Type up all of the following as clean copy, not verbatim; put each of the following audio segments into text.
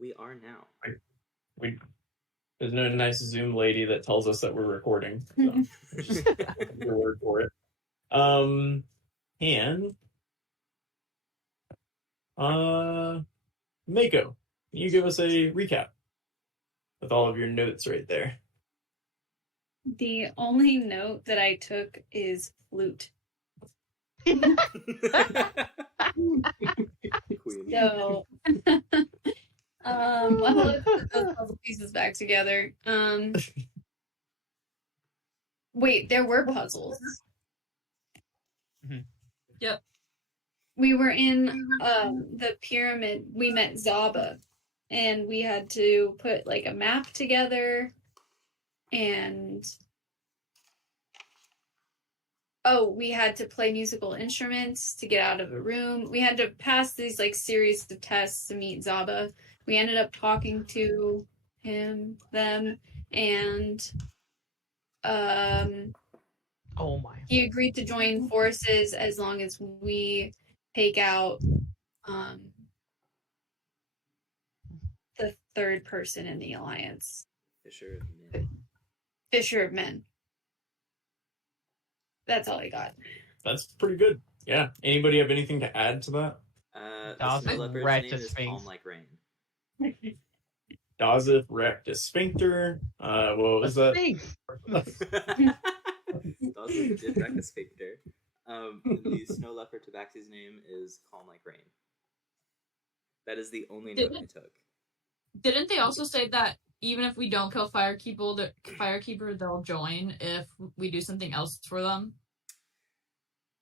We are now. There's no nice Zoom lady that tells us that we're recording. So just take your word for it. And Mako, can you give us a recap with all of your notes right there? The only note that I took is flute. Queen. So, let's put those puzzle pieces back together. Wait, there were puzzles. Mhm. Yep. We were in the pyramid. We met Zaba, and we had to put like a map together, and we had to play musical instruments to get out of a room. We had to pass these like series of tests to meet Zaba. We ended up talking to them, and Oh my. he agreed to join forces as long as we take out the third person in the alliance. Fisher of Men. That's all I got. That's pretty good. Yeah. Anybody have anything to add to that? The snow leopard's name is Calm Like Rain. Dazith Rectus Sphincter. What was that? Dazith did Rectus Sphincter. The snow leopard tabaxi's name is Calm Like Rain. That is the only note I took. Didn't they also say that even if we don't kill Firekeeper, they'll join if we do something else for them?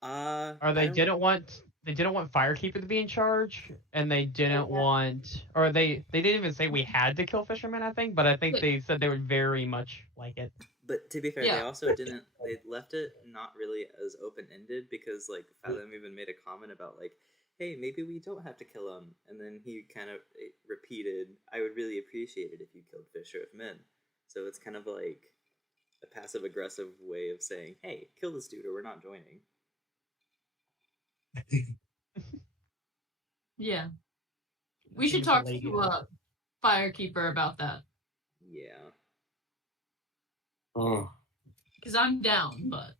Or they didn't want Firekeeper to be in charge, and they didn't want, or they didn't even say we had to kill Fisherman, I think, but I think they said they would very much like it. But to be fair, they also didn't, they left it not really as open-ended, because like Fathom even made a comment about like, hey, maybe we don't have to kill him, and then he kind of repeated, I would really appreciate it if you killed Fisher of Men. So it's kind of like a passive-aggressive way of saying, hey, kill this dude or we're not joining. Yeah. We should talk to Firekeeper about that. Yeah. Oh. Because I'm down, but...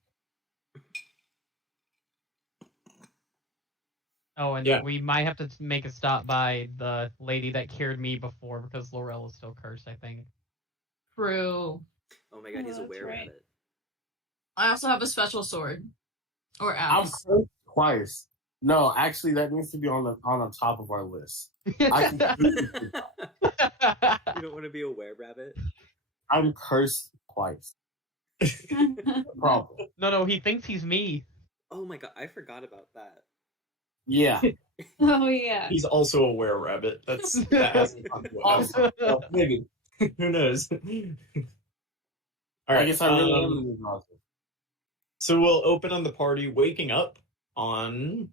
Oh, and we might have to make a stop by the lady that cured me before, because Laurel is still cursed, I think. True. Oh my god, he's a were-rabbit. I also have a special sword. Or I'm axe. cursed twice. No, actually, that needs to be on the top of our list. You don't want to be a were-rabbit? I'm cursed twice. Problem. No, he thinks he's me. Oh my god, I forgot about that. Yeah. Oh yeah. He's also a were-rabbit. That hasn't Also, maybe. Who knows? All right. I guess I really am the new. So we'll open on the party waking up on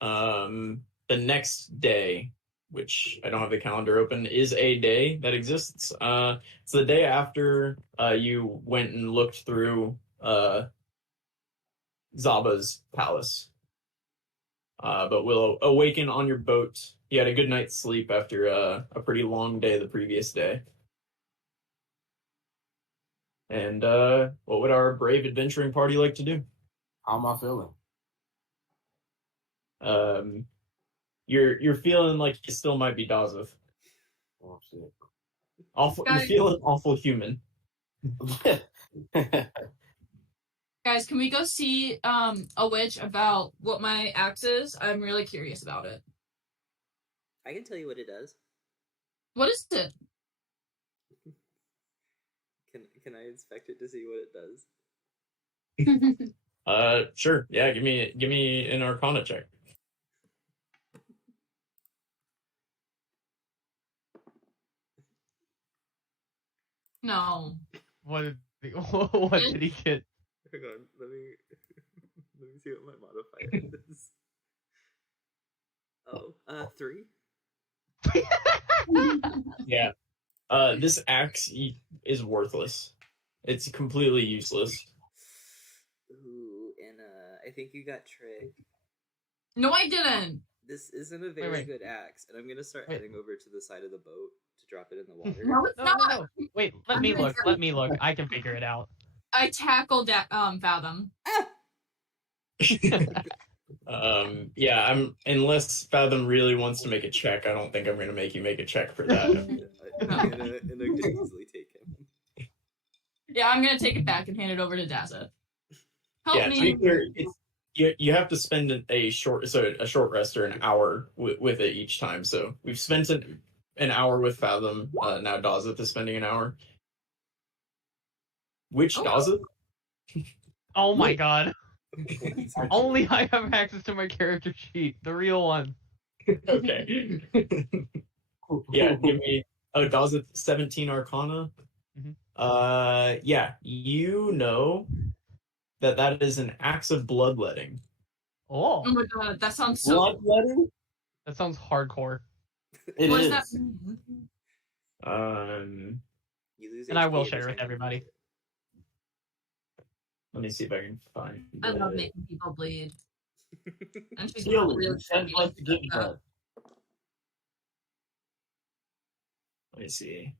the next day, which I don't have the calendar open, is a day that exists. It's the day after you went and looked through Zaba's palace. But we'll awaken on your boat. You had a good night's sleep after a pretty long day the previous day. And what would our brave adventuring party like to do? How am I feeling? You're feeling like you still might be Dazov. Oh shit. Awful. You're feeling awful human. Guys, can we go see a witch about what my axe is? I'm really curious about it. I can tell you what it does. What is it? Can I inspect it to see what it does? Sure. Yeah, give me an Arcana check. No. What did he get? Hang on, let me see what my modifier is. Oh, 3? Yeah. This axe is worthless. It's completely useless. Ooh, and I think you got tricked. No, I didn't. This isn't a very good axe, and I'm gonna start heading over to the side of the boat to drop it in the water. No, it's not. No. Wait, let me look. Let me look. I can figure it out. I tackled Fathom. Yeah, unless Fathom really wants to make a check, I don't think I'm gonna make you make a check for that. I'm gonna easily take him. Yeah, I'm gonna take it back and hand it over to Dazza. To be clear, you have to spend a short rest or an hour with it each time. So we've spent an hour with Fathom. Now Dazza is spending an hour. Which Dazza? Oh my god. Only I have access to my character sheet, the real one. Okay. Yeah, give me Dazza 17 Arcana. Mm-hmm. Yeah, you know that is an axe of bloodletting. Oh my god, that sounds so. Bloodletting? That sounds hardcore. It what is. does that mean? You lose And I will HP share every with time you everybody. use it. Let me see if I can find. I love making people bleed. And she's Healing. really Sounds like to give that. Let me see.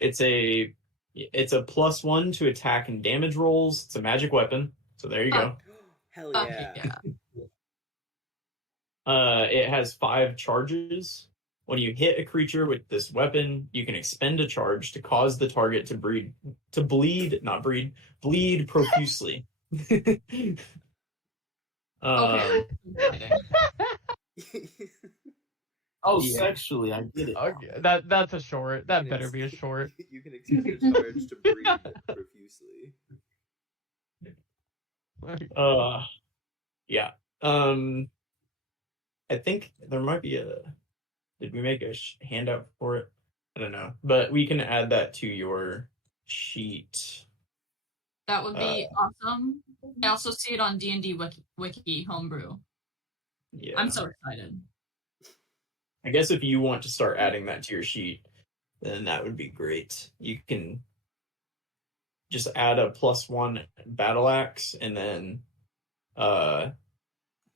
It's a +1 to attack and damage rolls. It's a magic weapon, so there you go. Hell yeah. It has 5 charges. When you hit a creature with this weapon, you can expend a charge to cause the target to bleed profusely. Okay. Oh, Yeah. sexually, I get it. Okay, that's a short. That better be a short. You can expend a charge to breathe profusely. Yeah. I think there might be did we make a handout for it? I don't know, but we can add that to your sheet. That would be awesome. I also see it on D&D Wiki Homebrew. Yeah. I'm so excited. I guess if you want to start adding that to your sheet, then that would be great. You can just add a +1 battle axe and then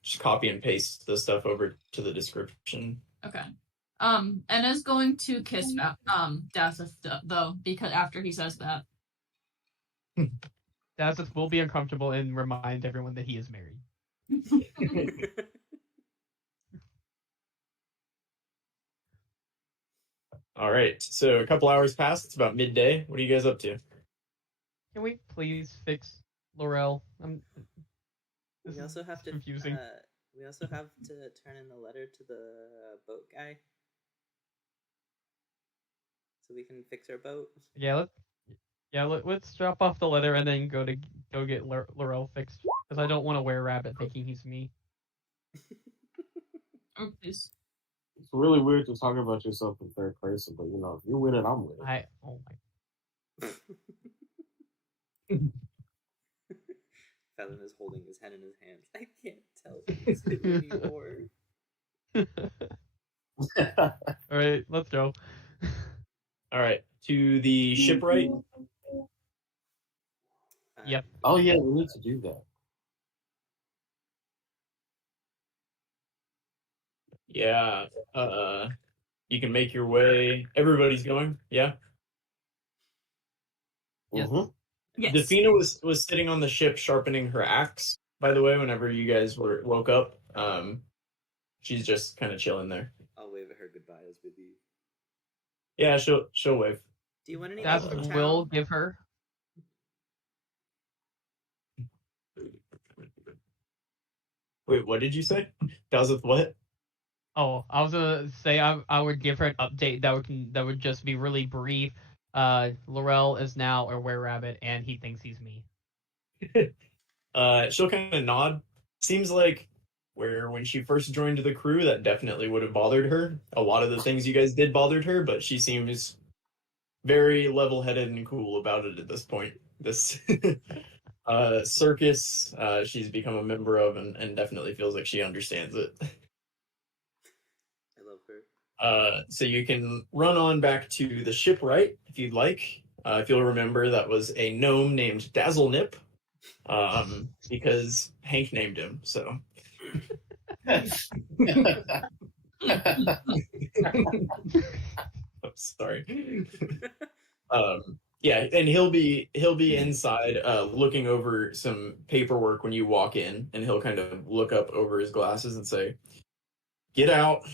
just copy and paste the stuff over to the description. Okay. Enna's going to kiss Dazza though, because after he says that. Dazza will be uncomfortable and remind everyone that he is married. All right, so a couple hours passed. It's about midday. What are you guys up to? Can we please fix Laurel? We also have to confusing. We also have to turn in the letter to the boat guy, so we can fix our boat. Let's drop off the letter and then go get Laurel fixed, because I don't want to wear rabbit thinking he's me. Oh, please. It's really weird to talk about yourself in third person, but you know, if you're with it, I'm with it. Oh my. Fallon is holding his head in his hands. I can't tell this anymore. All right, let's go. All right, to the shipwright. Yep. Oh yeah, we need to do that. Yeah. You can make your way. Everybody's going. Yeah. Yes. Mm-hmm. Yes. Defina was sitting on the ship sharpening her axe. By the way, whenever you guys woke up, she's just kind of chilling there. I'll wave at her goodbye as we leave. Yeah, she'll wave. Do you want any That's help from what town? we'll give her. Wait, what did you say? Does with what? Oh, I was gonna say I would give her an update that would just be really brief. Laurel is now a were-rabbit, and he thinks he's me. She'll kind of nod. Seems like when she first joined the crew, that definitely would have bothered her. A lot of the things you guys did bothered her, but she seems very level-headed and cool about it at this point. This circus she's become a member of and definitely feels like she understands it. I love her. So you can run on back to the shipwright if you'd like. If you'll remember, that was a gnome named Dazzlenip because Hank named him. So I'm sorry. Yeah, and he'll be inside looking over some paperwork when you walk in, and he'll kind of look up over his glasses and say, "Get out."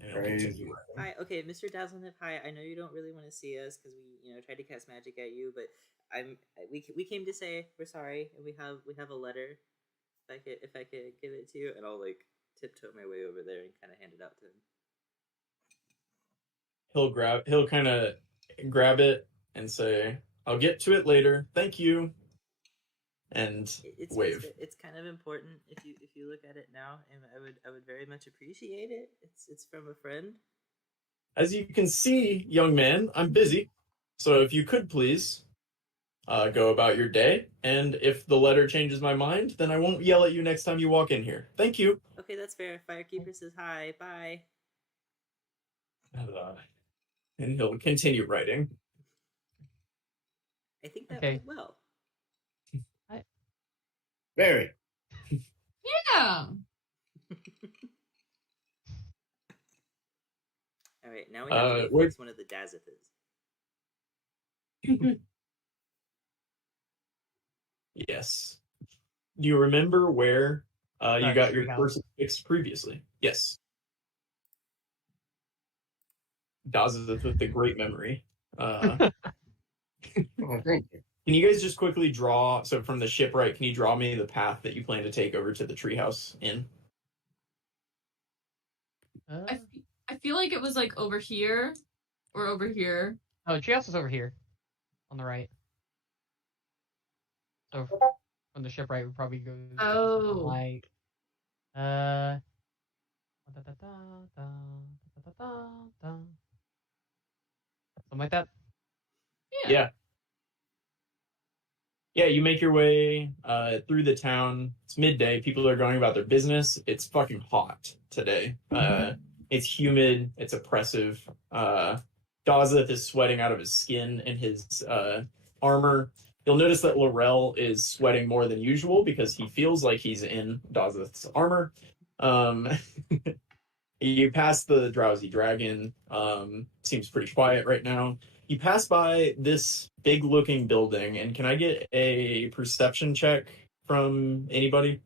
And he'll continue. Hi, okay, Mr. Dazzlenip. Hi, I know you don't really want to see us because we tried to cast magic at you, but we came to say we're sorry, and we have a letter. If I could give it to you, and I'll like tiptoe my way over there and kind of hand it out to him. He'll kind of grab it and say, "I'll get to it later. Thank you." And wave. It's kind of important if you look at it now, and I would very much appreciate it. It's from a friend. As you can see, young man, I'm busy, so if you could please go about your day, and if the letter changes my mind, then I won't yell at you next time you walk in here. Thank you. Okay, that's fair. Firekeeper says hi. Bye. And he'll continue writing. I think that Okay. went well. Very. Yeah. All right, now we have to fix one of the Daziths. Yes. Do you remember where you got your treehouse. first fix previously? Yes. Dazith with the great memory. Oh, thank you. Can you guys just quickly draw, so from the shipwright, can you draw me the path that you plan to take over to the treehouse inn? I feel like it was like over here or over here. Oh, the treehouse is over here, on the right. So from the shipwright, we probably go. Oh. Like, something like that. Yeah. Yeah, you make your way through the town. It's midday. People are going about their business. It's fucking hot today. It's humid. It's oppressive. Dazith is sweating out of his skin and his armor. You'll notice that Laurel is sweating more than usual because he feels like he's in Dazith's armor. You pass the Drowsy Dragon. Seems pretty quiet right now. You pass by this big-looking building, and can I get a perception check from anybody?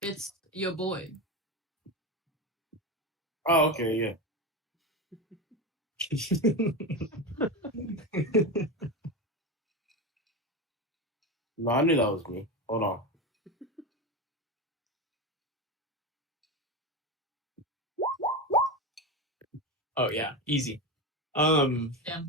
It's your boy. Oh, okay, yeah. No, I knew that was me. Hold on. Oh, yeah, easy. Yeah.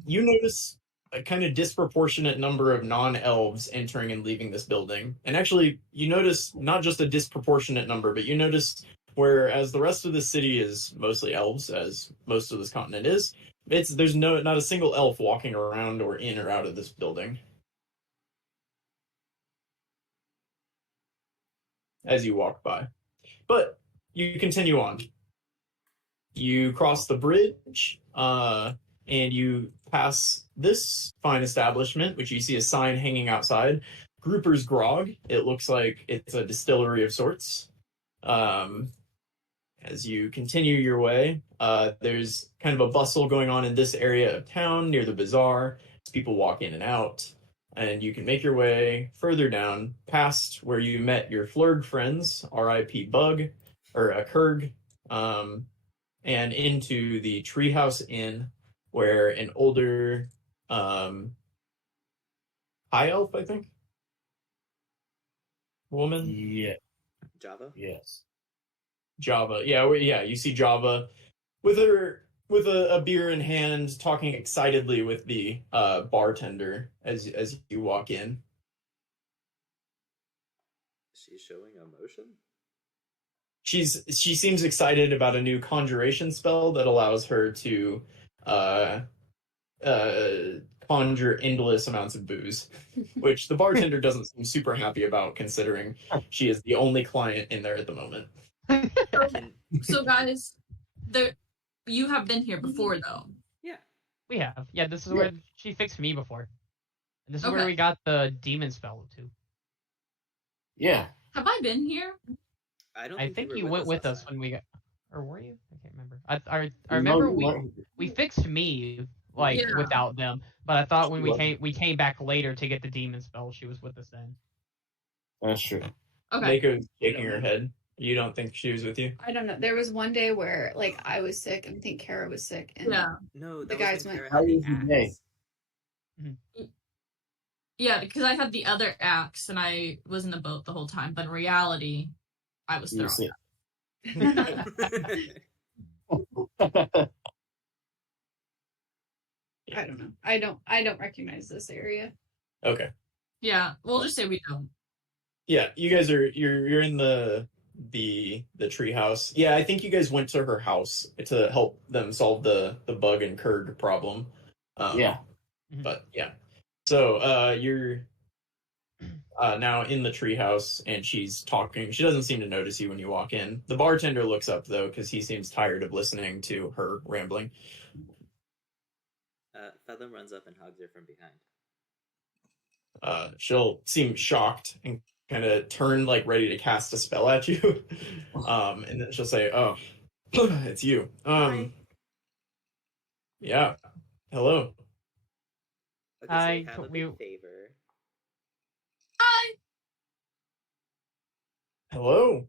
You notice a kind of disproportionate number of non-elves entering and leaving this building. And actually, you notice not just a disproportionate number, but you notice whereas the rest of the city is mostly elves, as most of this continent is, there's not a single elf walking around or in or out of this building. As you walk by. But you continue on. You cross the bridge, and you pass this fine establishment, which you see a sign hanging outside. Grouper's Grog. It looks like it's a distillery of sorts. As you continue your way, there's kind of a bustle going on in this area of town near the bazaar. People walk in and out, and you can make your way further down past where you met your Flurg friends, R.I.P. Bug, or Kurg, and into the Treehouse Inn, where an older high elf, I think, woman. Yeah. Java? Yes. Java. Yeah, you see Java with a beer in hand, talking excitedly with the bartender as you walk in. She's showing emotion? She seems excited about a new conjuration spell that allows her to conjure endless amounts of booze, which the bartender doesn't seem super happy about, considering she is the only client in there at the moment. So guys, you have been here before though. Yeah. We have. Yeah, this is where she fixed me before. And this is where we got the demon spell too. Yeah. Have I been here? I think were you went with us last when we got, or were you? I can't remember. I No, remember you we weren't. fixed me like Yeah. without them, but I thought when She we came back later to get the demon spell, she was with us then. That's true. Okay. Mako's shaking her head. You don't think she was with you? I don't know. There was one day where like I was sick and I think Kara was sick, and Yeah. No, The that guys was when went, Kara had "How the was your day?" axe. Yeah, because I had the other axe and I was in the boat the whole time, but in reality, I was You thrown. see. I don't know. I don't recognize this area. Okay. Yeah, we'll just say we don't. Yeah, you guys are you're in the tree house. Yeah, I think you guys went to her house to help them solve the bug and Kurg problem. Yeah. But yeah. So you're now in the treehouse, and she's talking. She doesn't seem to notice you when you walk in. The bartender looks up though, because he seems tired of listening to her rambling. Fathom runs up and hugs her from behind. She'll seem shocked and kind of turn like ready to cast a spell at you. And then she'll say, "Oh, it's you." Hi. Yeah. Hello. Okay, so Hi, we have a big favor. Hi. Hello.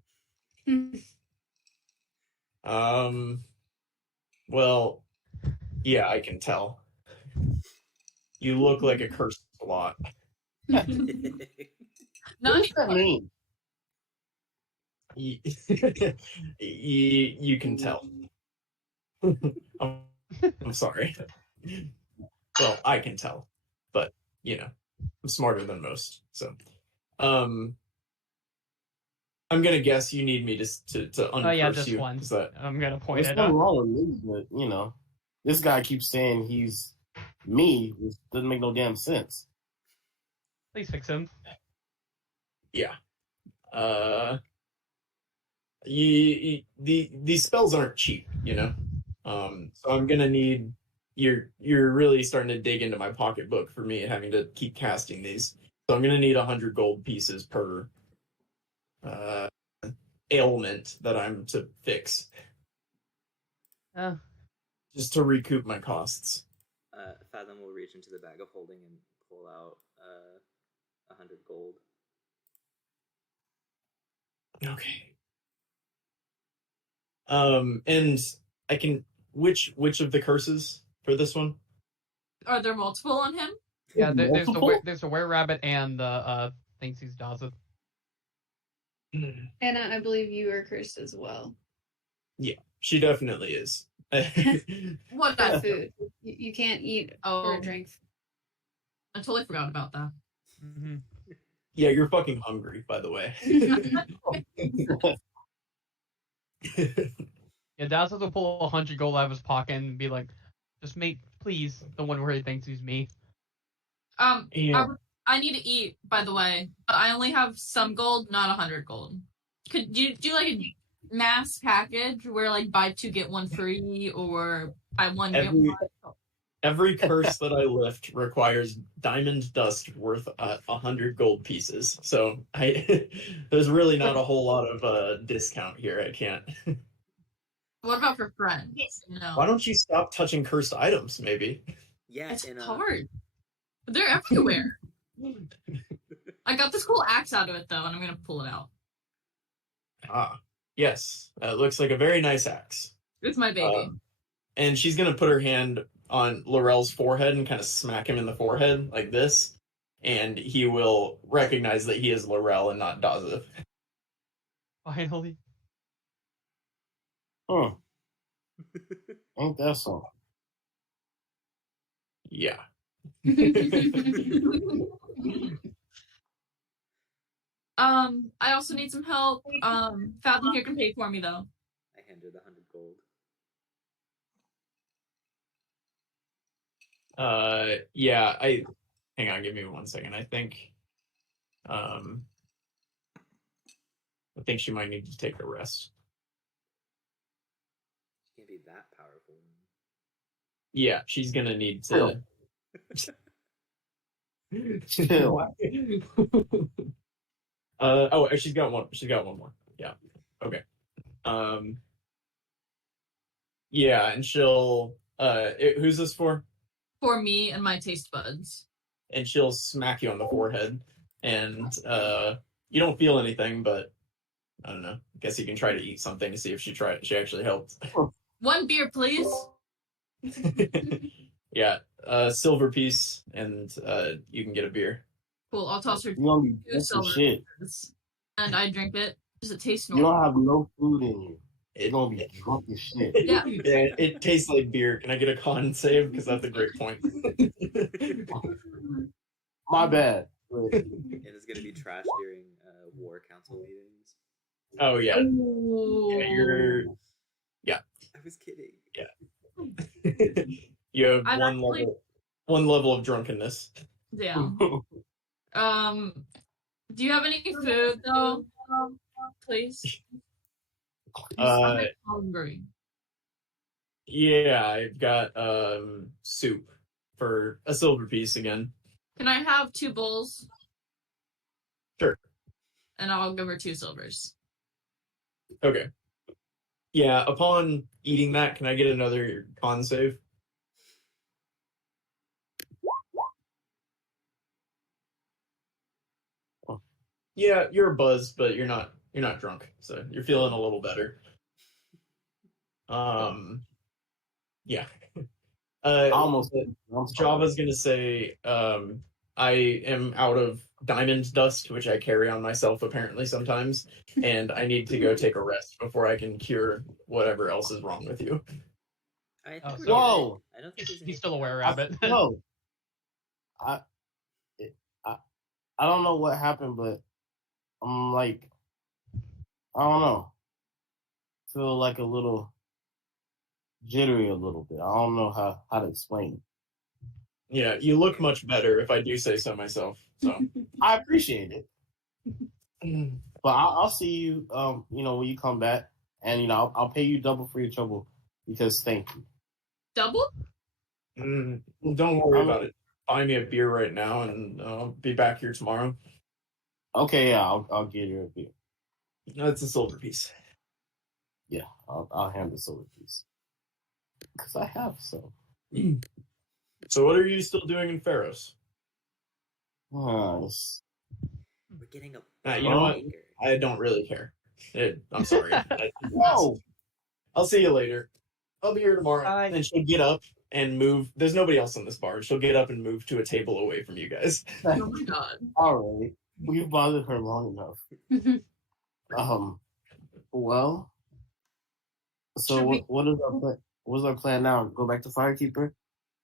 Well, yeah, I can tell. You look like a cursed lot. Not What does that mean? You can tell. I'm sorry. Well, I can tell, but I'm smarter than most. So, I'm gonna guess you need me to uncurse Oh yeah, just you. one. Is that I'm gonna point There's it nothing out. wrong with me, but this guy keeps saying he's me, which doesn't make no damn sense. Please fix him. yeah? These spells aren't cheap, So I'm gonna need you're really starting to dig into my pocketbook for me having to keep casting these. So I'm gonna need 100 gold pieces per ailment that I'm to fix, just to recoup my costs. Fathom will reach into the bag of holding and pull out 100 gold. Okay. And I can which of the curses for this one? Are there multiple on him? Yeah, there's Multiple? the were rabbit and the thinks he's Daza. Anna, I believe you are cursed as well. Yeah, she definitely is. What Bad food. You can't eat or Oh, drink. I totally forgot about that. Mm-hmm. Yeah, you're fucking hungry, by the way. Yeah, Daza will pull 100 gold out of his pocket and be like, "Just make, please, the one where he thinks he's me." Yeah. I need to eat, by the way, but I only have some gold, not 100 gold. Could you do like a mass package where like buy two get one free, or buy one get one? Every curse that I lift requires diamond dust worth 100 gold pieces. So there's really not a whole lot of discount here. I can't. What about for friends? Why don't you stop touching cursed items? Maybe. Yeah, It's in hard. But they're everywhere. I got this cool axe out of it though, and I'm gonna pull it out. Yes. It looks like a very nice axe. It's my baby. And she's gonna put her hand on Laurel's forehead and kind of smack him in the forehead like this, and he will recognize that he is Laurel and not Daza. Finally. Huh. Ain't that so? Yeah. I also need some help. Fathom here can pay for me though. I handed 100 gold. Yeah, hang on, give me 1 second. I think she might need to take a rest. She can't be that powerful. Yeah, she's gonna need to. Chill. Oh, she's got one. She's got one more. Yeah. Okay. Yeah, and she'll. Who's this for? For me and my taste buds. And she'll smack you on the forehead, and you don't feel anything, but I don't know. I guess you can try to eat something to see if she actually helped. One beer, please. Yeah, silver piece, and you can get a beer. Cool. I'll toss her You gonna be two drunk silver as shit. pieces, and I drink it. Does it taste You normal? don't have no food in you. You're gonna be drunk as shit. Yeah. Yeah, it tastes like beer. Can I get a con save? Because that's a great point. My bad. It is going to be trash during war council meetings. Oh yeah. Ooh. Yeah, I was kidding. you have I'm one level of drunkenness. Yeah. Do you have any food though? Please. I'm hungry. Yeah, I've got soup for a silver piece again. Can I have 2 bowls? Sure. And I'll give her 2 silvers. Okay. Yeah, upon eating that, can I get another con save? Yeah, you're buzzed, but you're not drunk, so you're feeling a little better. Yeah. Almost. Java's gonna say, I am out of diamond dust, which I carry on myself apparently sometimes, and I need to go take a rest before I can cure whatever else is wrong with you. I think Oh, we're so- Whoa! good. I don't think there's He's still aware of it. No. I don't know what happened, but I'm like, I don't know. Feel like a little jittery a little bit. I don't know how to explain it. Yeah, you look much better if I do say so myself. So I appreciate it. But I'll see you, when you come back, and I'll pay you double for your trouble because thank you. Double? Don't worry about it. Buy me a beer right now, and I'll be back here tomorrow. Okay, yeah, I'll get you a beer. No, it's a silver piece. Yeah, I'll hand the silver piece because I have some. So what are you still doing in Pharos? Nice. We're getting a. You know what? I don't really care. I'm sorry. Whoa! I'll see you later. I'll be here tomorrow. Bye. And she'll get up and move. There's nobody else on this bar. She'll get up and move to a table away from you guys. Oh my god. All right, we've bothered her long enough. Well, so Should we- what is our plan? What's our plan now? Go back to Firekeeper?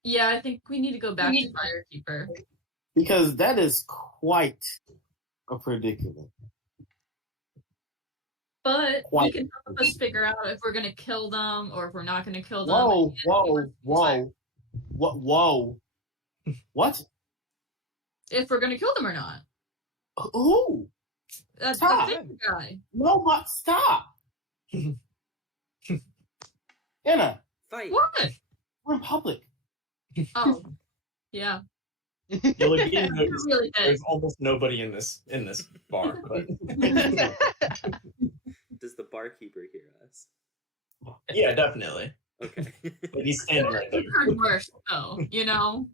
Yeah, I think we need to go back to Firekeeper. Because that is quite a predicament. But Why? he can help us figure out if we're gonna kill them or if we're not gonna kill them. Whoa, and whoa. What? if we're gonna kill them or not. Who? That's Stop. the thing guy. No, but stop. Anna, Fight. What? we're in public. Oh. Yeah. You'll again You're notice really big. there's almost nobody in this bar. But Does the barkeeper hear us? yeah, definitely. Okay. But he's standing right there. I've heard worse though, you know?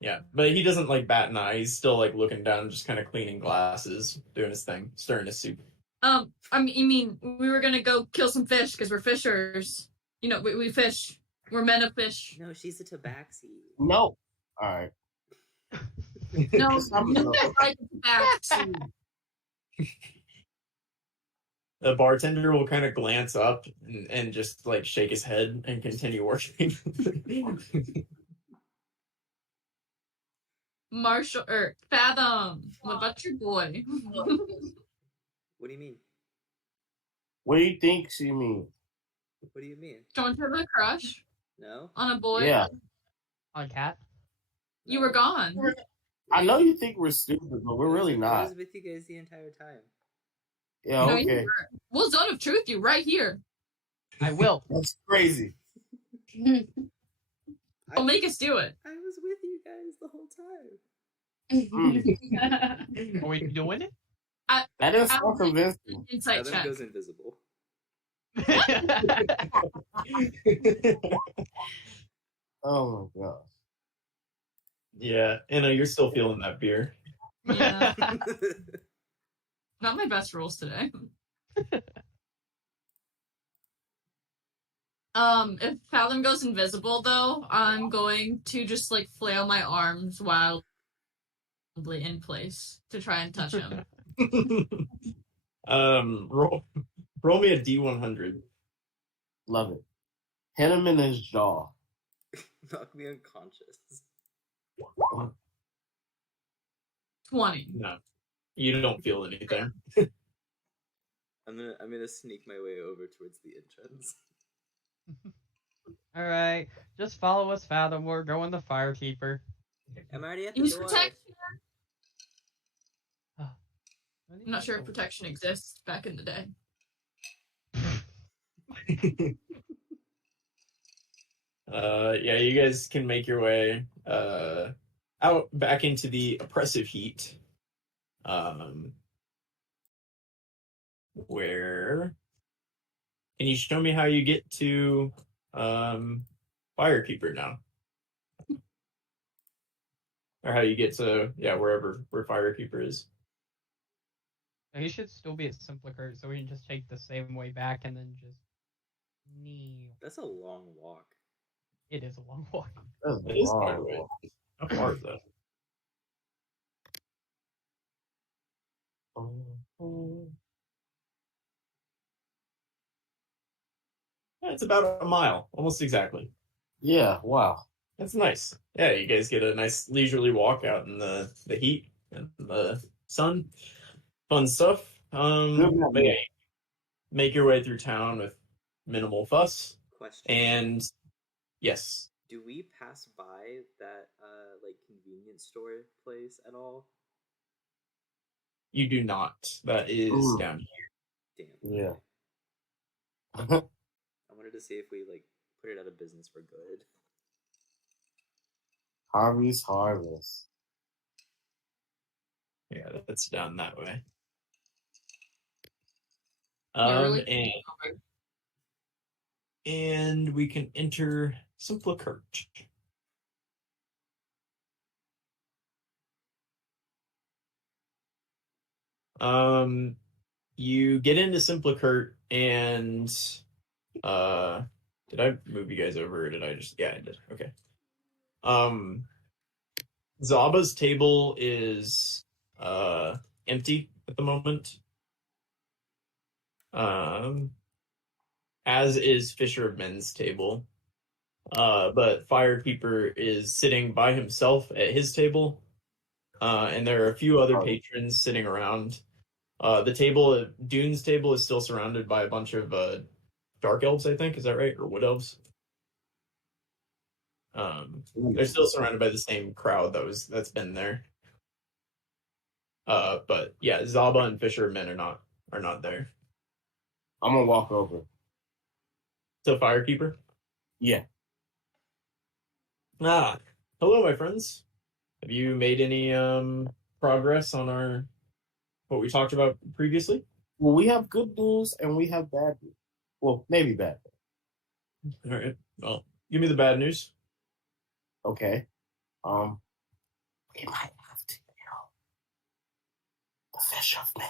Yeah, but he doesn't like bat an eye. He's still like looking down, just kind of cleaning glasses, doing his thing, stirring his soup. You mean we were gonna go kill some fish because we're fishers. You know, we fish. We're men of fish. No, she's a tabaxi. No. All right. No, no, like tabaxi. The bartender will kind of glance up and just like shake his head and continue working. Marshall or Fathom. What about your boy? What do you mean? What do you think she means? What do you mean? Don't you have a crush No? on a boy? Yeah. On cat? You were gone. I know you think we're stupid, but we're really I not. was with you guys the entire time. Yeah, No, you okay. weren't. We'll zone of truth you right here. I will. That's crazy. Well, make us do it. I was with you guys the whole time. Are we doing it? That is so I'll make convincing. Insight Fathom check. goes invisible. Oh my gosh. Yeah, Anna, you're still feeling that beer. Yeah. Not my best rolls today. If Fathom goes invisible though, I'm going to just like flail my arms wildly in place to try and touch him. Roll me a D100. Love it. Hit him in his jaw. Knock me unconscious. 20. No, you don't feel anything. I'm gonna sneak my way over towards the entrance. All right, just follow us, Fathom. We're going the Firekeeper. I'm already at the Use door. protection. I'm not sure if protection exists back in the day. Yeah, you guys can make your way out back into the oppressive heat. Where can you show me how you get to Firekeeper now? Or how you get to where Firekeeper is. He should still be at Simplicart, so we can just take the same way back and then just knee. That's a long walk. It is a long walk. That's It is long. far away. How far is that? Yeah, it's about a mile, almost exactly. Yeah, wow. That's nice. Yeah, you guys get a nice leisurely walk out in the heat and the sun. Fun stuff. But yeah, make your way through town with minimal fuss. Question. And yes, do we pass by that like convenience store place at all? you do not. That is down here. Damn. Yeah. I wanted to see if we like put it out of business for good. Harvey's Harvest. Yeah, that's down that way. Yeah, really And we can enter Simplicart. You get into Simplicart and did I move you guys over or did I just I did. Okay. Zaba's table is empty at the moment. As is Fisherman's table. But Firekeeper is sitting by himself at his table. And there are a few other patrons sitting around. The table, Dune's table, is still surrounded by a bunch of dark elves, I think. Is that right? Or wood elves? They're still surrounded by the same crowd that's been there. But yeah, Zaba and Fishermen are not there. I'm gonna walk over. So Firekeeper? Yeah. Hello, my friends. Have you made any progress on what we talked about previously? Well, we have good news and we have bad news. Well, maybe bad. All right. Well, give me the bad news. Okay. We might have to kill the fish of men.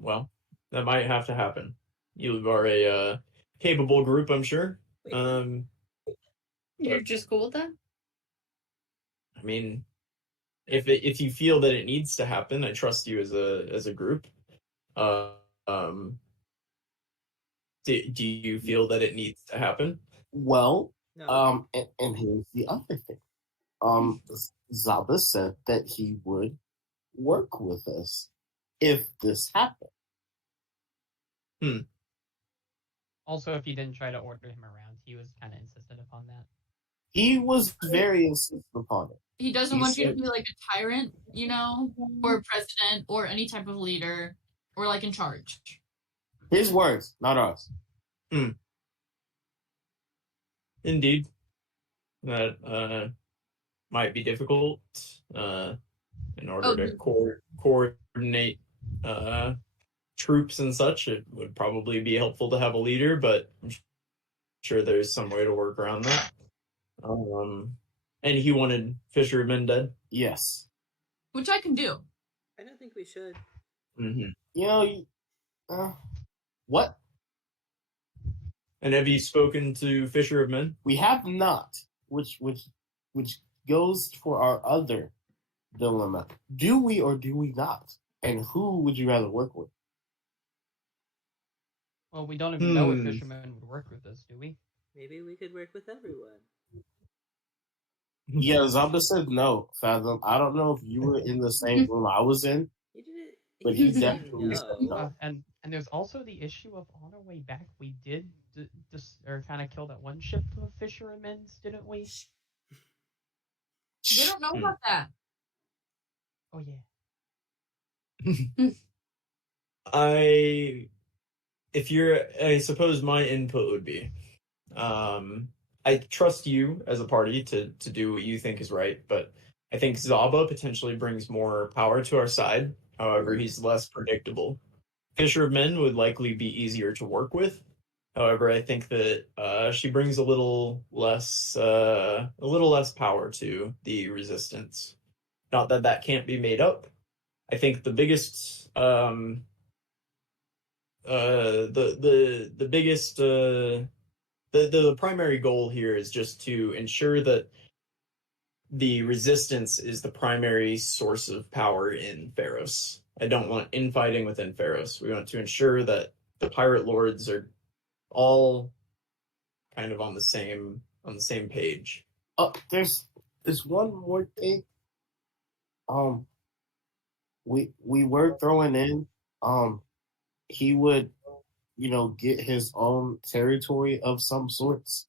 Well, that might have to happen. You are a capable group, I'm sure. You're just cool with that? I mean, if you feel that it needs to happen, I trust you as a group. Do you feel that it needs to happen? Well, No. and here's the other thing. Zaba said that he would work with us if this happened. Also, if you didn't try to order him around, he was kind of insistent upon that. He was very insistent upon it. He doesn't He want you to said- be like a tyrant, or a president, or any type of leader, or like in charge. His words, not ours. indeed. That might be difficult in order to coordinate troops and such. It would probably be helpful to have a leader, but I'm sure there's some way to work around that. And he wanted fishermen dead. Yes. Which I can do. I don't think we should. Mm-hmm. You know, what? And have you spoken to Fisher of Men? We have not, which goes for our other dilemma. Do we or do we not? And who would you rather work with? Well, we don't even know if fishermen would work with us, do we? Maybe we could work with everyone. Yeah, Zamba said no, Fathom. I don't know if you were in the same room I was in, He didn't. but he definitely said no. no. And there's also the issue of on our way back, we did or kind of kill that one ship of fishermen's, didn't we? They don't know about that. Oh yeah. I suppose my input would be, I trust you as a party to do what you think is right, but I think Zaba potentially brings more power to our side. However, he's less predictable. Fisher of Men would likely be easier to work with. However, I think that she brings a little less power to the resistance. Not that that can't be made up. I think the biggest the primary goal here is just to ensure that the resistance is the primary source of power in Pharos. I don't want infighting within Pharos. We want to ensure that the pirate lords are all kind of on the same page. There's one more thing. We were throwing in. He would, get his own territory of some sorts.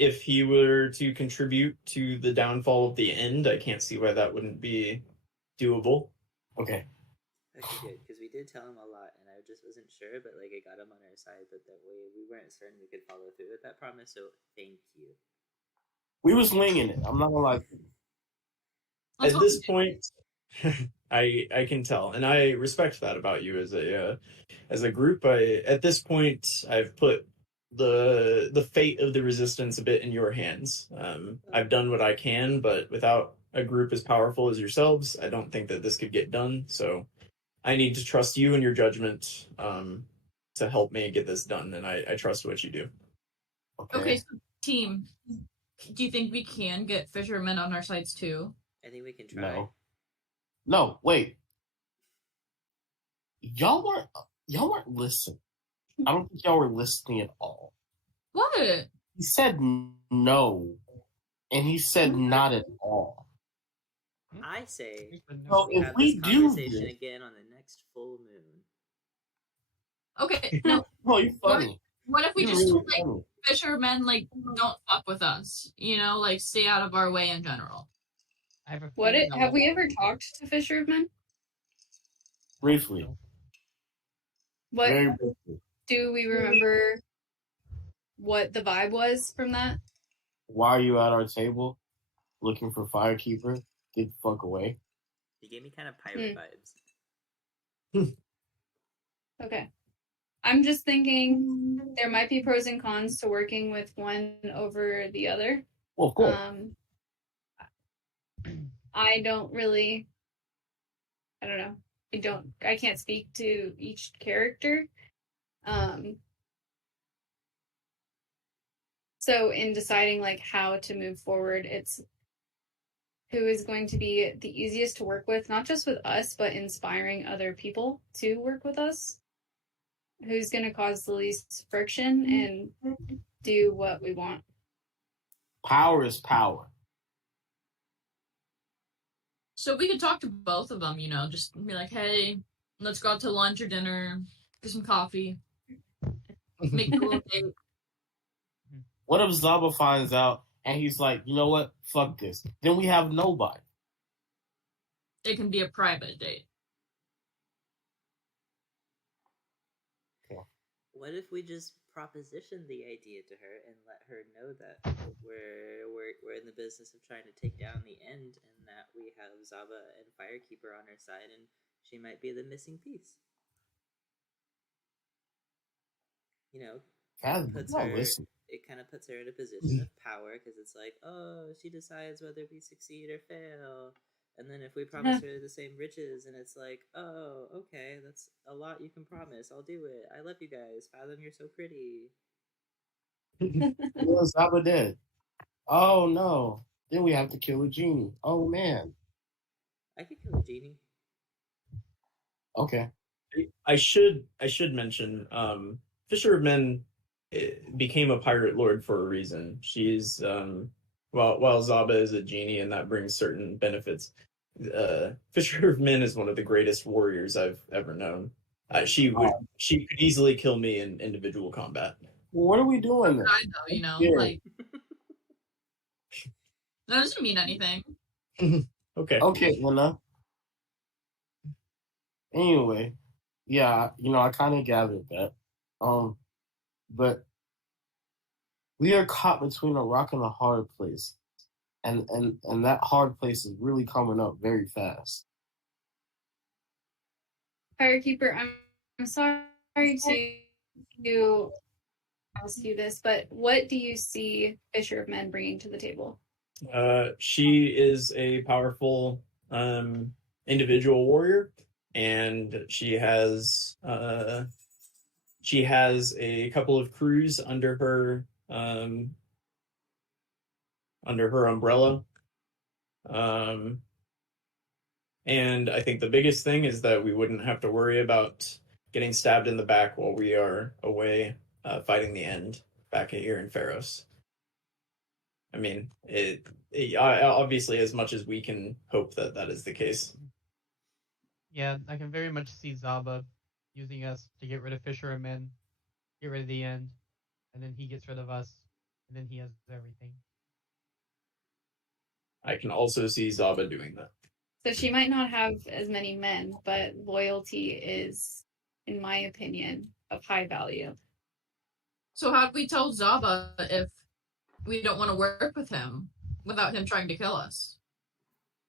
If he were to contribute to the downfall of the End, I can't see why that wouldn't be doable. Okay. Okay, good, because we did tell him a lot, and I just wasn't sure, but like I got him on our side, but that way we weren't certain we could follow through with that promise. So thank you. We was winging it. I'm not gonna lie. Let's At this point, I can tell, and I respect that about you as a group. At this point, I've put the fate of the resistance a bit in your hands. I've done what I can, but without a group as powerful as yourselves, I don't think that this could get done. So I need to trust you and your judgment to help me get this done, and I trust what you do. Okay, so team, do you think we can get fishermen on our sides too? I think we can try. No, wait. Y'all weren't listening. I don't think y'all were listening at all. What? He said no, and he said not at all. I say So we if have we this do conversation this, again on the next full moon. Okay, no. well, you're funny. What if we You're just really like funny. fishermen don't fuck with us? Like stay out of our way in general. I have a What feeling have we ever talked to fishermen? Briefly. What Very briefly. do we remember? What the vibe was from that? Why are you at our table looking for Firekeeper? Get the fuck away. He gave me kind of pirate vibes. Okay. I'm just thinking there might be pros and cons to working with one over the other. Well, of course. I don't know. I can't speak to each character. So in deciding how to move forward, it's who is going to be the easiest to work with, not just with us, but inspiring other people to work with us. Who's going to cause the least friction and do what we want. Power is power. So we could talk to both of them, just be like, hey, let's go out to lunch or dinner, get some coffee, make a little date. What if Zaba finds out and he's like, you know what? Fuck this. Then we have nobody. It can be a private date. what if we just proposition the idea to her and let her know that we're in the business of trying to take down the end, and that we have Zaba and Firekeeper on our side, and she might be the missing piece. You know, it kind of puts her in a position of power, because it's like, oh, she decides whether we succeed or fail. And then if we promise her the same riches, and it's like, oh, okay, that's a lot you can promise. I'll do it. I love you guys. Fathom, you're so pretty. Well, Zaba dead. Oh no. Then we have to kill a genie. Oh man. I could kill a genie. Okay. I should mention, Fisher of Men became a pirate lord for a reason. She's while Zaba is a genie, and that brings certain benefits. Fisher of Men is one of the greatest warriors I've ever known. She could easily kill me in individual combat. Well, what are we doing then? I know, you know, like that doesn't mean anything. Okay. Okay, Lena. Anyway, yeah, I kind of gathered that. But we are caught between a rock and a hard place, and that hard place is really coming up very fast. Firekeeper, I'm sorry to ask you this, but what do you see Fisher of Men bringing to the table? She is a powerful individual warrior, and she has a couple of crews under her umbrella. And I think the biggest thing is that we wouldn't have to worry about getting stabbed in the back while we are away fighting the end back here in Pharos. I mean, obviously, as much as we can hope that is the case. Yeah, I can very much see Zaba using us to get rid of Fisher and Men, get rid of the end, and then he gets rid of us, and then he has everything. I can also see Zaba doing that. So she might not have as many men, but loyalty is, in my opinion, of high value. So how do we tell Zaba if we don't want to work with him without him trying to kill us?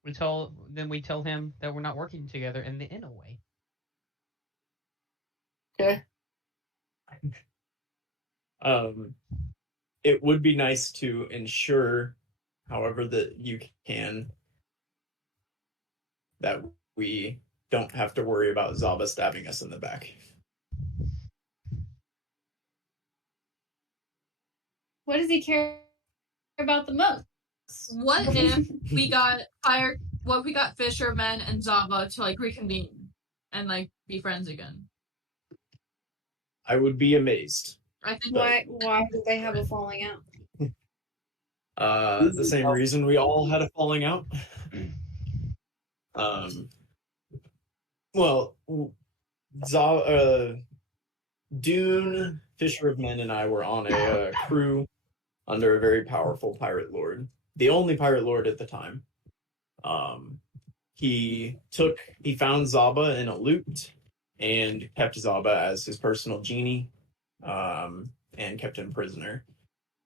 We tell him that we're not working together in a way. Okay. It would be nice to ensure, however that you can, that we don't have to worry about Zaba stabbing us in the back. What does he care about the most? What if we got Fishermen and Zaba to like reconvene and like be friends again? I would be amazed. I think Why did they have a falling out? The same reason we all had a falling out. Well, Dune, Fisher of Men, and I were on a crew under a very powerful pirate lord, the only pirate lord at the time. He found Zaba in a loot and kept Zaba as his personal genie, and kept him prisoner.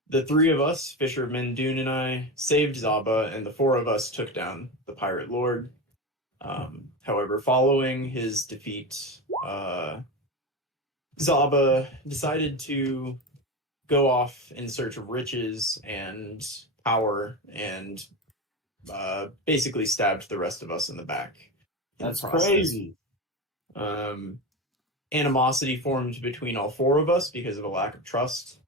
The three of us, Fisher of Men, Dune, and I, saved Zaba, and the four of us took down the pirate lord. However, following his defeat, Zaba decided to go off in search of riches and power, and basically stabbed the rest of us in the back. That's crazy. Animosity formed between all four of us because of a lack of trust.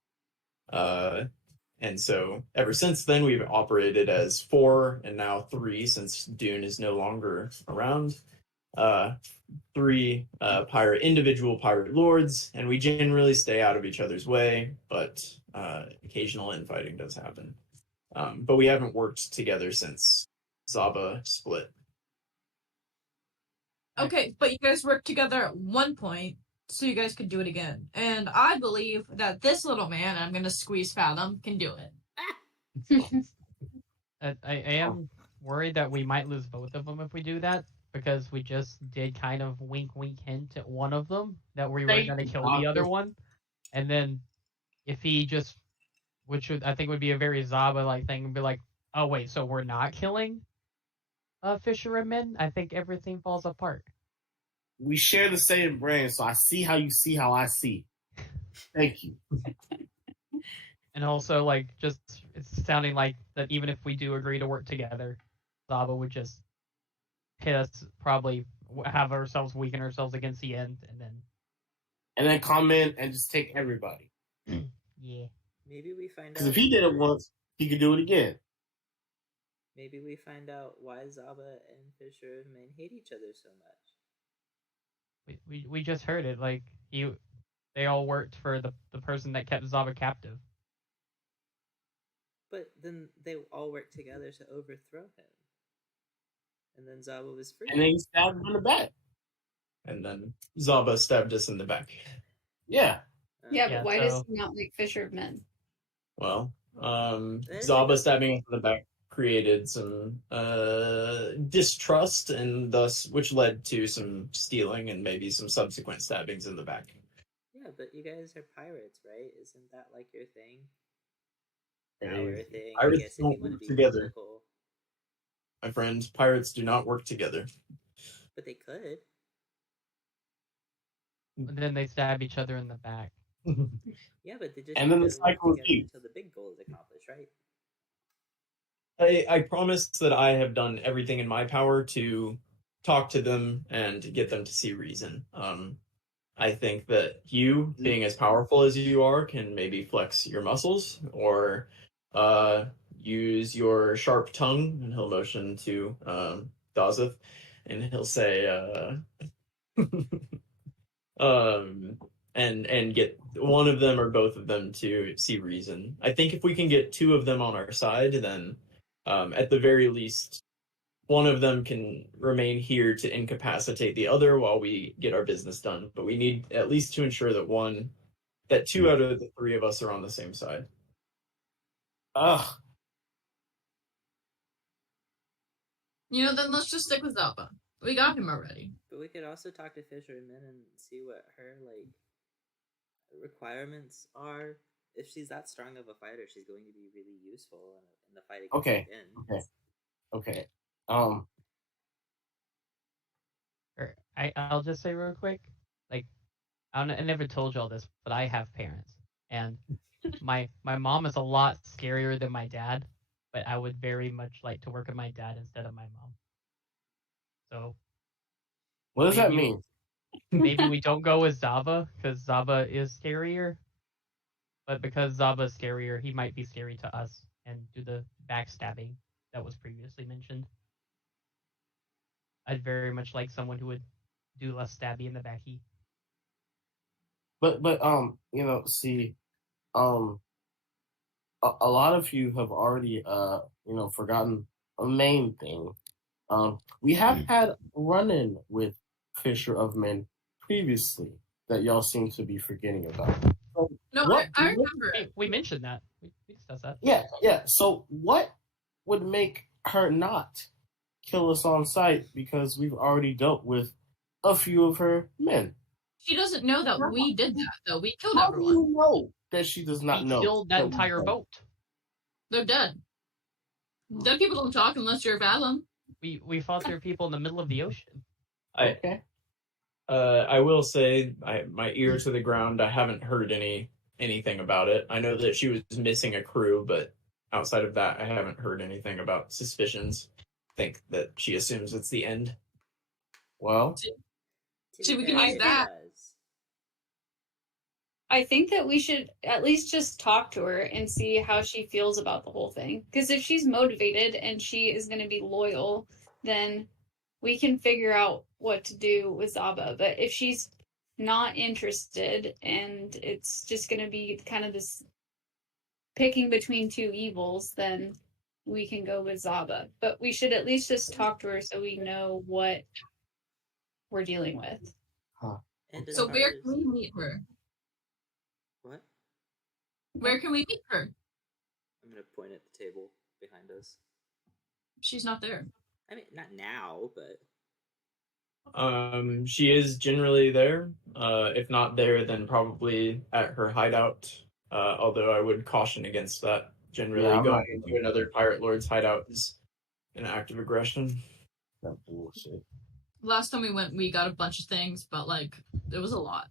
And so ever since then, we've operated as four, and now three, since Dune is no longer around. Three individual pirate lords, and we generally stay out of each other's way, but occasional infighting does happen. But we haven't worked together since Zaba split. Okay, but you guys worked together at one point, so you guys could do it again. And I believe that this little man, I'm gonna squeeze Fathom, can do it. I am worried that we might lose both of them if we do that, because we just did kind of wink hint at one of them that we were going to kill the other one. And then if he just, which I think would be a very Zaba-like thing, would be like, oh wait, so we're not killing fishermen? I think everything falls apart. We share the same brain, so I see how I see. Thank you. And also, like, just it's sounding like that even if we do agree to work together, Zaba would just hit us, probably have ourselves weaken ourselves against the end, And then come in and just take everybody. yeah. Maybe we find out. Because if he did it once, he could do it again. Maybe we find out why Zaba and Fisherman hate each other so much. We just heard it. Like they all worked for the person that kept Zaba captive. But then they all worked together to overthrow him. And then Zaba was free. And then he stabbed him in the back. And then Zaba stabbed us in the back. Yeah. Yeah, Yeah, but why does so- he not like fishermen? Well, is Zaba like- stabbing us in the back created some distrust, and thus, which led to some stealing and maybe some subsequent stabbings in the back. Yeah, but you guys are pirates, right? Isn't that like your thing? Hey, Our thing. I pirates guess if don't you want to work be together. political. My friend, pirates do not work together. But they could. And then they stab each other in the back. Yeah, but they just And then the gotta work cycle together repeats. until the big goal is accomplished, right? I promise that I have done everything in my power to talk to them and get them to see reason. I think that you, being as powerful as you are, can maybe flex your muscles or use your sharp tongue, and he'll motion to Dazeth, and he'll say, and get one of them or both of them to see reason. I think if we can get two of them on our side, then at the very least, one of them can remain here to incapacitate the other while we get our business done. But we need at least to ensure that two out of the three of us are on the same side. Ugh. Then let's just stick with Zaba. We got him already. But we could also talk to Fisherman and see what her like requirements are. If she's that strong of a fighter, she's going to be really useful in the fight against Okay. Din. Okay. I'll just say real quick, like I never told y'all this, but I have parents, and my mom is a lot scarier than my dad, but I would very much like to work with my dad instead of my mom. So What does that Maybe- mean? maybe we don't go with Zaba because Zaba is scarier, but because Zaba is scarier, he might be scary to us and do the backstabbing that was previously mentioned. I'd very much like someone who would do less stabby in the backy. But see, a lot of you have already forgotten a main thing. We have had a run-in with Fisher of Men previously that y'all seem to be forgetting about. So No, what- I remember Hey, it. we mentioned that. We discussed that. Yeah. So what would make her not kill us on sight? Because we've already dealt with a few of her men. She doesn't know that we did that, though. We killed How do everyone. you know that she does not We know? killed that we entire did? boat. They're dead. Dead people don't talk unless you're a Fathom. We fought their people in the middle of the ocean. Okay. I will say, my ear to the ground. I haven't heard anything about it. I know that she was missing a crew, but outside of that, I haven't heard anything about suspicions. I think that she assumes it's the end. Well, To See, be we fair, can use it that. does. I think that we should at least just talk to her and see how she feels about the whole thing. Because if she's motivated and she is going to be loyal, then we can figure out what to do with Zaba. But if she's not interested and it's just going to be kind of this picking between two evils, then we can go with Zaba. But we should at least just talk to her so we know what we're dealing with. And as So far where as- can we meet her? What? Where can we meet her? I'm gonna point at the table behind us. She's not there. I mean, not now, but She is generally there. If not there, then probably at her hideout. Although I would caution against that. Generally, Yeah, I'm going not into another pirate lord's hideout is an act of aggression. that bullshit. Last time we went, we got a bunch of things, but like it was a lot.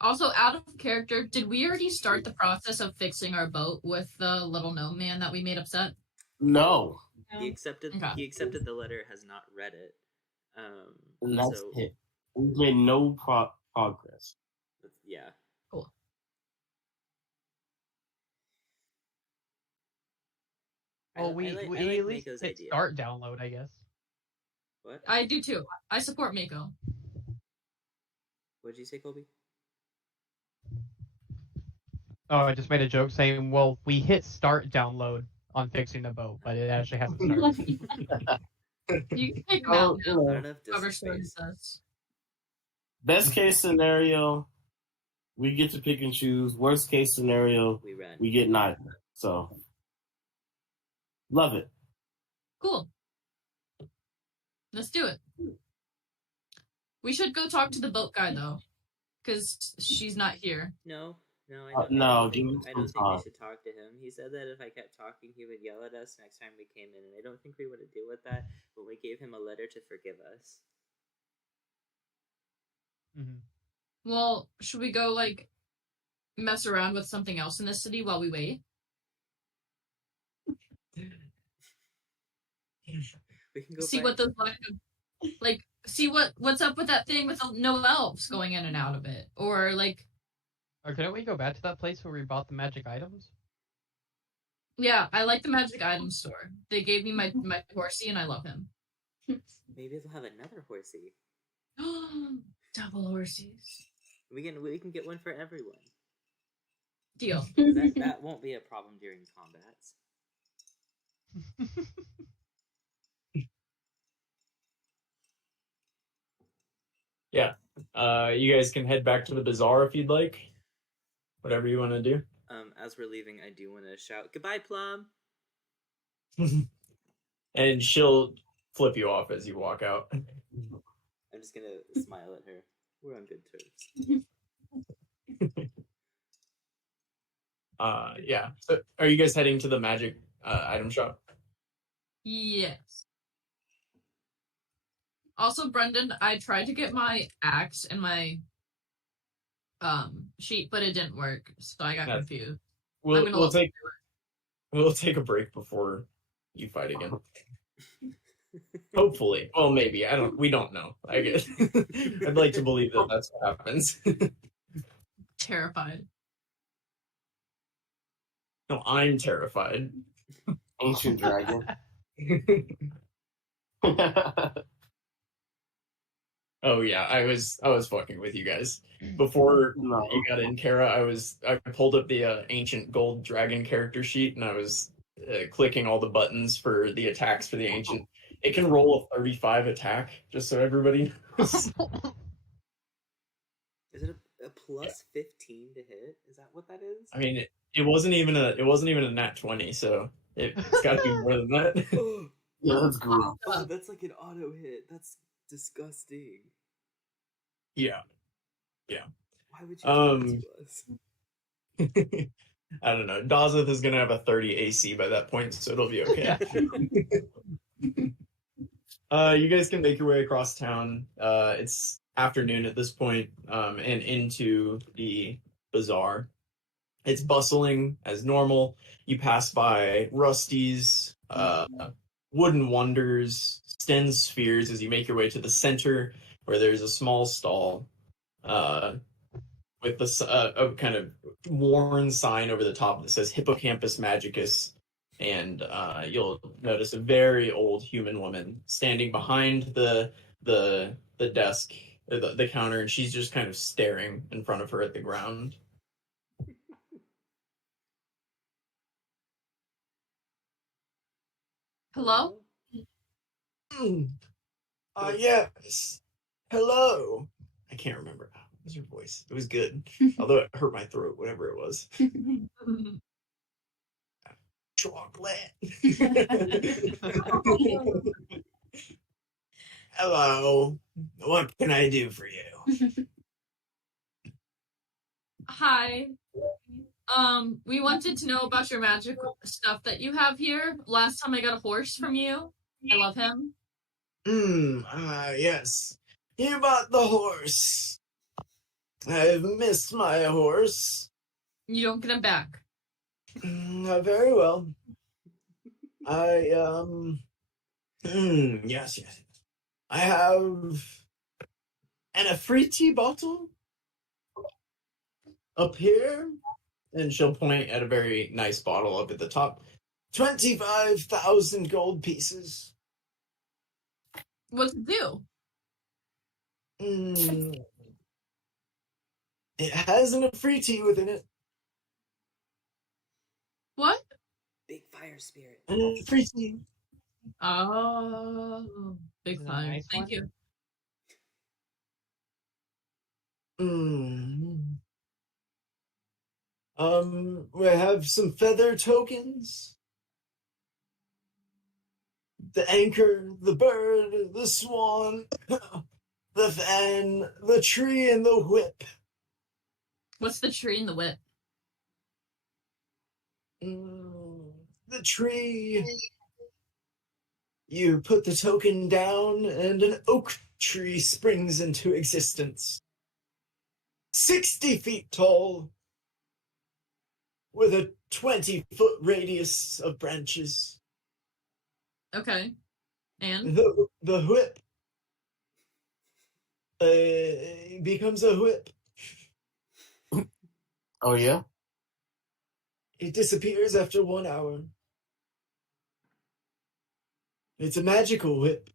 Also, out of character, did we already start the process of fixing our boat with the little gnome man that we made upset? No. He accepted. Okay. He accepted the letter. Has not read it. And that's So it. We've made no progress. yeah. Cool. Well, we I at like least Mako's hit idea. start download, I guess. What? I do too. I support Mako. What did you say, Colby? Oh, I just made a joke saying, well, we hit start download on fixing the boat, but it actually hasn't started. You can take him Oh, out you now. know, Not enough Cover disk story space. says. best case scenario, we get to pick and choose. Worst case scenario, We ran. we get neither. So, love it. Cool. Let's do it. We should go talk to the boat guy though, because she's not here. No. I No, don't give me think, I don't some think we time. should talk to him. He said that if I kept talking, he would yell at us next time we came in, and I don't think we want to deal with that. But we gave him a letter to forgive us. Mhm. Well, should we go like mess around with something else in the city while we wait? We can go See find- what those like see what's up with that thing with the no elves going in and out of it, or like Or couldn't we go back to that place where we bought the magic items? yeah, I like the magic item store. They gave me my horsey and I love him. Maybe they'll have another horsey. Double horses. We can get one for everyone. Deal. That won't be a problem during combats. Yeah. You guys can head back to the bazaar if you'd like. Whatever you want to do. As we're leaving, I do want to shout goodbye, Plum. And she'll flip you off as you walk out. I'm just gonna smile at her. We're on good terms. Yeah. So are you guys heading to the magic item shop? Yes. Also, Brendan, I tried to get my axe and my sheet, but it didn't work, so I got confused. We'll take a break before you fight again. Hopefully. Well, maybe. We don't know. I guess. I'd like to believe that that's what happens. Terrified. No, I'm terrified. Ancient dragon. Oh yeah, I was fucking with you guys. Before No. you got in, Kara, I pulled up the ancient gold dragon character sheet and I was clicking all the buttons for the attacks for the ancient. It can roll a 35 attack, just so everybody knows. Is it a plus 15 to hit? Is that what that is? I mean, it wasn't even a nat 20, so it's got to be more than that. Yeah, that's good. Oh, that's like an auto hit. That's disgusting. Yeah. Why would you do that to us? I don't know. Dazeth is gonna have a 30 AC by that point, so it'll be okay. You guys can make your way across town. It's afternoon at this point, and into the bazaar. It's bustling as normal. You pass by Rusty's, Wooden Wonders, Sten Spheres as you make your way to the center, where there's a small stall with a kind of worn sign over the top that says Hippocampus Magicus. And you'll notice a very old human woman standing behind the desk, the counter, and she's just kind of staring in front of her at the ground. Hello? Yes. Hello. I can't remember. What was your voice? It was good. Although it hurt my throat, whatever it was. Chocolate. chocolate. Hello. What can I do for you? Hi. We wanted to know about your magic stuff that you have here. Last time I got a horse from you. I love him. Yes. You bought the horse. I've missed my horse. You don't get him back. Very well. Yes. I have an Afriti bottle up here. And she'll point at a very nice bottle up at the top. 25,000 gold pieces. What's it do? It has an Afriti within it. What? Big fire spirit. An Afriti. Oh, big Is it a time. nice Thank one? you. We have some feather tokens. The anchor, the bird, the swan, the fan, the tree, and the whip. What's the tree and the whip? The tree. You put the token down, and an oak tree springs into existence. 60 feet tall, with a 20-foot radius of branches. Okay. And? The whip becomes a whip. Oh, yeah? It disappears after 1 hour. It's a magical whip.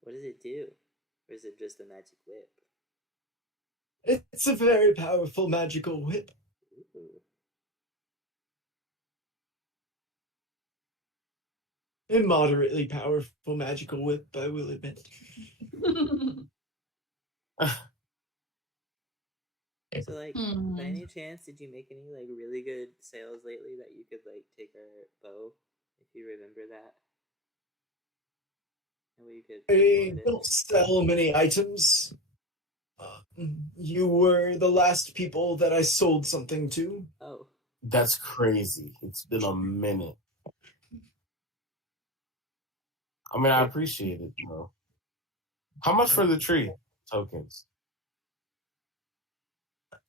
What does it do? Or is it just a magic whip? It's a very powerful magical whip. Ooh. A moderately powerful magical whip, I will admit. So, like, by any chance, did you make any, like, really good sales lately that you could, like, take our bow, if you remember that? And we could I afford it. don't sell many items. You were the last people that I sold something to. Oh. That's crazy. It's been a minute. I mean, I appreciate it, bro. How much for the tree tokens?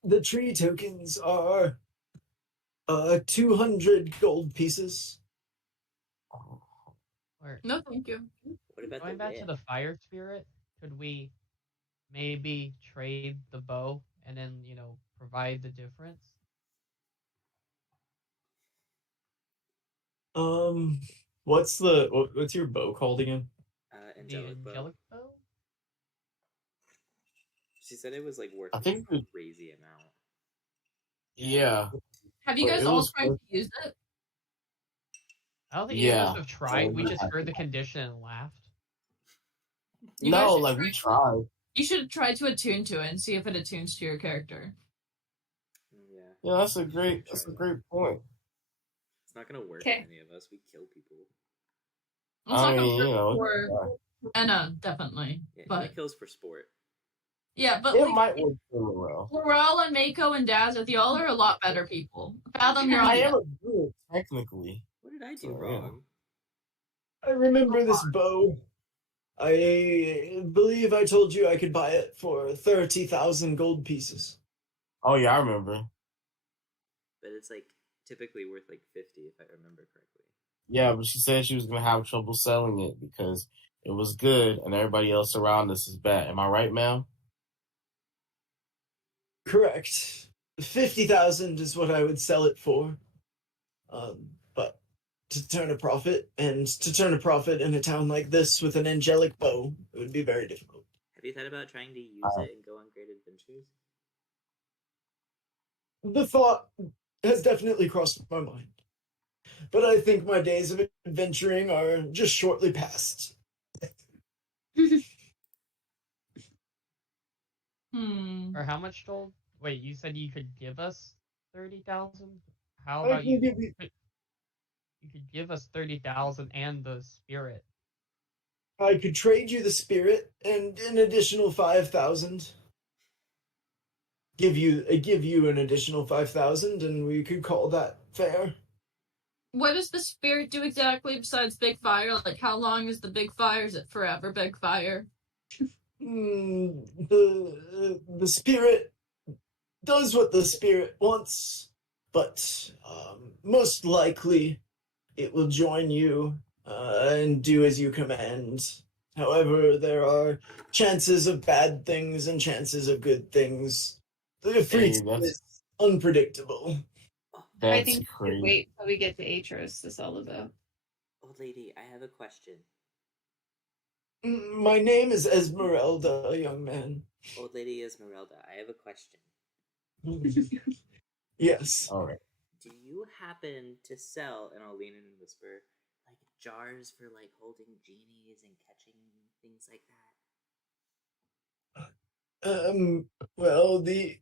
The tree tokens are 200 gold pieces. Or No, thank you. What about going the back whip? to the fire spirit, could we maybe trade the bow and then, provide the difference? What's your bow called again? Angelic The bow. angelic bow? She said it was, like, worth I think a crazy amount. Yeah. Have you But guys it all was tried to worth- use it? I don't think any of us Yeah. have tried. We we just had heard to. the condition and laughed. You guys No, should like, try we to- tried. You should try to attune to it and see if it attunes to your character. Yeah. Yeah, that's a great point. It's not gonna work Okay. for any of us. We kill people. It's not I gonna mean, work for Anna, definitely. Yeah, But he kills for sport. yeah, but it like might work really well. Laurel and Mako and Dazeth, y'all are a lot better people. Fathom, you're on I the am a druid, technically. What did I do So, yeah. wrong? I remember this bow. I believe I told you I could buy it for 30,000 gold pieces. Oh, yeah, I remember. But it's like typically worth like 50 if I remember correctly. Yeah, but she said she was going to have trouble selling it because it was good and everybody else around us is bad. Am I right, ma'am? Correct. 50,000 is what I would sell it for. But to turn a profit in a town like this with an angelic bow, it would be very difficult. Have you thought about trying to use it and go on great adventures? The thought has definitely crossed my mind. But I think my days of adventuring are just shortly past. Or how much gold? Wait, you said you could give us 30,000? How I about can you? give you- you could give us 30,000 and the spirit. I could trade you the spirit and an additional 5,000. Give you an additional 5,000, and we could call that fair. What does the spirit do exactly besides big fire? Like, how long is the big fire? Is it forever big fire? The spirit does what the spirit wants, but most likely it will join you and do as you command. However, there are chances of bad things and chances of good things. The free is unpredictable. I think we should wait till we get to Aetros to sell the bow. Old lady, I have a question. My name is Esmeralda, young man. Old lady Esmeralda, I have a question. Yes. All right. Do you happen to sell, and I'll lean in and whisper, like jars for like holding genies and catching things like that? Well, the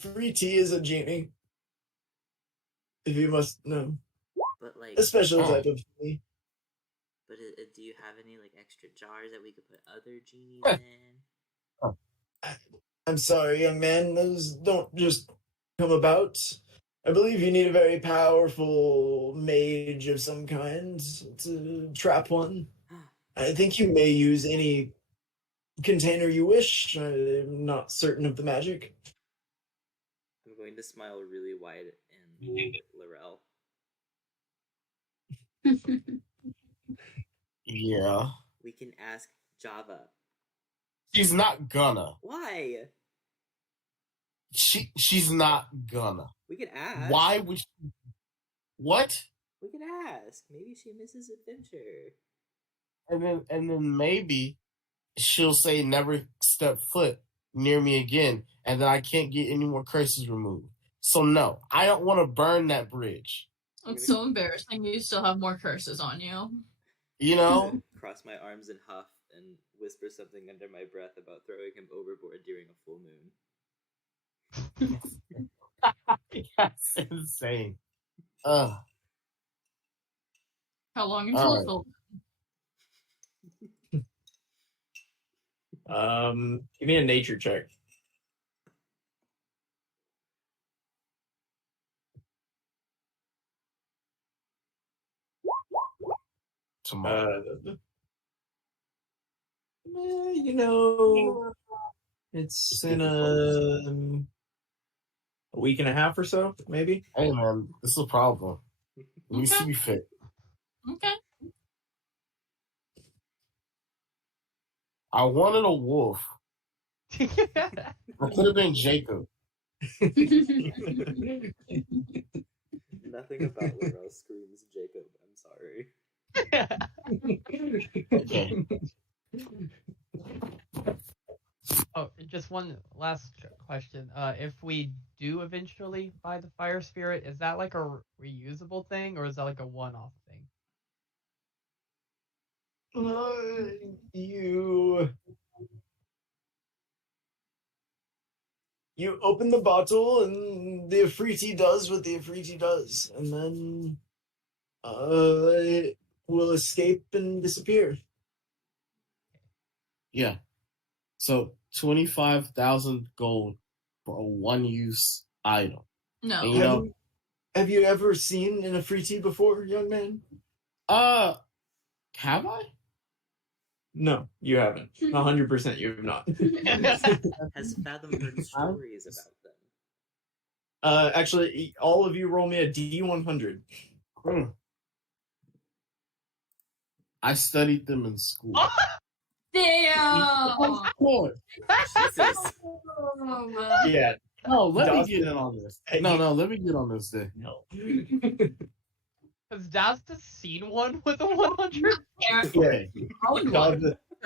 free tea is a genie. If you must know. But like A special type of genie. But do you have any like extra jars that we could put other genies in? I'm sorry, young man. Those don't just come about. I believe you need a very powerful mage of some kind to trap one. I think you may use any container you wish. I'm not certain of the magic. I'm going to smile really wide and Laurel. Yeah. We can ask Java. She's not gonna. Why? She's not gonna. We could ask. Why would she? What? We could ask. Maybe she misses adventure. And then maybe she'll say never step foot near me again, and then I can't get any more curses removed. So no, I don't want to burn that bridge. It's so embarrassing. You still have more curses on you. You know? Cross my arms and huff and whisper something under my breath about throwing him overboard during a full moon. That's insane. How long until All a full Give me a nature check. Tomorrow. You know, it's in a week and a half or so, maybe. Hey man, this is a problem. Let me see me fit. Okay. I wanted a wolf. I could have been Jacob. Nothing about Laurel screams Jacob. I'm sorry. Okay. Oh, just one last question. If we do eventually buy the fire spirit, is that like a reusable thing, or is that like a one-off thing? You open the bottle, and the Afriti does what the Afriti does, and then it will escape and disappear. Yeah. So 25,000 gold for a one-use item. No. And, you know, have you ever seen an Afriti before, young man? have I? No, you haven't. 100% you have not. Has Fathom heard stories about them? Actually, all of you roll me a D100. I studied them in school. Damn! Of course. Jesus. Yeah. No, let me Dawson- get in on this. No, let me get on this day. No. Has Dazda seen one with a 100? Okay.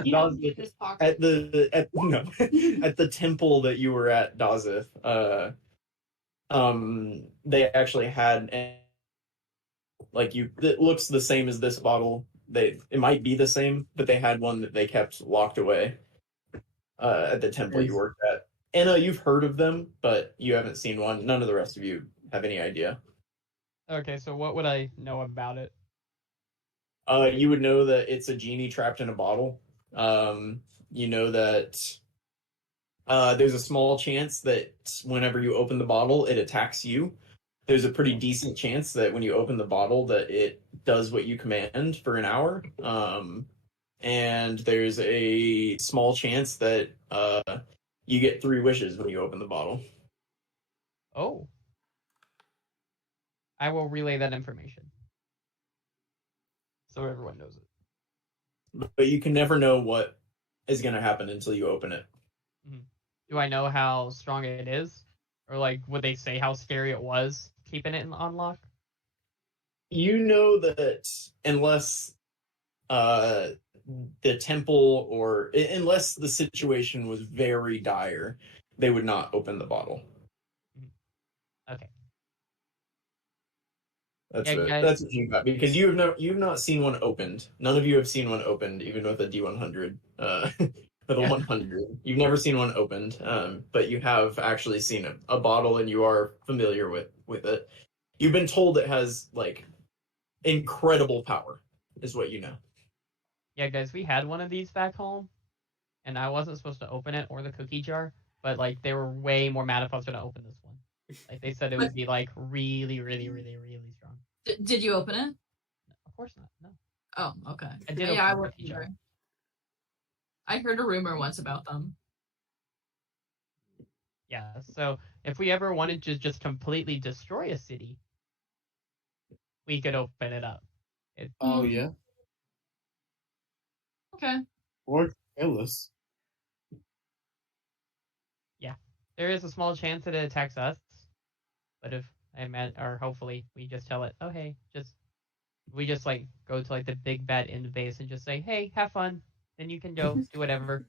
Dazith, at the temple that you were at, Dazith, they actually had it looks the same as this bottle. It might be the same, but they had one that they kept locked away at the temple you worked at. Anna, you've heard of them, but you haven't seen one. None of the rest of you have any idea. Okay, so what would I know about it? You would know that it's a genie trapped in a bottle. You know that there's a small chance that whenever you open the bottle, it attacks you. There's a pretty decent chance that when you open the bottle, that it does what you command for an hour. And there's a small chance that you get 3 wishes when you open the bottle. Oh. I will relay that information. So everyone knows it. But you can never know what is going to happen until you open it. Do I know how strong it is? Or, like, would they say how scary it was keeping it on lock? You know that unless the temple or unless the situation was very dire, they would not open the bottle. Okay. That's Yeah, it. guys. That's what you got because you've not seen one opened. None of you have seen one opened, even with a D100. With a Yeah. 100, you've never seen one opened, but you have actually seen a bottle, and you are familiar with it. You've been told it has like incredible power, is what you know. Yeah, guys, we had one of these back home, and I wasn't supposed to open it or the cookie jar, but like they were way more mad if I was going to open this one. Like they said it would be like really, really, really, really strong. Did you open it? Of course not. No. Oh, okay. I did. Yeah, I open the wouldn't cookie jar. either. I heard a rumor once about them. Yeah. So if we ever wanted to just completely destroy a city, we could open it up. Oh yeah. Okay. Or careless. There is a small chance that it attacks us, but if I imagine, or hopefully we just tell it, oh hey, we just like go to like the big bad end base and just say, hey, have fun, then you can go do whatever.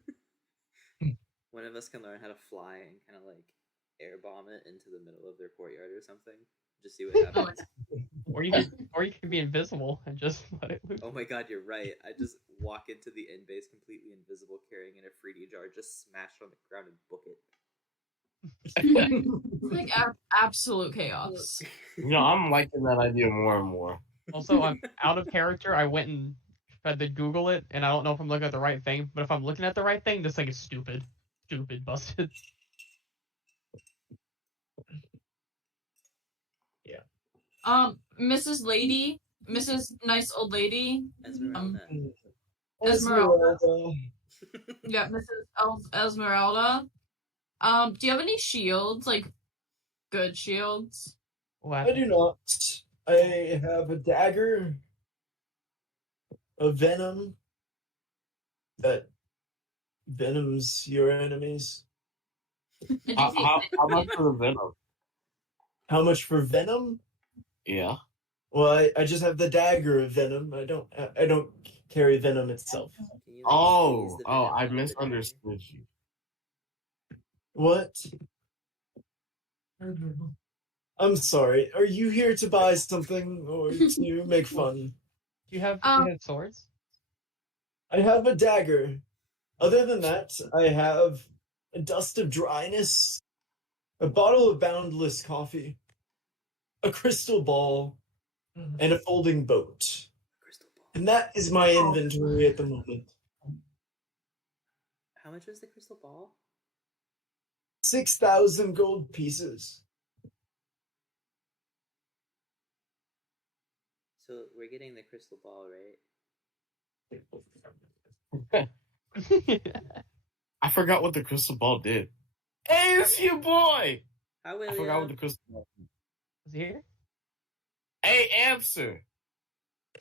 One of us can learn how to fly and kind of like air bomb it into the middle of their courtyard or something. Just see what happens. Or you can be invisible and just let it loose. Oh my god, you're right. I just walk into the end base completely invisible, carrying in a fruity jar, just smash it on the ground and book it. Like absolute chaos. I'm liking that idea more and more. Also, I'm out of character. I went and tried to Google it, and I don't know if I'm looking at the right thing. But if I'm looking at the right thing, this thing is stupid, busted. Mrs. Nice Old Lady. Esmeralda. Esmeralda. Yeah, Mrs. Esmeralda. Do you have any shields? Like, good shields? I do not. I have a dagger, a venom that venoms your enemies. How much for the venom? How much for venom? Yeah. Well, I just have the dagger of venom. I don't carry venom itself. Can you, like, Oh, squeeze the I venom out of the misunderstood you. What? I'm sorry. Are you here to buy something or to make fun? Do you have swords? I have a dagger. Other than that, I have a dust of dryness, a bottle of boundless coffee, a crystal ball, and a folding boat. crystal ball? And that is my inventory at the moment. How much was the crystal ball? 6,000 gold pieces. So we're getting the crystal ball, right? I forgot what the crystal ball did. Hey, it's your boy! How will I forgot what the crystal ball did. Is he here? Hey, answer!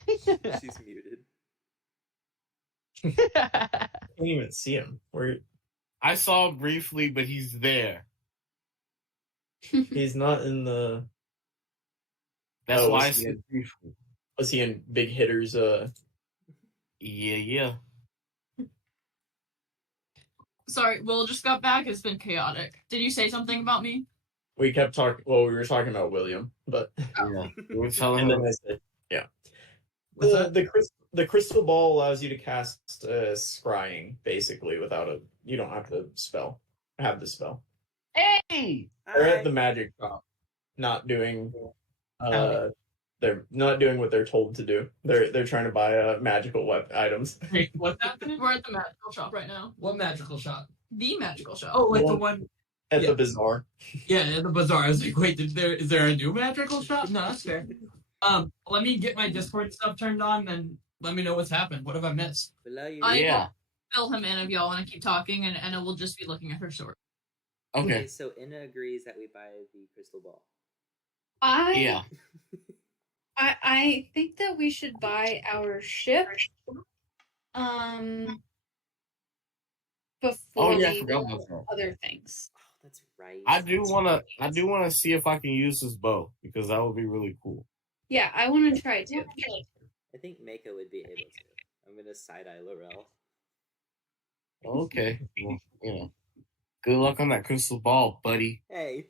She's muted. I can't even see him. I saw him briefly, but he's there. He's not in the... That's Oh, why I was he said briefly. Was he in Big Hitters? Yeah. Sorry, Will just got back. It's been chaotic. Did you say something about me? We kept talking... Well, we were talking about William, but... Yeah. We were telling And him. then I said, yeah. What's that? The crystal ball allows you to cast scrying, basically, without a... You don't have to have the spell. Hey! They're at the magic shop, not doing... They're not doing what they're told to do. They're trying to buy magical items. Wait, what's happening? We're at the magical shop right now. What magical shop? The magical shop. Oh, like Well, the one. At Yeah. the bazaar. Yeah, at the bazaar. I was like, wait, is there a new magical shop? No, that's fair. Let me get my Discord stuff turned on, then let me know what's happened. What have I missed? Below you. I Yeah. will fill him in if y'all want to keep talking, and Anna will just be looking at her sword. Okay. So Inna agrees that we buy the crystal ball. Yeah. I think that we should buy our ship. Before Oh yeah, I we forgot do about that. other things. Oh, that's right. I do wanna see if I can use this bow because that would be really cool. Yeah, I want to try too. I think Mako would be able to. I'm gonna side eye Laurel. Okay. Well, you know. Good luck on that crystal ball, buddy. Hey.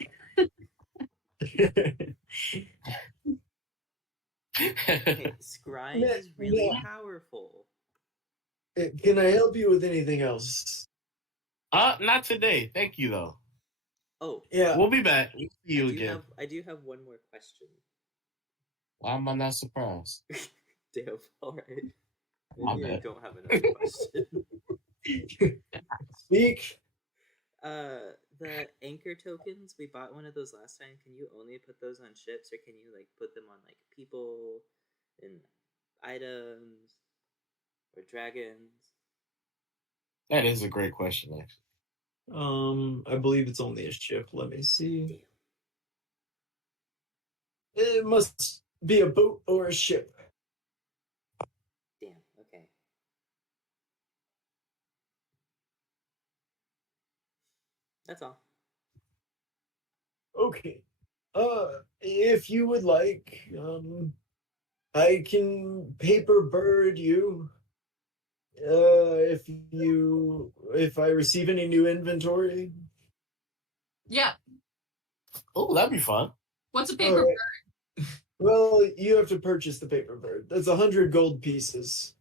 Hey, scrying Yeah, is really yeah. powerful. Can I help you with anything else? Not today. Thank you though. Oh, Yeah. We'll be back. We'll see you again. I do have one more question. Why am I not surprised? Damn, alright. My Maybe I bad. don't have another question. Speak. The anchor tokens, we bought one of those last time. Can you only put those on ships, or can you like put them on like people and items or dragons? That is a great question, actually. I believe it's only a ship. Let me see. Damn. It must be a boat or a ship. Damn. Okay. That's all. Okay. If you would like, I can paper bird you. If I receive any new inventory. Yeah. Oh, that'd be fun. What's a paper Alright. bird? Well, you have to purchase the paper bird. That's 100 gold pieces.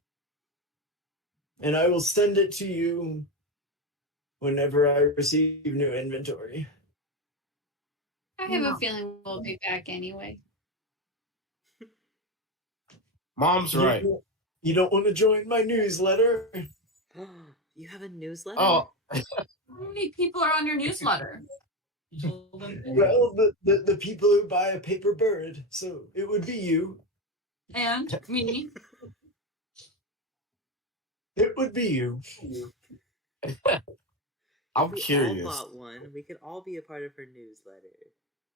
And I will send it to you whenever I receive new inventory. I have a feeling we'll be back anyway. Mom's right. You don't want to join my newsletter? You have a newsletter? Oh, How many people are on your newsletter? You told them. Well, the people who buy a paper bird. So it would be you. And me. It would be you. I'm If we curious. all bought one, we could all be a part of her newsletter.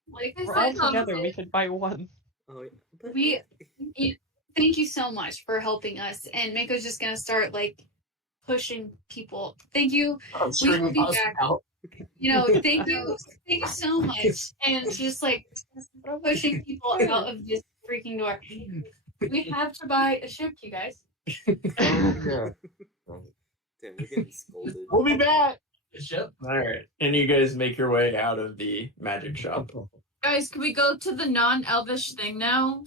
Like I We're all said, together. We should buy one. Oh, yeah. But We- thank you so much for helping us. And Mako's just gonna start like pushing people. Thank you. I'm We will be us back. out. Thank you so much. And just like pushing people out of this freaking door. We have to buy a ship, you guys. Yeah. Damn, we're getting scolded. We'll be back. The ship. All right. And you guys make your way out of the magic shop. Guys, can we go to the non-elvish thing now?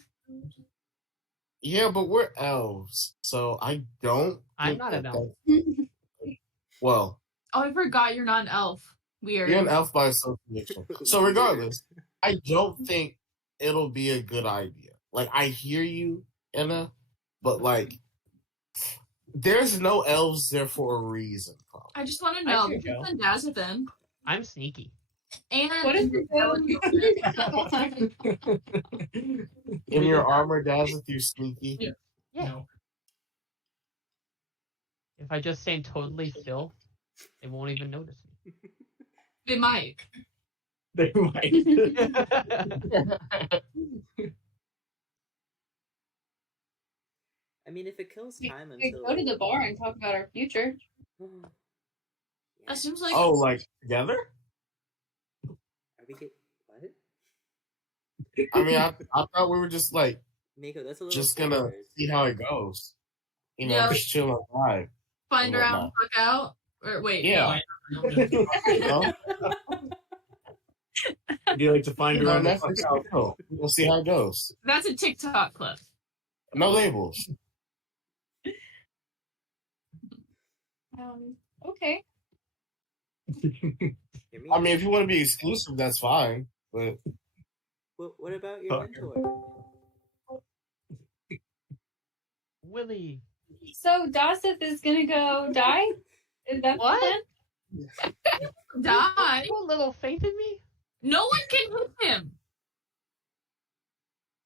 Yeah, but we're elves, so I don't. I'm think not an that elf. Well, Oh, I forgot you're not an elf. Weird. you're an elf by association. So regardless, I don't think it'll be a good idea. Like, I hear you, Anna, but like, there's no elves there for a reason. Probably. I just want to I know. should go. Send Dazathan. I'm sneaky. And What is In your armor, Dazeth, you're sneaky. Yeah. Yeah. No. If I just stand totally still, they won't even notice me. They might. They might. I mean, if it kills time We until go to the bar and talk about our future. That seems like Oh, like together? Are we get what? I mean, I thought we were just like Mako, that's a little just gonna forward. see how it goes. You know, Yeah. just chill and vibe. find her out and whatnot. fuck out. Or wait. Yeah. You know? Would you like to find You her know, on the Netflix and chill. We'll see how it goes. That's a TikTok clip. No labels. Okay. Hear me? I mean, if you want to be exclusive, that's fine. But what about your Fuck. mentor? really. So Dosseth is gonna go die? Is that What? the plan? Die. You have a little faith in me? No one can hit him.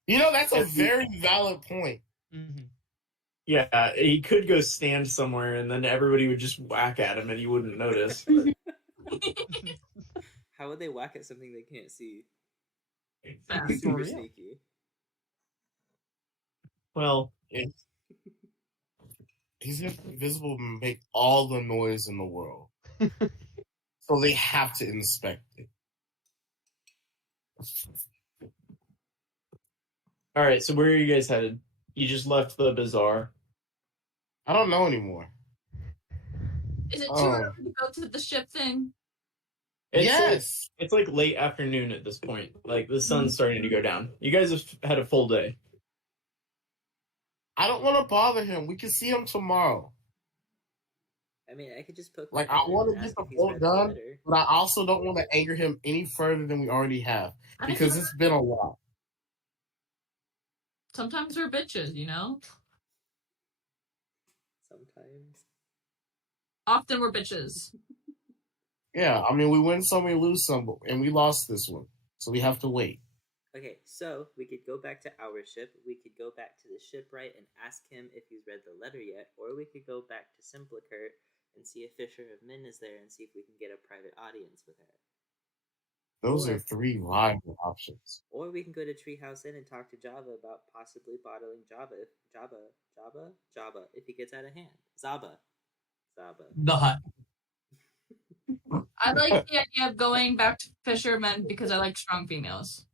You know, that's a very valid point. Mm-hmm. Yeah, he could go stand somewhere, and then everybody would just whack at him, and he wouldn't notice. How would they whack at something they can't see? Fast. Super real. sneaky. Well, He's invisible and make all the noise in the world. So they have to inspect it. all right. So where are you guys headed? You just left the bazaar. I don't know anymore. Is it too Oh. early to go to the ship thing? It's Yes. it's like late afternoon at this point. Like the sun's starting to go down. You guys have had a full day. I don't want to bother him. We can see him tomorrow. I mean, I could just poke. Like, him I and wanna ask get the if he's boat read done. letter. But I also don't want to anger him any further than we already have. Because it's been a while. Sometimes we're bitches, you know? Sometimes. Often we're bitches. Yeah, I mean, we win some, we lose some, and we lost this one. So we have to wait. Okay, so we could go back to our ship. We could go back to the shipwright and ask him if he's read the letter yet, or we could go back to Simplicurt and see if Fisher of Min is there and see if we can get a private audience with her. Those are three viable options. Or we can go to Treehouse Inn and talk to Java about possibly bottling Java if he gets out of hand. Zaba. The hut. I like the idea of going back to fishermen because I like strong females.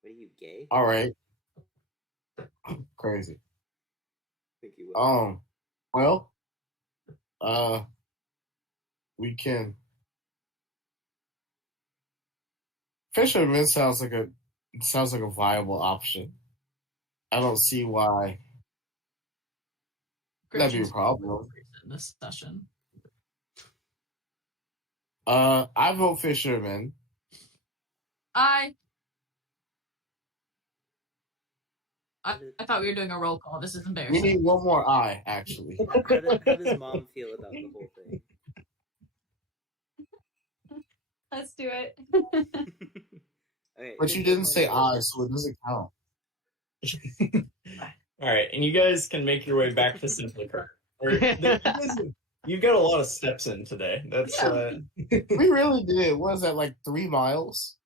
What are you, gay? All right. Crazy. I think you will. Well, we can. Fisherman sounds like a viable option. I don't see why that'd be a problem. In this session. I vote Fisherman. I thought we were doing a roll call. This is We embarrassing. need one more eye, actually. How does mom feel about the whole thing? Let's do it. Okay, But you didn't say I, so it doesn't count. All right, and you guys can make your way back to Simplicurt. You've got a lot of steps in today. That's We really did. What is that, like 3 miles?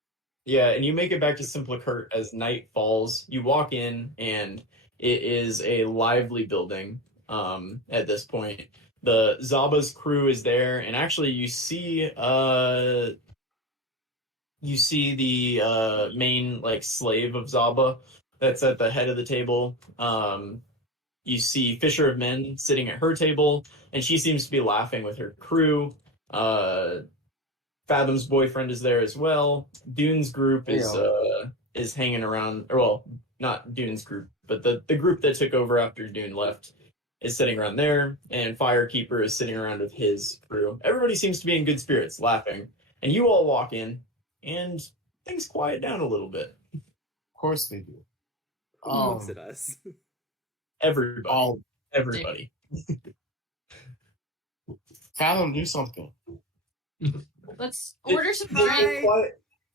yeah, and you make it back to Simplicurt as night falls. You walk in, and it is a lively building. At this point, the Zaba's crew is there, and actually, you see the main like slave of Zaba that's at the head of the table. You see Fisher of Men sitting at her table, and she seems to be laughing with her crew. Fathom's boyfriend is there as well. Dune's group is hanging around, or well, not Dune's group, but the group that took over after Dune left is sitting around there, and Firekeeper is sitting around with his crew. Everybody seems to be in good spirits, laughing. And you all walk in, and things quiet down a little bit. Of course they do. Who looks at us? Everybody. Fathom, do something. Let's order some drinks.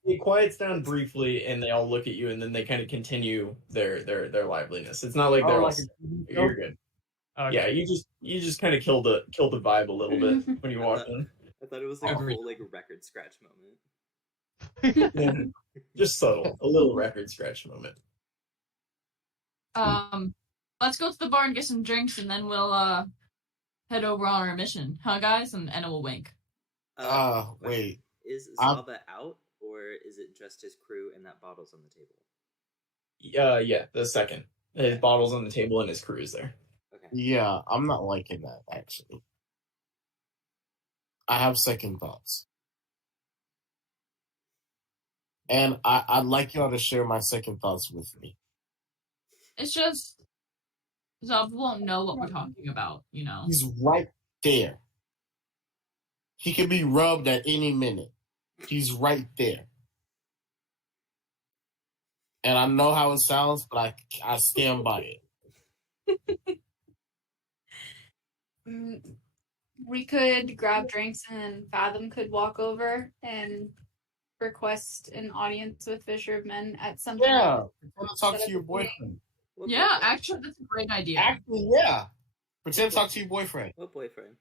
It quiets down briefly, and they all look at you, and then they kind of continue their liveliness. It's not like they're all. You're good. Okay. Yeah, you just kind of kill the vibe a little bit when you walk in. I thought it was like Agreed. a whole like record scratch moment. Just subtle, a little record scratch moment. Let's go to the bar and get some drinks, and then we'll head over on our mission, huh, guys? And Anna will wink. Question. Wait. Is I'm- Zaba out, or is it just his crew and that bottle's on the table? Yeah, the second. His bottle's on the table, and his crew is there. Okay. Yeah, I'm not liking that, actually. I have second thoughts. And I'd like y'all to share my second thoughts with me. It's just Zob won't know what we're talking about, you know. He's right there. He can be rubbed at any minute. He's right there. And I know how it sounds, but I stand by it. We could grab drinks and then Fathom could walk over and request an audience with Fisher of Men at some point. Yeah, pretend to talk Set to up your a meeting. boyfriend. What Yeah, boyfriend? actually, that's a great idea. Actually, yeah. Pretend to talk to your boyfriend. What boyfriend?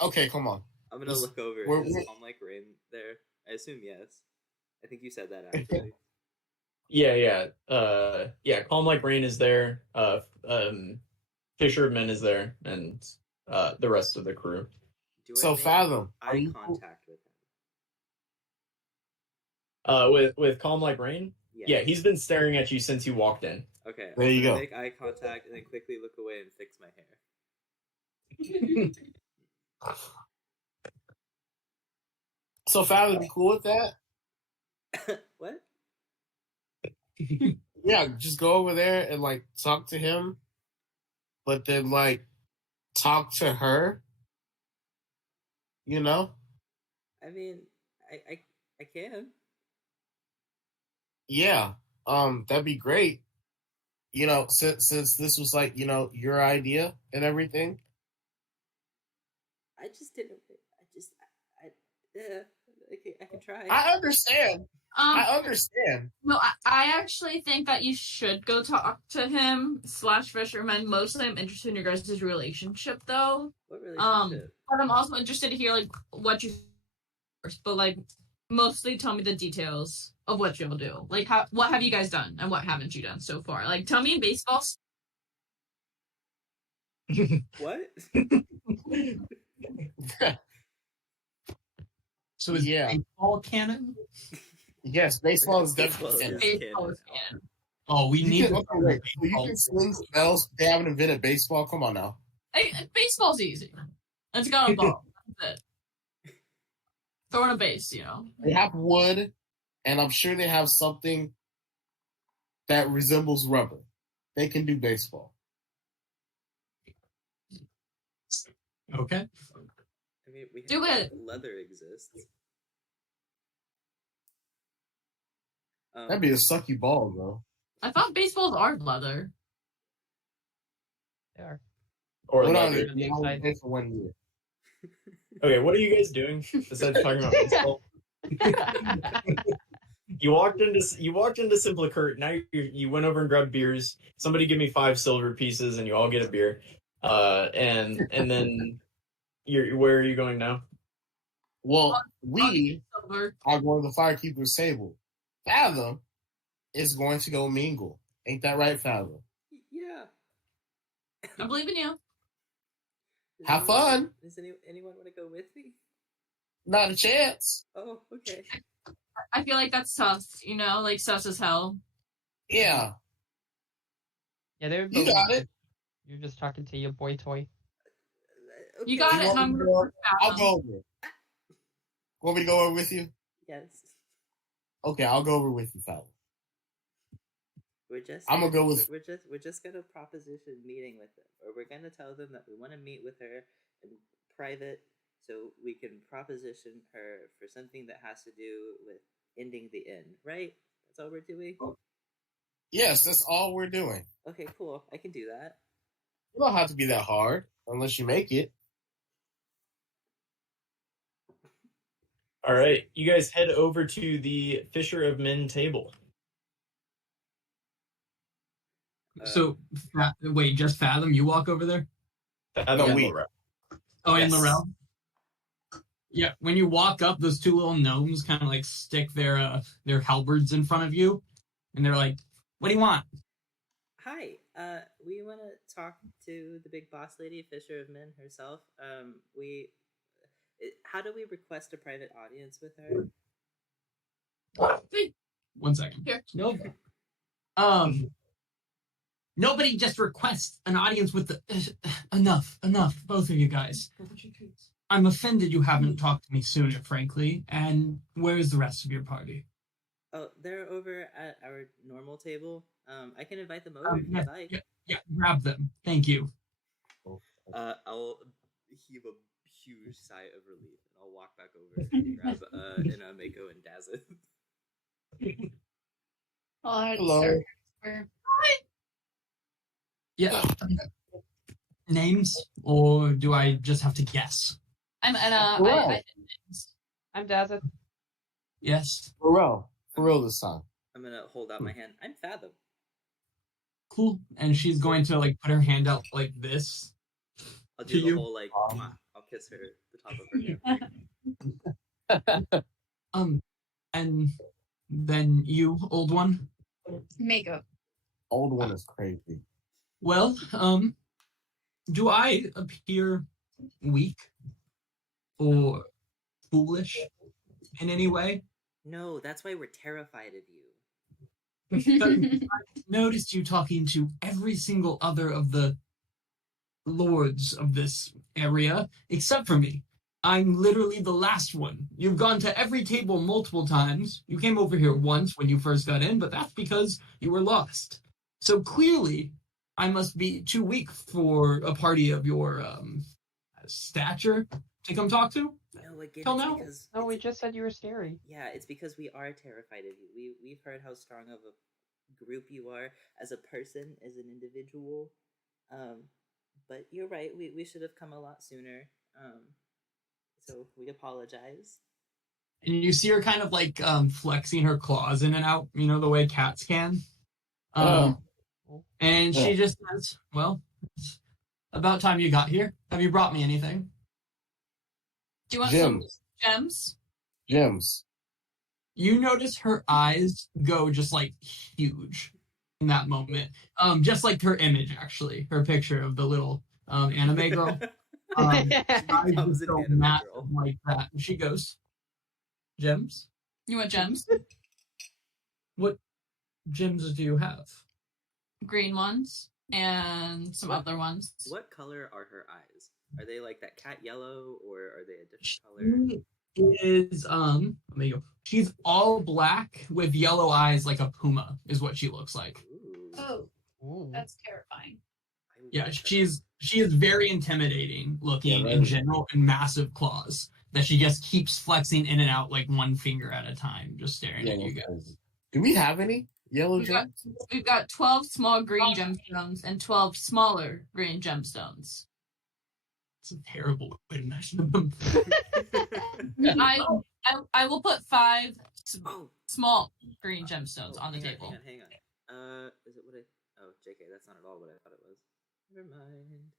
Okay, come on. I'm gonna This- look over. we're- Is we're- Calm Like Rain there? I assume yes. I think you said that actually. Yeah. Calm Like Rain is there. Fisher of Men is there, and the rest of the crew. Do So, I make Fathom, are eye you- contact with him? With Calm Like Rain, yeah, he's been staring at you since you walked in. Okay. There you I'm gonna go. Make eye contact and then quickly look away and fix my hair. So, Fathom, you cool with that? What? Yeah, just go over there and like talk to him, but then like talk to her. You know? I mean, I can. Yeah. That'd be great. You know, since this was like, you know, your idea and everything. I just didn't. I can try. I understand. I understand. No, I actually think that you should go talk to him / Fisherman. Mostly, I'm interested in your guys' relationship, though. What relationship? But I'm also interested to hear like what you first. But like, mostly tell me the details of what you'll do. Like, what have you guys done and what haven't you done so far? Like, tell me in baseball. What? So is Yeah. baseball canon? Yes, baseball is Baseball definitely is canon. Baseball canon. is canon. Oh, we You need can, okay, wait, so you can swing spells. They haven't invented baseball. Come on now. Hey, baseball's easy. It's got a ball. That's it. Throwing a base, you know. They have wood, and I'm sure they have something that resembles rubber. They can do baseball. Okay. I mean, we Do have it. leather exists. That'd be a sucky ball, though. I thought baseballs are leather. They are. Or What leather. are they? Only play for 1 year. Okay, what are you guys doing besides talking about baseball? You walked into Simplicurt. Now you went over and grabbed beers. Somebody give me 5 silver pieces, and you all get a beer. And then where are you going now? Well, we Silver. are going to the Firekeeper's table. Fathom is going to go mingle. Ain't that right, Fathom? Yeah. I believe in you. Does Have anyone- fun. Does anyone want to go with me? Not a chance. Oh, okay. I feel like that's sus, you know, like sus as hell. Yeah, Yeah, they're you got it. You're just talking to your boy toy. You got You it, want and I'm me to gonna go? work I'll back go over. Want me to go over with you? Yes. Okay, I'll go over with you, Fathom. We're just. I'm gonna go with- We're just gonna proposition meeting with them, or we're gonna tell them that we want to meet with her in private, so we can proposition her for something that has to do with ending the inn. Right? That's all we're doing. Yes, that's all we're doing. Okay, cool. I can do that. You don't have to be that hard unless you make it. All right, you guys head over to the Fisher of Men table. So, wait, just Fathom? You walk over there? Fathom and we- Laurel. Oh, and Yes. Laurel? Yeah, when you walk up, those 2 little gnomes kind of like stick their halberds in front of you, and they're like, "What do you want?" Hi. We want to talk to the big boss lady, Fisher of Men herself. How do we request a private audience with her? 1 second. Here. No. Nobody just requests an audience with the enough, both of you guys. I'm offended you haven't talked to me sooner, frankly. And where's the rest of your party? Oh, they're over at our normal table. I can invite them over if you'd like. Yeah, grab them. Thank you. I'll heave a huge sigh of relief, and I'll walk back over and grab Mako and Dazit. I'll Hello. start. Yeah. Names, or do I just have to guess? I'm Right. I'm Dazza. Yes. For real this time. I'm gonna hold out my hand. I'm Fathom. Cool. And she's going to like put her hand out like this. I'll To do the you. whole like, mwah. I'll kiss her the top of her hand. And then you, old one. Makeup. Old one is crazy. Well, do I appear weak or foolish in any way? No, that's why we're terrified of you. I noticed you talking to every single other of the lords of this area, except for me. I'm literally the last one. You've gone to every table multiple times. You came over here once when you first got in, but that's because you were lost. So clearly, I must be too weak for a party of your stature to come talk to. No, again, Till it's now? because No, we just said you were scary. yeah, it's because we are terrified of you. We've heard how strong of a group you are as a person, as an individual. But you're right. We should have come a lot sooner. So we apologize. And you see her kind of like flexing her claws in and out, you know, the way cats can. And she just says, well, it's about time you got here. Have you brought me anything? Do you want Gems. some gems? Gems. You notice her eyes go just like huge in that moment. Just like her image, actually, her picture of the little anime girl. Eyes Becomes just an go anime massive girl. like that. And she goes, gems? You want gems? What gems do you have? Green ones and some other ones. What color are her eyes? Are they like that cat yellow, or are they a different color? She is let me go. She's all black with yellow eyes like a puma is what she looks like. Ooh. Oh, Ooh. that's terrifying. I Yeah, like that. she is very intimidating looking Yeah, in right. general, and massive claws that she just keeps flexing in and out like one finger at a time, just staring Yeah, at you that's guys. crazy. Do we have any yellow We've got, gems? we've got 12 small green gemstones and 12 smaller green gemstones. It's a terrible way to measure them. I will put 5 Oh, small green gemstones on the hang table. hang on. Is it what I? Oh, JK, that's not at all what I thought it was. Never mind.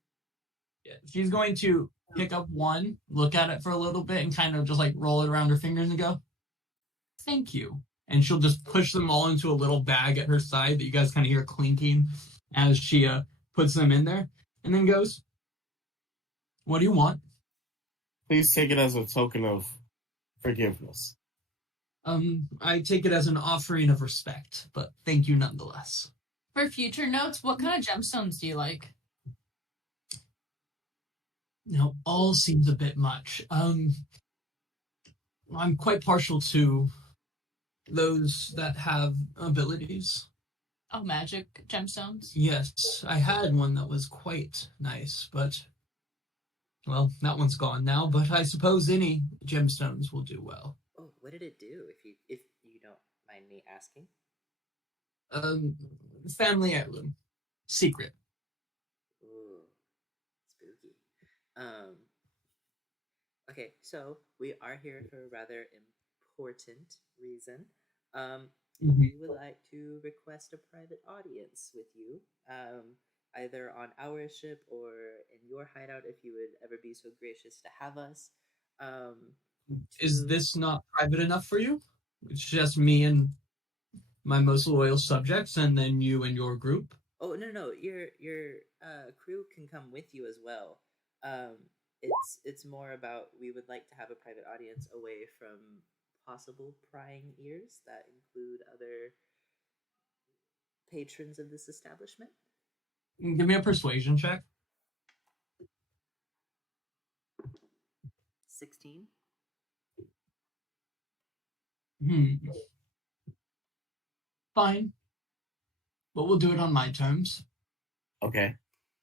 Yeah, she's going to pick up one, look at it for a little bit, and kind of just like roll it around her fingers and go, "Thank you." And she'll just push them all into a little bag at her side that you guys kind of hear clinking as she puts them in there, and then goes, "What do you want?" Please take it as a token of forgiveness. I take it as an offering of respect, but thank you nonetheless. For future notes, what kind of gemstones do you like? Now, all seems a bit much. I'm quite partial to those that have abilities. Oh, magic gemstones? Yes, I had one that was quite nice, but well, that one's gone now. But I suppose any gemstones will do well. Oh, what did it do? If you don't mind me asking. Family heirloom, secret. Ooh, spooky. Okay, so we are here for a rather important reason. We would like to request a private audience with you, either on our ship or in your hideout, if you would ever be so gracious to have us. Is this not private enough for you? It's just me and my most loyal subjects, and then you and your group. Oh no! Your crew can come with you as well. It's more about we would like to have a private audience away from possible prying ears that include other patrons of this establishment. Give me a persuasion check. 16. Fine. But we'll do it on my terms. Okay.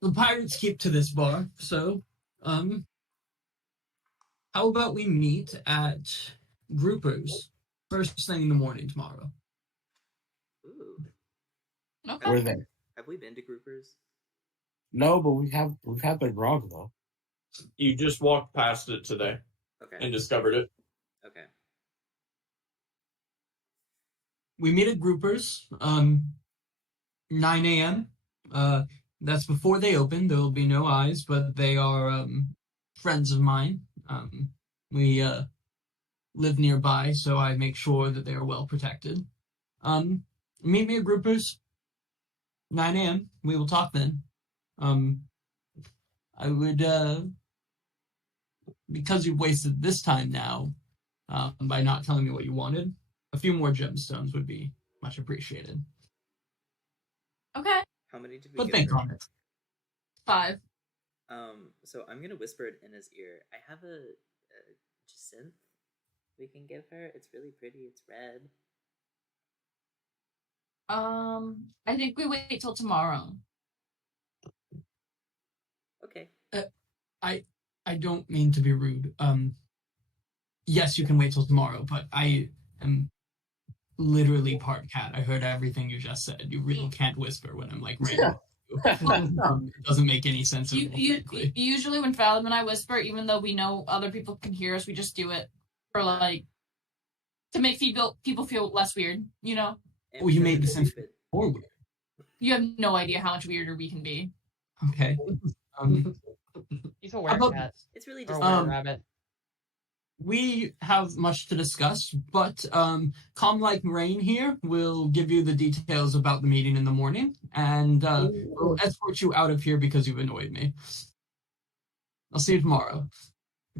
The pirates keep to this bar, so, how about we meet at Groupers first thing in the morning tomorrow? Ooh. Okay. We're there. Have we been to groupers? No, but we've had the grog though. You just walked past it today Okay. and discovered it. Okay. We meet at Groupers, 9 a.m. That's before they open. There will be no eyes, but they are friends of mine. We live nearby, so I make sure that they are well protected. Meet me at Groupers, 9 a.m. We will talk then. I would, because you've wasted this time now, by not telling me what you wanted, a few more gemstones would be much appreciated. Okay. How many did we But get? think for- on it. 5. So I'm gonna whisper it in his ear. I have a jacinth we can give her. It's really pretty. It's red. I think we wait till tomorrow. Okay. I don't mean to be rude. Yes, you can wait till tomorrow, but I am literally part cat. I heard everything you just said. You really can't whisper when I'm like random. It doesn't make any sense. Usually when Fathom and I whisper, even though we know other people can hear us, we just do it for like to make people feel less weird, you know? And Oh, you made because the sense stupid. forward. You have no idea how much weirder we can be. Okay. He's a werecat. It's really Or just a rabbit. We have much to discuss, but Calm Like Rain here will give you the details about the meeting in the morning, and we'll escort you out of here because you've annoyed me. I'll see you tomorrow.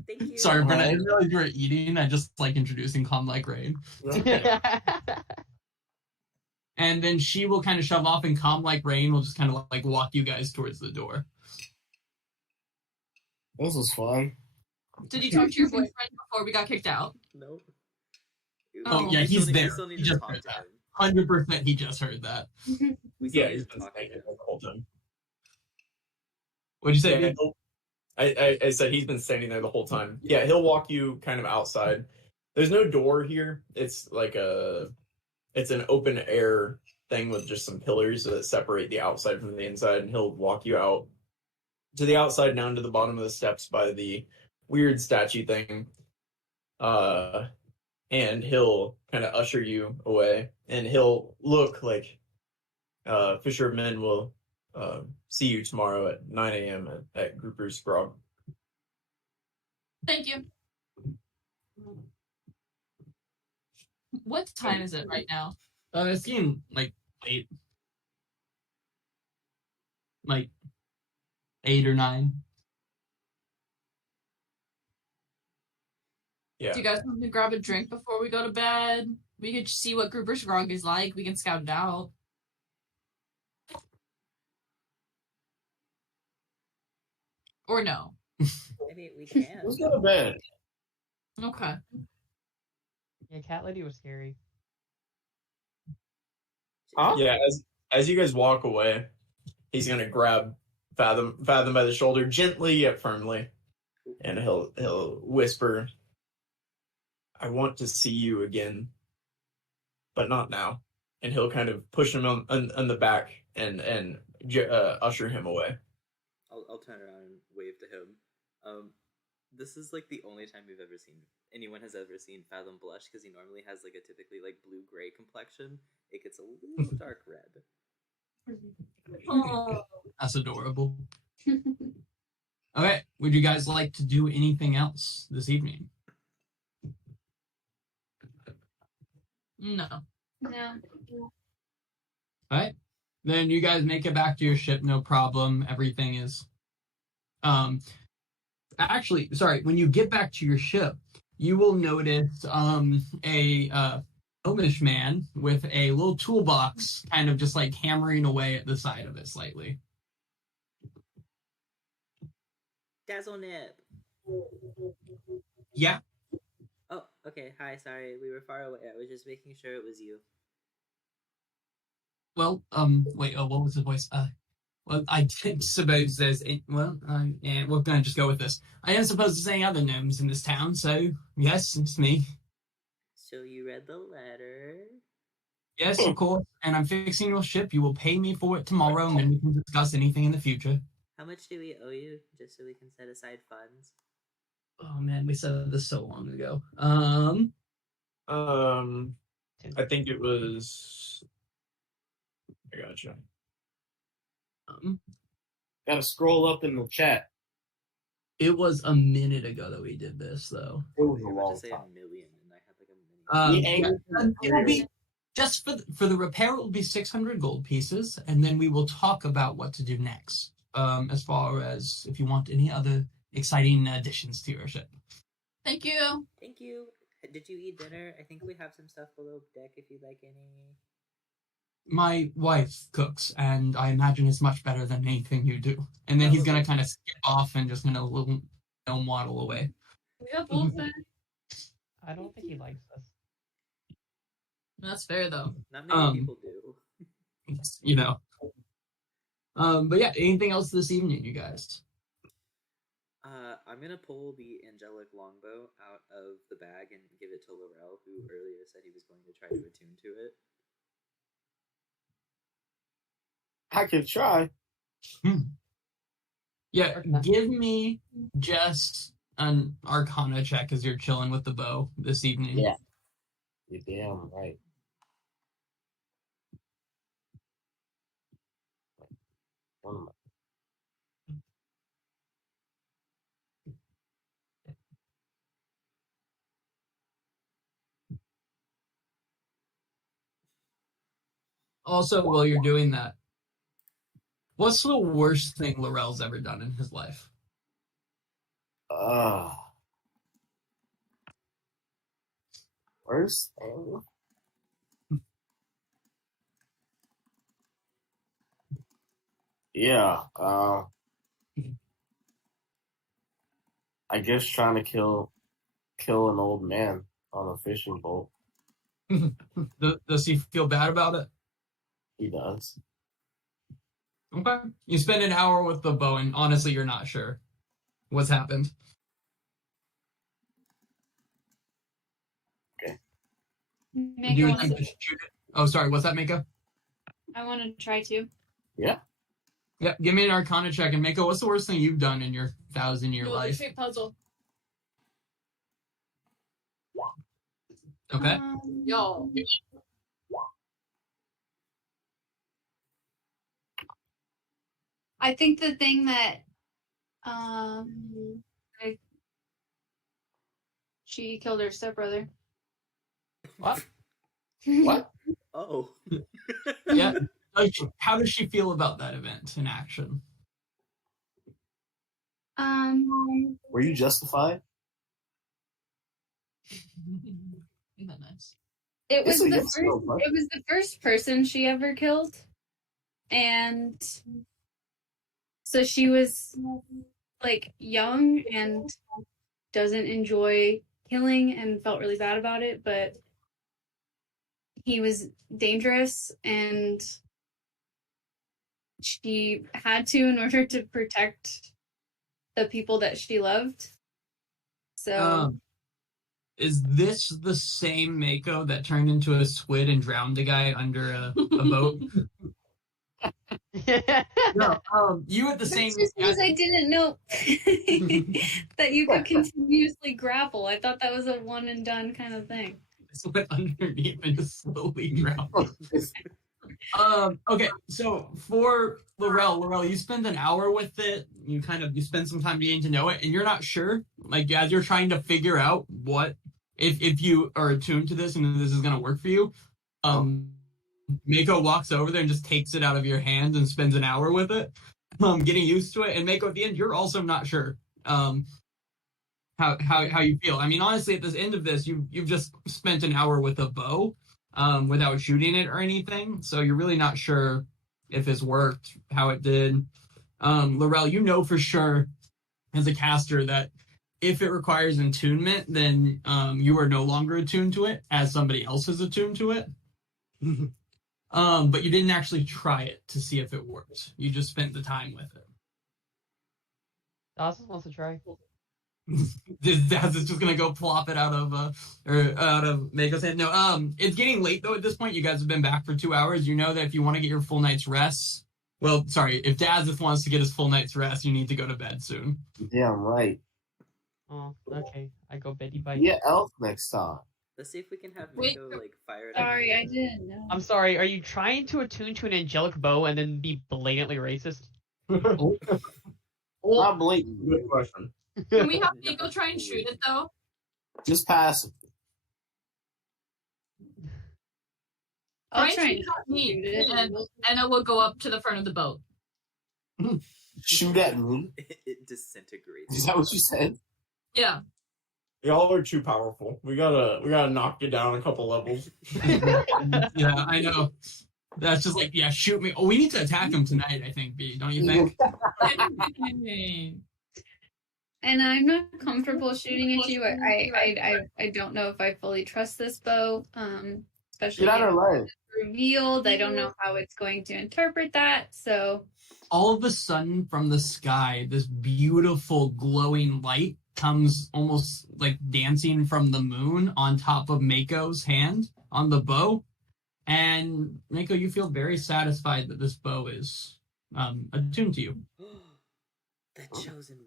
Thank you. Sorry, Brenna, I didn't realize you were eating. I just like introducing Calm Like Rain. And then she will kind of shove off, and Calm Like Rain will just kind of like walk you guys towards the door. This was fun. Did you talk to your boyfriend before we got kicked out? Nope. Oh, yeah, We he's still need- there. We still need He to just talk heard to that. him. 100% he just heard that. We still Yeah, need he's to been talk to saying it him. the whole time. What'd you say? Yeah, I said he's been standing there the whole time. Yeah, he'll walk you kind of outside. There's no door here. It's like it's an open air thing with just some pillars that separate the outside from the inside, and he'll walk you out to the outside, down to the bottom of the steps by the weird statue thing. And he'll kind of usher you away, and he'll look like Fisher of Men will see you tomorrow at 9 a.m. at Grouper's Grog. Thank you. What time is it right now? It's getting like late. Like 8 or 9. Yeah. Do you guys want to grab a drink before we go to bed? We could see what Grouper's Grog is like. We can scout it out. Or no? Maybe we can. Let's go to bed. Okay. Yeah, Cat Lady was scary. Huh? Yeah, as you guys walk away, he's gonna grab Fathom by the shoulder, gently yet firmly, and he'll whisper, "I want to see you again, but not now." And he'll kind of push him on the back and usher him away. I'll turn around and wave to him. This is like the only time anyone has ever seen Fathom blush, because he normally has like a typically like blue-gray complexion. It gets a little dark red. Oh. That's adorable. Okay, would you guys like to do anything else this evening? No. No. Alright. Then you guys make it back to your ship, no problem. Everything is actually, sorry, when you get back to your ship, you will notice a gnomish man with a little toolbox kind of just like hammering away at the side of it slightly. Dazzle Nip. Yeah. Oh, okay. Hi, sorry. We were far away. I was just making sure it was you. Well, wait, what was the voice? Well, I didn't suppose there's, yeah, we're gonna just go with this. I didn't suppose there's any other gnomes in this town, so yes, it's me. So you read the letter? Yes, of course, and I'm fixing your ship. You will pay me for it tomorrow, and then we can discuss anything in the future. much do we owe you, just so we can set aside funds? Oh man, we said this so long ago. I think it was. I gotcha. Gotta scroll up in the chat. It was a minute ago that we did this, though. It was You a were about long to say time. a million, and I had like a million. It will be just for the repair. It will be 600 gold pieces, and then we will talk about what to do next. As far as if you want any other exciting additions to your ship. Thank you. Thank you. Did you eat dinner? I think we have some stuff below deck if you'd like any. My wife cooks, and I imagine it's much better than anything you do. And then he's gonna kind of skip off and just gonna little waddle away. We got both back. I don't think he likes us. That's fair though. Not many people do. You know. But yeah, anything else this evening, you guys? I'm gonna pull the angelic longbow out of the bag and give it to Laurel, who earlier said he was going to try to attune to it. I could try. Yeah, give me just an Arcana check as you're chilling with the bow this evening. Yeah. You're damn right. Also, while you're doing that, what's the worst thing Laurel's ever done in his life? Worst thing? Yeah, I guess trying to kill an old man on a fishing boat. Does he feel bad about it? He does. Okay. You spend an hour with the bow, and honestly, you're not sure what's happened. Do Mako you wants think to, to shoot it? Oh, sorry. What's that, Mako? I want to try to. Yeah. Yeah, give me an Arcana check. And Mako, what's the worst thing you've done in your 1,000-year Do a life? shape puzzle. Okay. Yo. I think the thing that she killed her stepbrother. What? What? Oh. Yeah. Like, how does she feel about that event in action? Were you justified? Isn't that nice? It was It's a the yes first. or no, right? It was the first person she ever killed, and so she was like young and doesn't enjoy killing and felt really bad about it. But he was dangerous, and she had to in order to protect the people that she loved. So. Is this the same Mako that turned into a squid and drowned a guy under a boat? No, you at the same. That's just because I didn't know that you could continuously grapple. I thought that was a one and done kind of thing. Went underneath and just slowly drowned. Okay, so for Laurel, you spend an hour with it. You spend some time getting to know it, and you're not sure. Like as you're trying to figure out what if you are attuned to this and this is gonna work for you. Mako walks over there and just takes it out of your hands and spends an hour with it, getting used to it. And Mako, at the end, you're also not sure how you feel. I mean, honestly, at this end of this, you've just spent an hour with a bow. Without shooting it or anything. So you're really not sure if it's worked, how it did. Laurel, you know for sure as a caster that if it requires attunement, then you are no longer attuned to it as somebody else is attuned to it. But you didn't actually try it to see if it worked. You just spent the time with it. Dawson wants to try. Daz is just gonna go plop it out of Mako's head. No, it's getting late though at this point. You guys have been back for 2 hours. You know that if you want to get your full night's rest, Well, sorry, if Dazith wants to get his full night's rest, you need to go to bed soon. Damn right. Oh, okay. I go Betty Bye. Yeah, elf next time. Let's see if we can have Wait. Mako like fire it. Sorry, I didn't know. I'm sorry, are you trying to attune to an angelic bow and then be blatantly racist? Not blatant. Good question. Can we have Nico try and shoot it though? Just passive. I'll try Try and and shoot at me, shoot it. and it will go up to the front of the boat. Shoot at me. It disintegrates. Is that what you said? Yeah. Y'all are too powerful. We gotta knock you down a couple levels. Yeah, I know. That's just like, yeah, shoot me. Oh, we need to attack him tonight, I think, B. Don't you think? And I'm not comfortable shooting at you. I don't know if I fully trust this bow. Especially Get out if of line. it's revealed. I don't know how it's going to interpret that. So All of a sudden, from the sky, this beautiful glowing light comes almost like dancing from the moon on top of Mako's hand on the bow. And Mako, you feel very satisfied that this bow is attuned to you. The chosen one.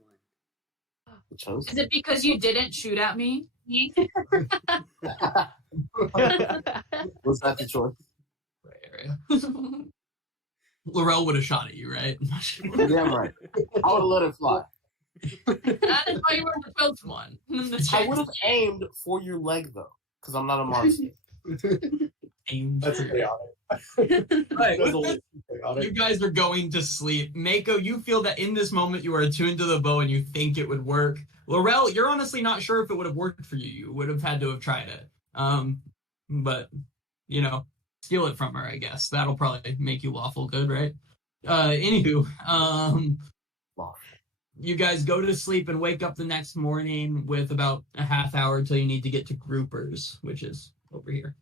Is it because you didn't shoot at me? Was that the choice? Area. Laurel would have shot at you, right? Damn right. I would have let it fly. That is why you were the first one. I would have aimed for your leg though, because I'm not a monster. That's a chaotic. Right. That's a little chaotic. You guys are going to sleep. Mako, you feel that in this moment you are attuned to the bow and you think it would work. Laurel, you're honestly not sure if it would have worked for you. You would have had to have tried it. But, you know, steal it from her, I guess. That'll probably make you lawful good, right? Anywho, you guys go to sleep and wake up the next morning with about a half hour until you need to get to groupers, which is over here.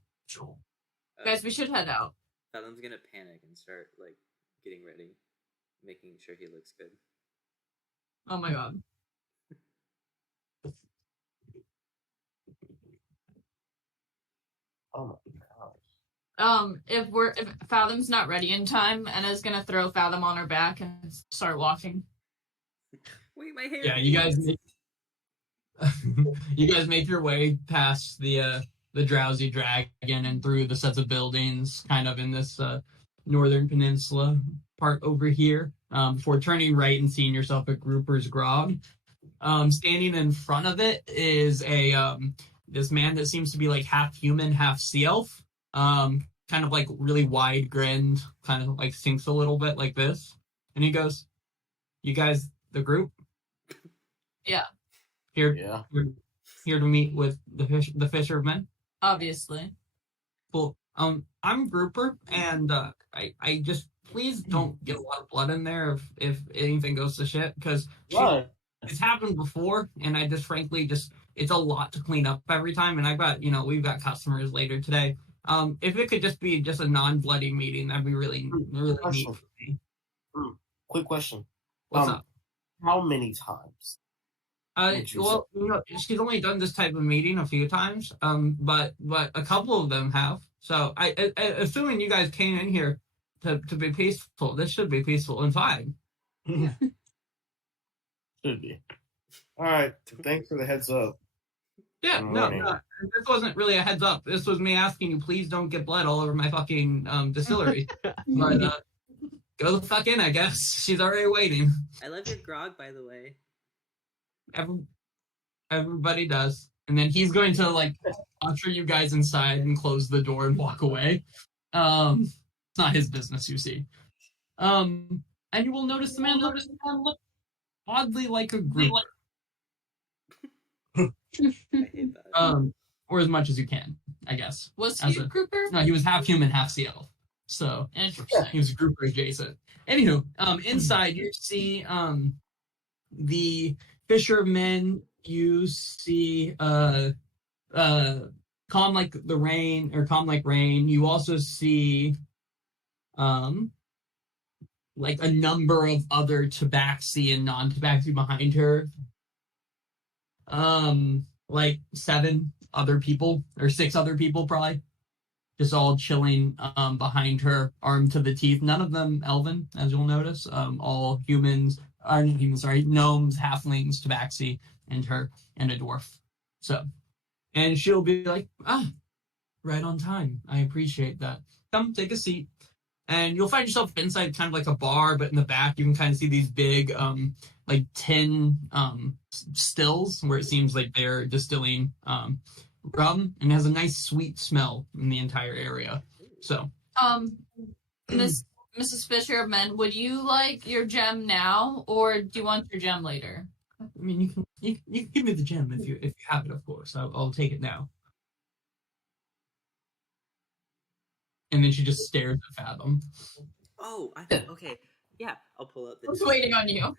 Guys, we should head out. Fathom's gonna panic and start like getting ready, making sure he looks good. Oh my god. Oh my gosh. If Fathom's not ready in time, Anna's gonna throw Fathom on her back and start walking. Wait, my hair. Yeah, you guys make your way past the drowsy dragon and through the sets of buildings kind of in this northern peninsula part over here before turning right and seeing yourself at Grouper's Grog. Standing in front of it is a this man that seems to be like half human, half sea elf, kind of like really wide grinned, kind of like sinks a little bit like this, and he goes, "You guys, the group? Yeah. Here to meet with the fishermen." Obviously. Well, I'm Grouper, and I just please don't get a lot of blood in there if anything goes to shit, because it's happened before, and I just frankly it's a lot to clean up every time, and we've got customers later today. If it could just be just a non-bloody meeting, that'd be really neat for me. Quick question. What's up? How many times? Well, she's only done this type of meeting a few times, but a couple of them have. So I assuming you guys came in here to be peaceful, this should be peaceful and fine. Yeah. Should be. All right. Thanks for the heads up. Yeah, no, this wasn't really a heads up. This was me asking you, please don't get blood all over my fucking distillery. But go the fuck in, I guess. She's already waiting. I love your grog, by the way. Everybody does. And then he's going to like usher you guys inside and close the door and walk away. It's not his business, you see. And you will notice the man look oddly like a group. I hate that. Or as much as you can, I guess. Was he a grouper? No, he was half human, half sea elf. So Interesting. he was a grouper adjacent. Anywho, inside you see the fishermen. You see calm like rain. You also see like a number of other tabaxi and non-tabaxi behind her. Like 7 other people or 6 other people probably. just all chilling behind her, armed to the teeth. None of them elven, as you'll notice. All humans, are not humans, sorry, gnomes, halflings, tabaxi, and her, and a dwarf. So, and she'll be like, right on time. I appreciate that. Come, take a seat. And you'll find yourself inside kind of like a bar, but in the back you can kind of see these big, like tin stills where it seems like they're distilling rum, and it has a nice sweet smell in the entire area. So, Mrs. Fisher of Men, would you like your gem now, or do you want your gem later? I mean, you can give me the gem if you have it, of course. I'll take it now. And then she just stares at Fathom. Oh, okay. Yeah, I'll pull out the. I was waiting on you.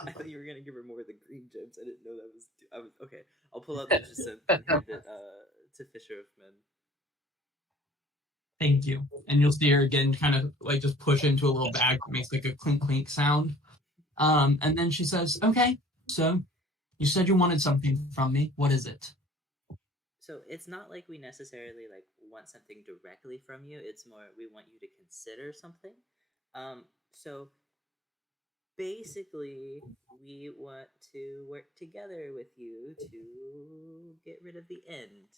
I thought you were gonna give her more of the green gems. I didn't know that was. I was okay. I'll pull out the jacinth and hand it to Fisher of Men. Thank you. And you'll see her again, kind of like just push into a little bag that makes like a clink clink sound. And then she says, "Okay, so you said you wanted something from me. What is it?" So it's not like we necessarily like want something directly from you. It's more we want you to consider something. So basically, we want to work together with you to get rid of the end.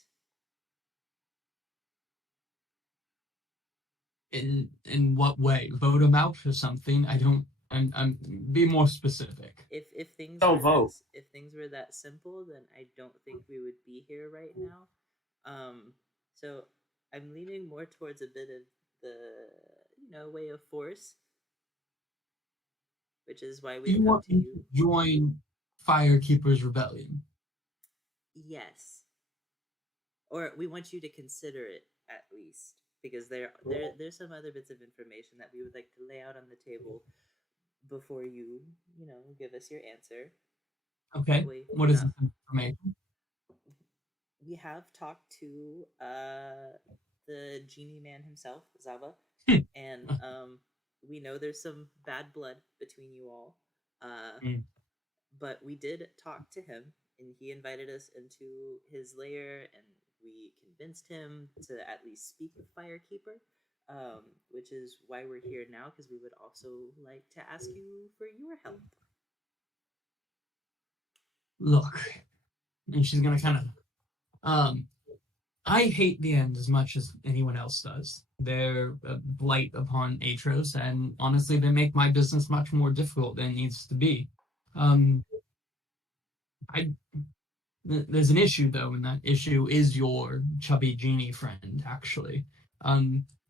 In what way? Vote him out or something? I'm be more specific. If things Don't were vote. if things were that simple, then I don't think we would be here right now. So I'm leaning more towards a bit of the way of force, which is why we You come want to me you. to join Firekeeper's rebellion? Yes, or we want you to consider it at least, because there's some other bits of information that we would like to lay out on the table before you give us your answer. Okay. That way What we're is not- this information? We have talked to the genie man himself, Zava, and we know there's some bad blood between you all. But we did talk to him, and he invited us into his lair, and we convinced him to at least speak with Firekeeper, which is why we're here now, because we would also like to ask you for your help. Look, and she's gonna kind of I hate the end as much as anyone else does. They're a blight upon Aetros, and honestly, they make my business much more difficult than it needs to be. There's an issue though, and that issue is your chubby genie friend. Actually,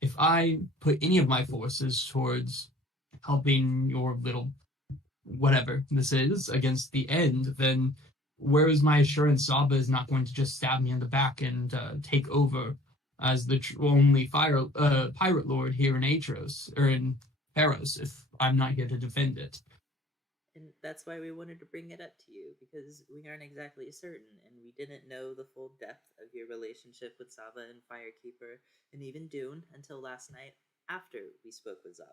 if I put any of my forces towards helping your little whatever this is against the end, then where is my assurance Zaba is not going to just stab me in the back and take over as the only pirate lord here in Aetros, or in Peros, if I'm not here to defend it? And that's why we wanted to bring it up to you, because we aren't exactly certain, and we didn't know the full depth of your relationship with Zava and Firekeeper, and even Dune, until last night after we spoke with Zava.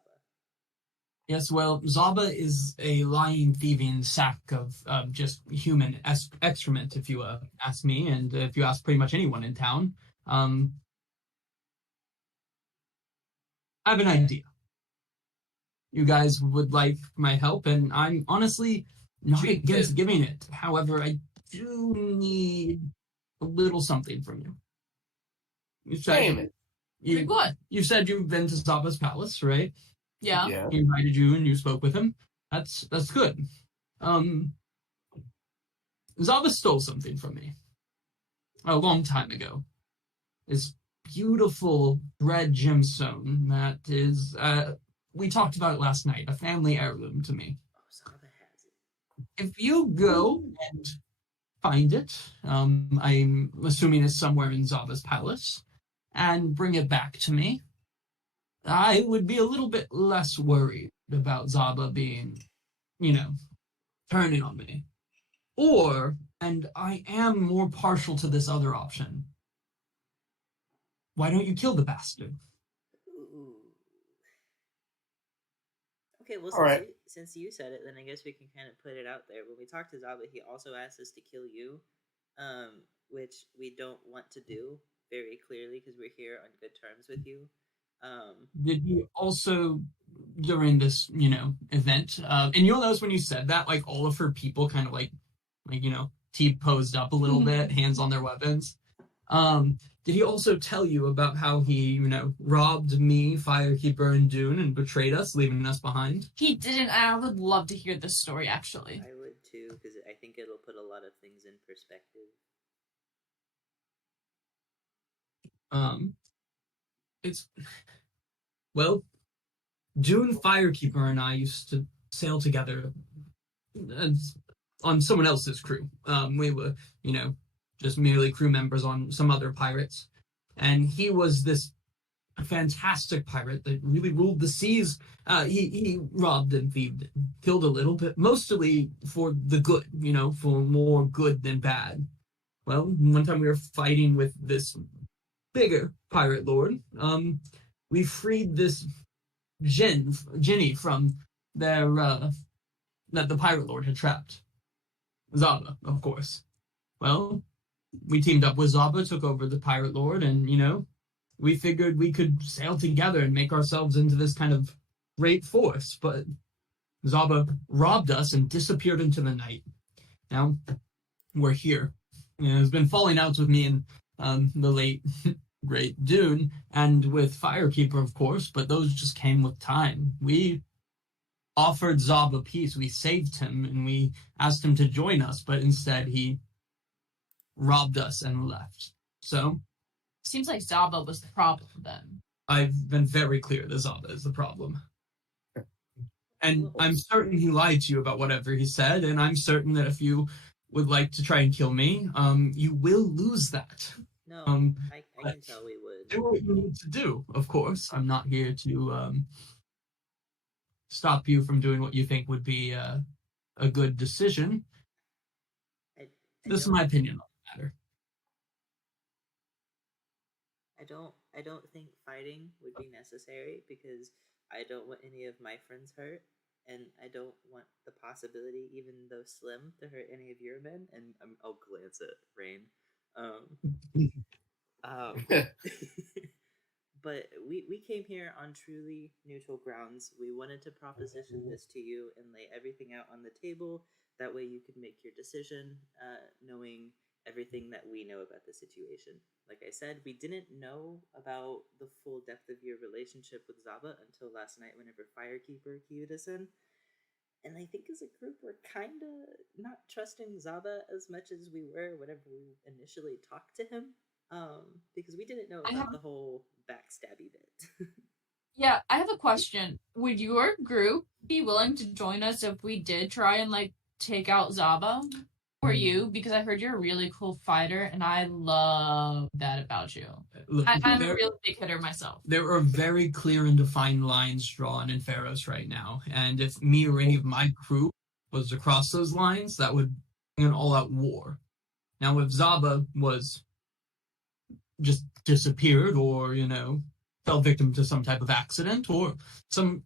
Yes, well, Zaba is a lying, thieving sack of just human excrement, if you ask me, and if you ask pretty much anyone in town. I have an idea. You guys would like my help, and I'm honestly not against giving it. However, I do need a little something from you. You said, Like what? You said you've been to Zaba's palace, right? Yeah. He invited you and you spoke with him. That's good. Zaba stole something from me a long time ago. This beautiful red gemstone that is, we talked about it last night, a family heirloom to me. Oh, Zava has it. If you go and find it, I'm assuming it's somewhere in Zava's palace, and bring it back to me, I would be a little bit less worried about Zaba being, turning on me. Or, and I am more partial to this other option, why don't you kill the bastard? Ooh. Okay, well, since you said it, then I guess we can kind of put it out there. When we talked to Zaba, he also asked us to kill you, which we don't want to do, very clearly because we're here on good terms with you. Did he also, during this, event, and you'll notice when you said that, like, all of her people kind of like, T-posed up a little bit, hands on their weapons. Did he also tell you about how he, robbed me, Firekeeper, and Dune and betrayed us, leaving us behind? He didn't. I would love to hear this story, actually. I would too, because I think it'll put a lot of things in perspective. Well, Dune, Firekeeper, and I used to sail together on someone else's crew. We were, just merely crew members on some other pirates. And he was this fantastic pirate that really ruled the seas. He robbed and thieved, killed a little bit, mostly for the good, for more good than bad. Well, one time we were fighting with this bigger pirate lord. We freed this Ginny from their that the pirate lord had trapped. Zaba, of course. Well, we teamed up with Zaba, took over the pirate lord, and we figured we could sail together and make ourselves into this kind of great force. But Zaba robbed us and disappeared into the night. Now we're here. There's been falling outs with me and the late great Dune, and with Firekeeper, of course, but those just came with time. We offered Zaba peace. We saved him, and we asked him to join us, but instead he robbed us and left. So Seems like Zaba was the problem then. I've been very clear that Zaba is the problem. And I'm certain he lied to you about whatever he said, and I'm certain that if you would like to try and kill me, you will lose that. No, I can tell we would. Do what you need to do, of course. I'm not here to stop you from doing what you think would be a good decision. This is my opinion on the matter. I don't think fighting would be necessary because I don't want any of my friends hurt, and I don't want the possibility, even though slim, to hurt any of your men. And I'll glance at Rain. But we came here on truly neutral grounds. We wanted to proposition this to you and lay everything out on the table. That way you could make your decision, knowing everything that we know about the situation. Like I said, we didn't know about the full depth of your relationship with Zaba until last night whenever Firekeeper cued us in. And I think as a group, we're kind of not trusting Zaba as much as we were whenever we initially talked to him. Because we didn't know about the whole backstabby bit. Yeah, I have a question. Would your group be willing to join us if we did try and take out Zaba? Or you? Because I heard you're a really cool fighter, and I love that about you. Look, I'm a real big hitter myself. There are very clear and defined lines drawn in Pharos right now, and if me or any of my crew was to cross those lines, that would be an all-out war. Now, if Zaba was just disappeared or, fell victim to some type of accident or some,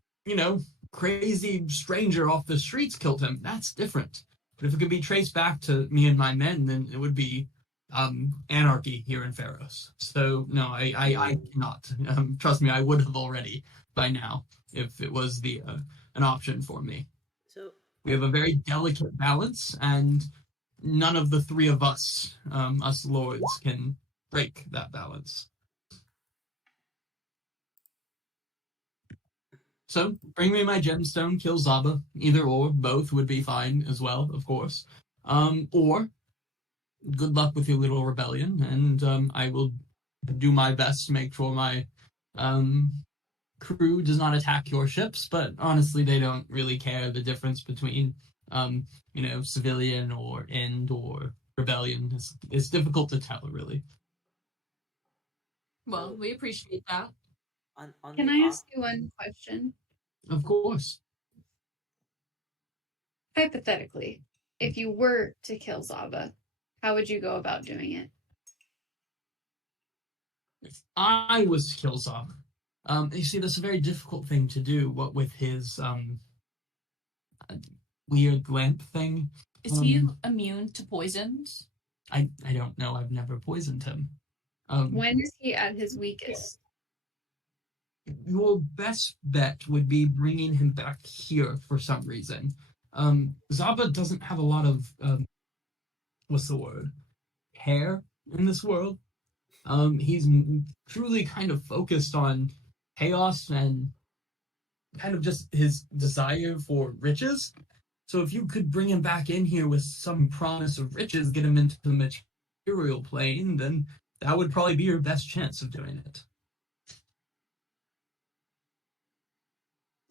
crazy stranger off the streets killed him, that's different. But if it could be traced back to me and my men, then it would be anarchy here in Pharos. So, no, I cannot. Trust me, I would have already by now if it was an option for me. So we have a very delicate balance, and none of the three of us, us lords, can break that balance. So, bring me my gemstone, kill Zaba. Either or, both would be fine as well, of course. Or, good luck with your little rebellion, and I will do my best to make sure my crew does not attack your ships, but honestly, they don't really care the difference between, civilian or end or rebellion. It's difficult to tell, really. Well, we appreciate that. Can I ask you one question? Of course. Hypothetically, if you were to kill Zaba, how would you go about doing it? If I was to kill Zaba, you see, that's a very difficult thing to do. What with his weird lamp thing. Is he immune to poisons? I don't know. I've never poisoned him. When is he at his weakest? Your best bet would be bringing him back here for some reason. Zaba doesn't have a lot of what's the word? Hair in this world. He's truly kind of focused on chaos and kind of just his desire for riches. So if you could bring him back in here with some promise of riches, get him into the material plane, then that would probably be your best chance of doing it.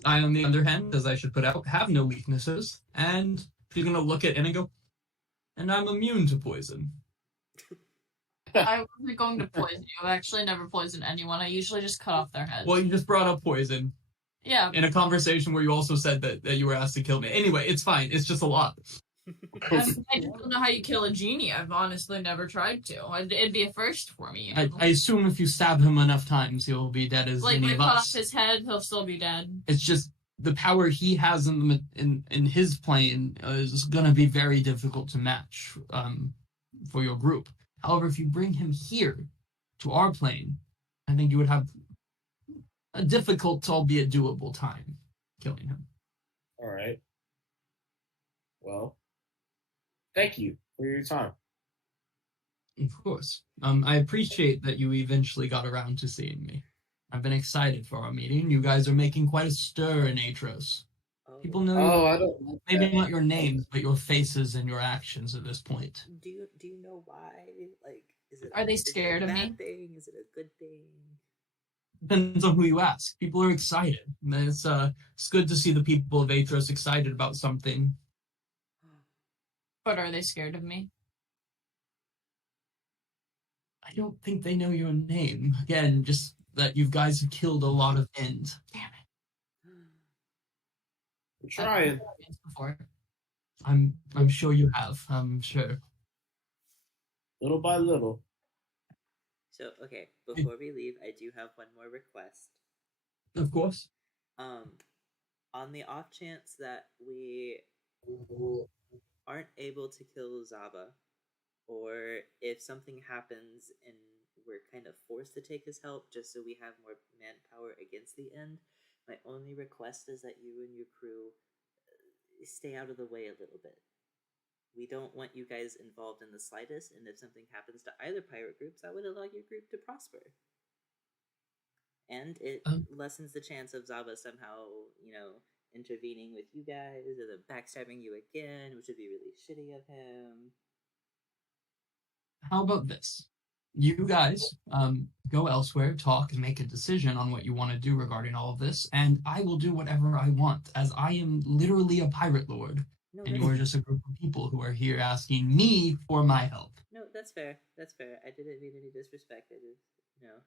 I, on the other hand, as I should put out, have no weaknesses, and she's going to look at Inigo, and I'm immune to poison. I wasn't going to poison you. I've actually never poisoned anyone. I usually just cut off their heads. Well, you just brought up poison. Yeah. In a conversation where you also said that you were asked to kill me. Anyway, it's fine. It's just a lot. I don't know how you kill a genie. I've honestly never tried to. It'd be a first for me. You know? I assume if you stab him enough times, he'll be dead as Like, any I of cut off us. his head, he'll still be dead. It's just the power he has in his plane is going to be very difficult to match for your group. However, if you bring him here to our plane, I think you would have a difficult, albeit doable time killing him. All right. Well, thank you for your time. Of course. I appreciate that you eventually got around to seeing me. I've been excited for our meeting. You guys are making quite a stir in Aetros. People know I don't like maybe that. not your names, but your faces and your actions at this point. Do you know why? Like, Are they scared of is it a me? bad thing? Is it a good thing? Depends on who you ask. People are excited. And it's good to see the people of Aetros excited about something. But are they scared of me? I don't think they know your name. Again, just that you guys have killed a lot of end. Damn it. I'm trying. Before. I'm sure you have. I'm sure. Little by little. So, okay, before we leave, I do have one more request. Of course. On the off chance that we aren't able to kill Zaba, or if something happens and we're kind of forced to take his help just so we have more manpower against the end, my only request is that you and your crew stay out of the way a little bit. We don't want you guys involved in the slightest, and if something happens to either pirate groups, that would allow your group to prosper. And it lessens the chance of Zaba somehow, intervening with you guys, or then backstabbing you again, which would be really shitty of him. How about this? You guys go elsewhere, talk, and make a decision on what you want to do regarding all of this, and I will do whatever I want, as I am literally a pirate lord, and you are just a group of people who are here asking me for my help. No, that's fair. That's fair. I didn't mean any disrespect. I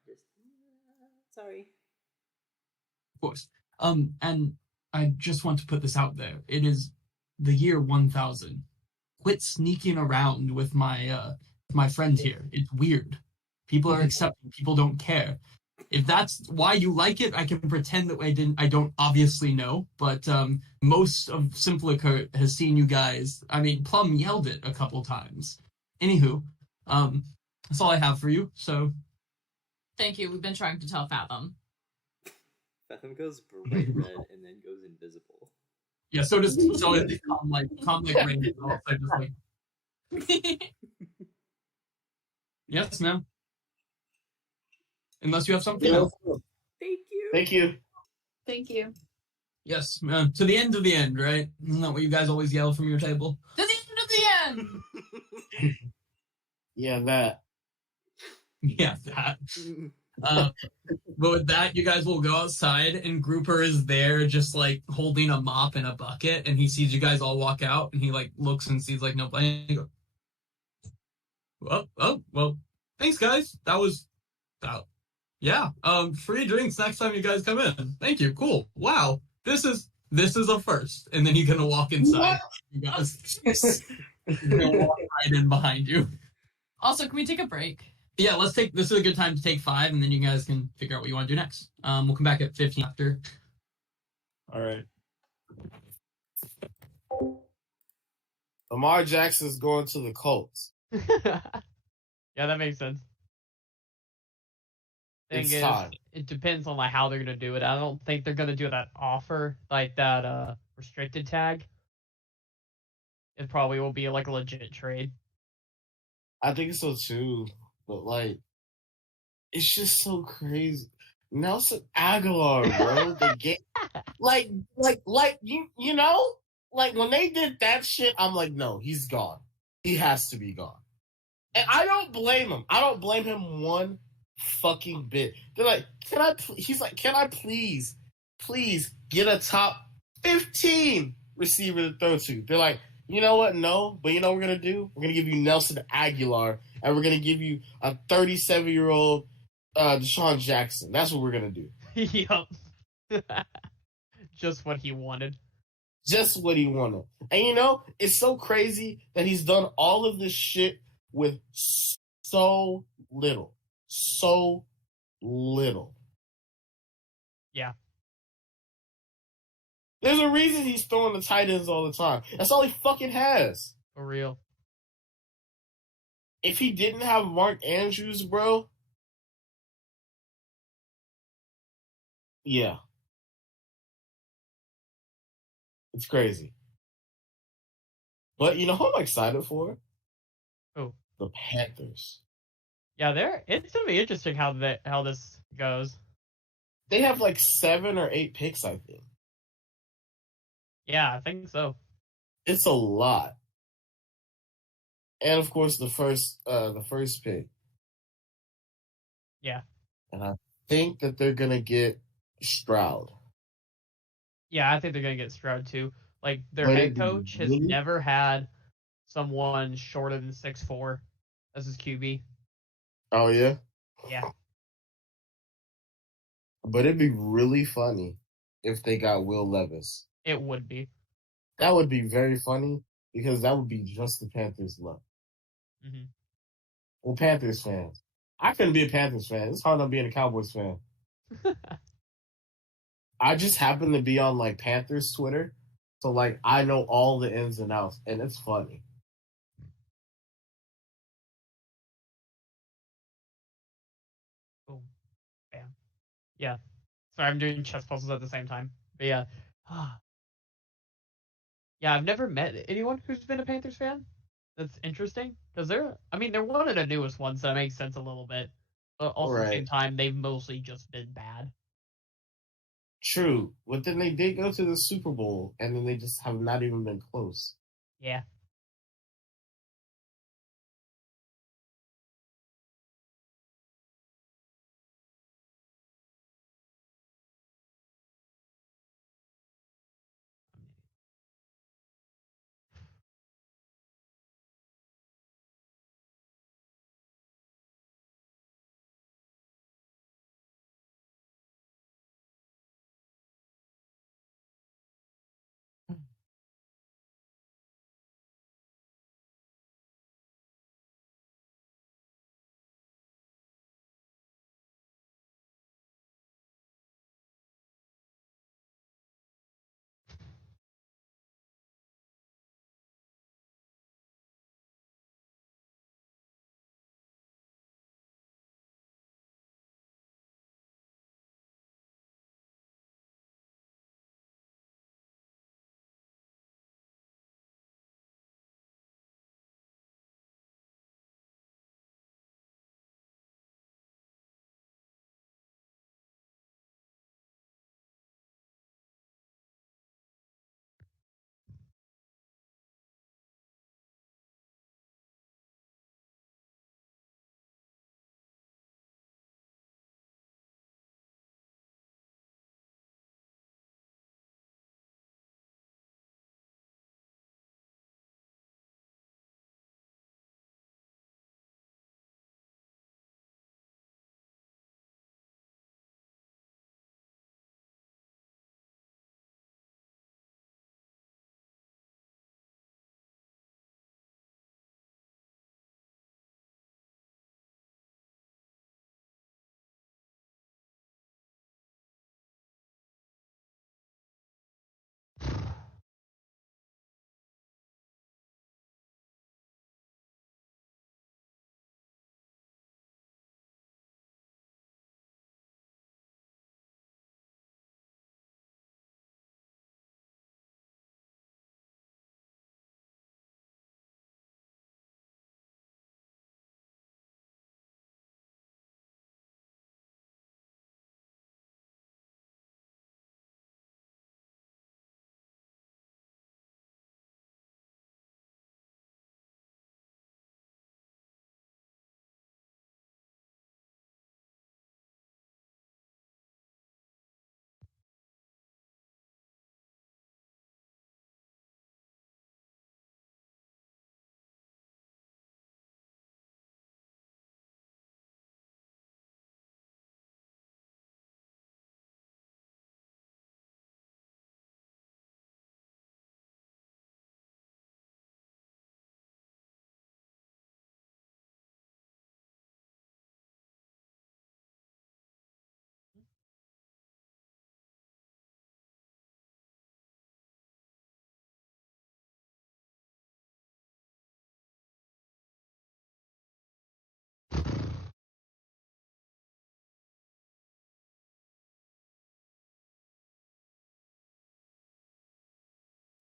just sorry. Of course. And I just want to put this out there. It is the year 1000. Quit sneaking around with my friend here. It's weird. People are accepting. People don't care. If that's why you like it, I can pretend that I don't obviously know, but most of Simplicurt has seen you guys. I mean, Plum yelled it a couple times. Anywho, that's all I have for you, so. Thank you. We've been trying to tell Fathom. Fathom goes bright red and then goes invisible. Yeah, so does calm like rain. Also just like, yes, ma'am. Unless you have something else. Thank you. Thank you. Thank you. Yes, to the end of the end, right? Isn't that what you guys always yell from your table? To the end of the end! Yeah, that. Yeah, that. But with that, you guys will go outside, and Grouper is there just, like, holding a mop and a bucket, and he sees you guys all walk out, and he, like, looks and sees, like, nobody, and he goes, well, thanks, guys. That was, yeah, free drinks next time you guys come in. Thank you, cool. Wow, this is a first. And then he's gonna walk inside. You guys. He's gonna walk right in behind you. Also, can we take a break? Yeah, this is a good time to take 5, and then you guys can figure out what you want to do next. We'll come back at 15 after. All right. Lamar Jackson's going to the Colts. Yeah, that makes sense. Thing It's is, time. it depends on like how they're gonna do it. I don't think they're gonna do that offer, like that restricted tag. It probably will be like a legit trade. I think so too. But like, it's just so crazy. Nelson Aguilar, bro. The game, like you know, like when they did that shit, I'm like, no, he's gone. He has to be gone. And I don't blame him. I don't blame him one fucking bit. They're like, can I? He's like, can I please get a top 15 receiver to throw to? They're like, you know what? No, but you know what we're gonna do? We're gonna give you Nelson Aguilar, and we're gonna give you a 37-year-old Deshaun Jackson. That's what we're gonna do. Yup. Just what he wanted. Just what he wanted. And you know, it's so crazy that he's done all of this shit with so little. So little. Yeah. There's a reason he's throwing the tight ends all the time. That's all he fucking has. For real. If he didn't have Mark Andrews, bro. Yeah. It's crazy. But you know who I'm excited for? Who? The Panthers. Yeah, it's gonna be interesting how this goes. They have like 7 or 8 picks, I think. Yeah, I think so. It's a lot. And of course the first pick. Yeah. And I think that they're gonna get Stroud. Yeah, I think they're gonna get Stroud too. Like their But head it'd be coach has really- never had someone shorter than 6'4" as his QB. Oh yeah? Yeah. But it'd be really funny if they got Will Levis. It would be. That would be very funny because that would be just the Panthers' luck. Hmm. Well, Panthers fans. I couldn't be a Panthers fan. It's hard not being a Cowboys fan. I just happen to be on like Panthers Twitter, so like I know all the ins and outs, and it's funny. Boom. Bam. Yeah. Sorry, I'm doing chess puzzles at the same time. But yeah. Yeah, I've never met anyone who's been a Panthers fan. That's interesting. Because they're one of the newest ones, so that makes sense a little bit. But also at the same Right. time, they've mostly just been bad. True, but then they did go to the Super Bowl, and then they just have not even been close. Yeah.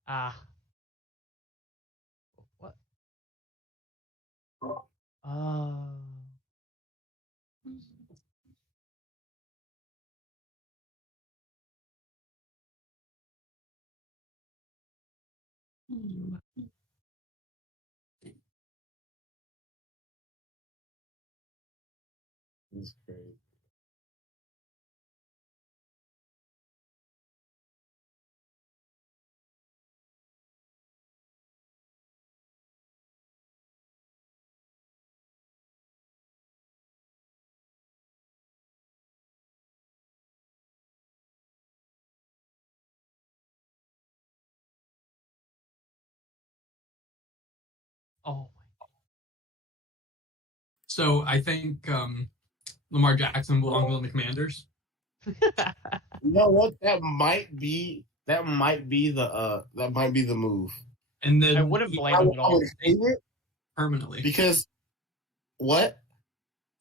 Ah. What? Oh. It's crazy. Oh. So I think Lamar Jackson belongs on the Commanders. You know what? That might be the move. And then I wouldn't he blame him at I all. would hate it permanently. because what?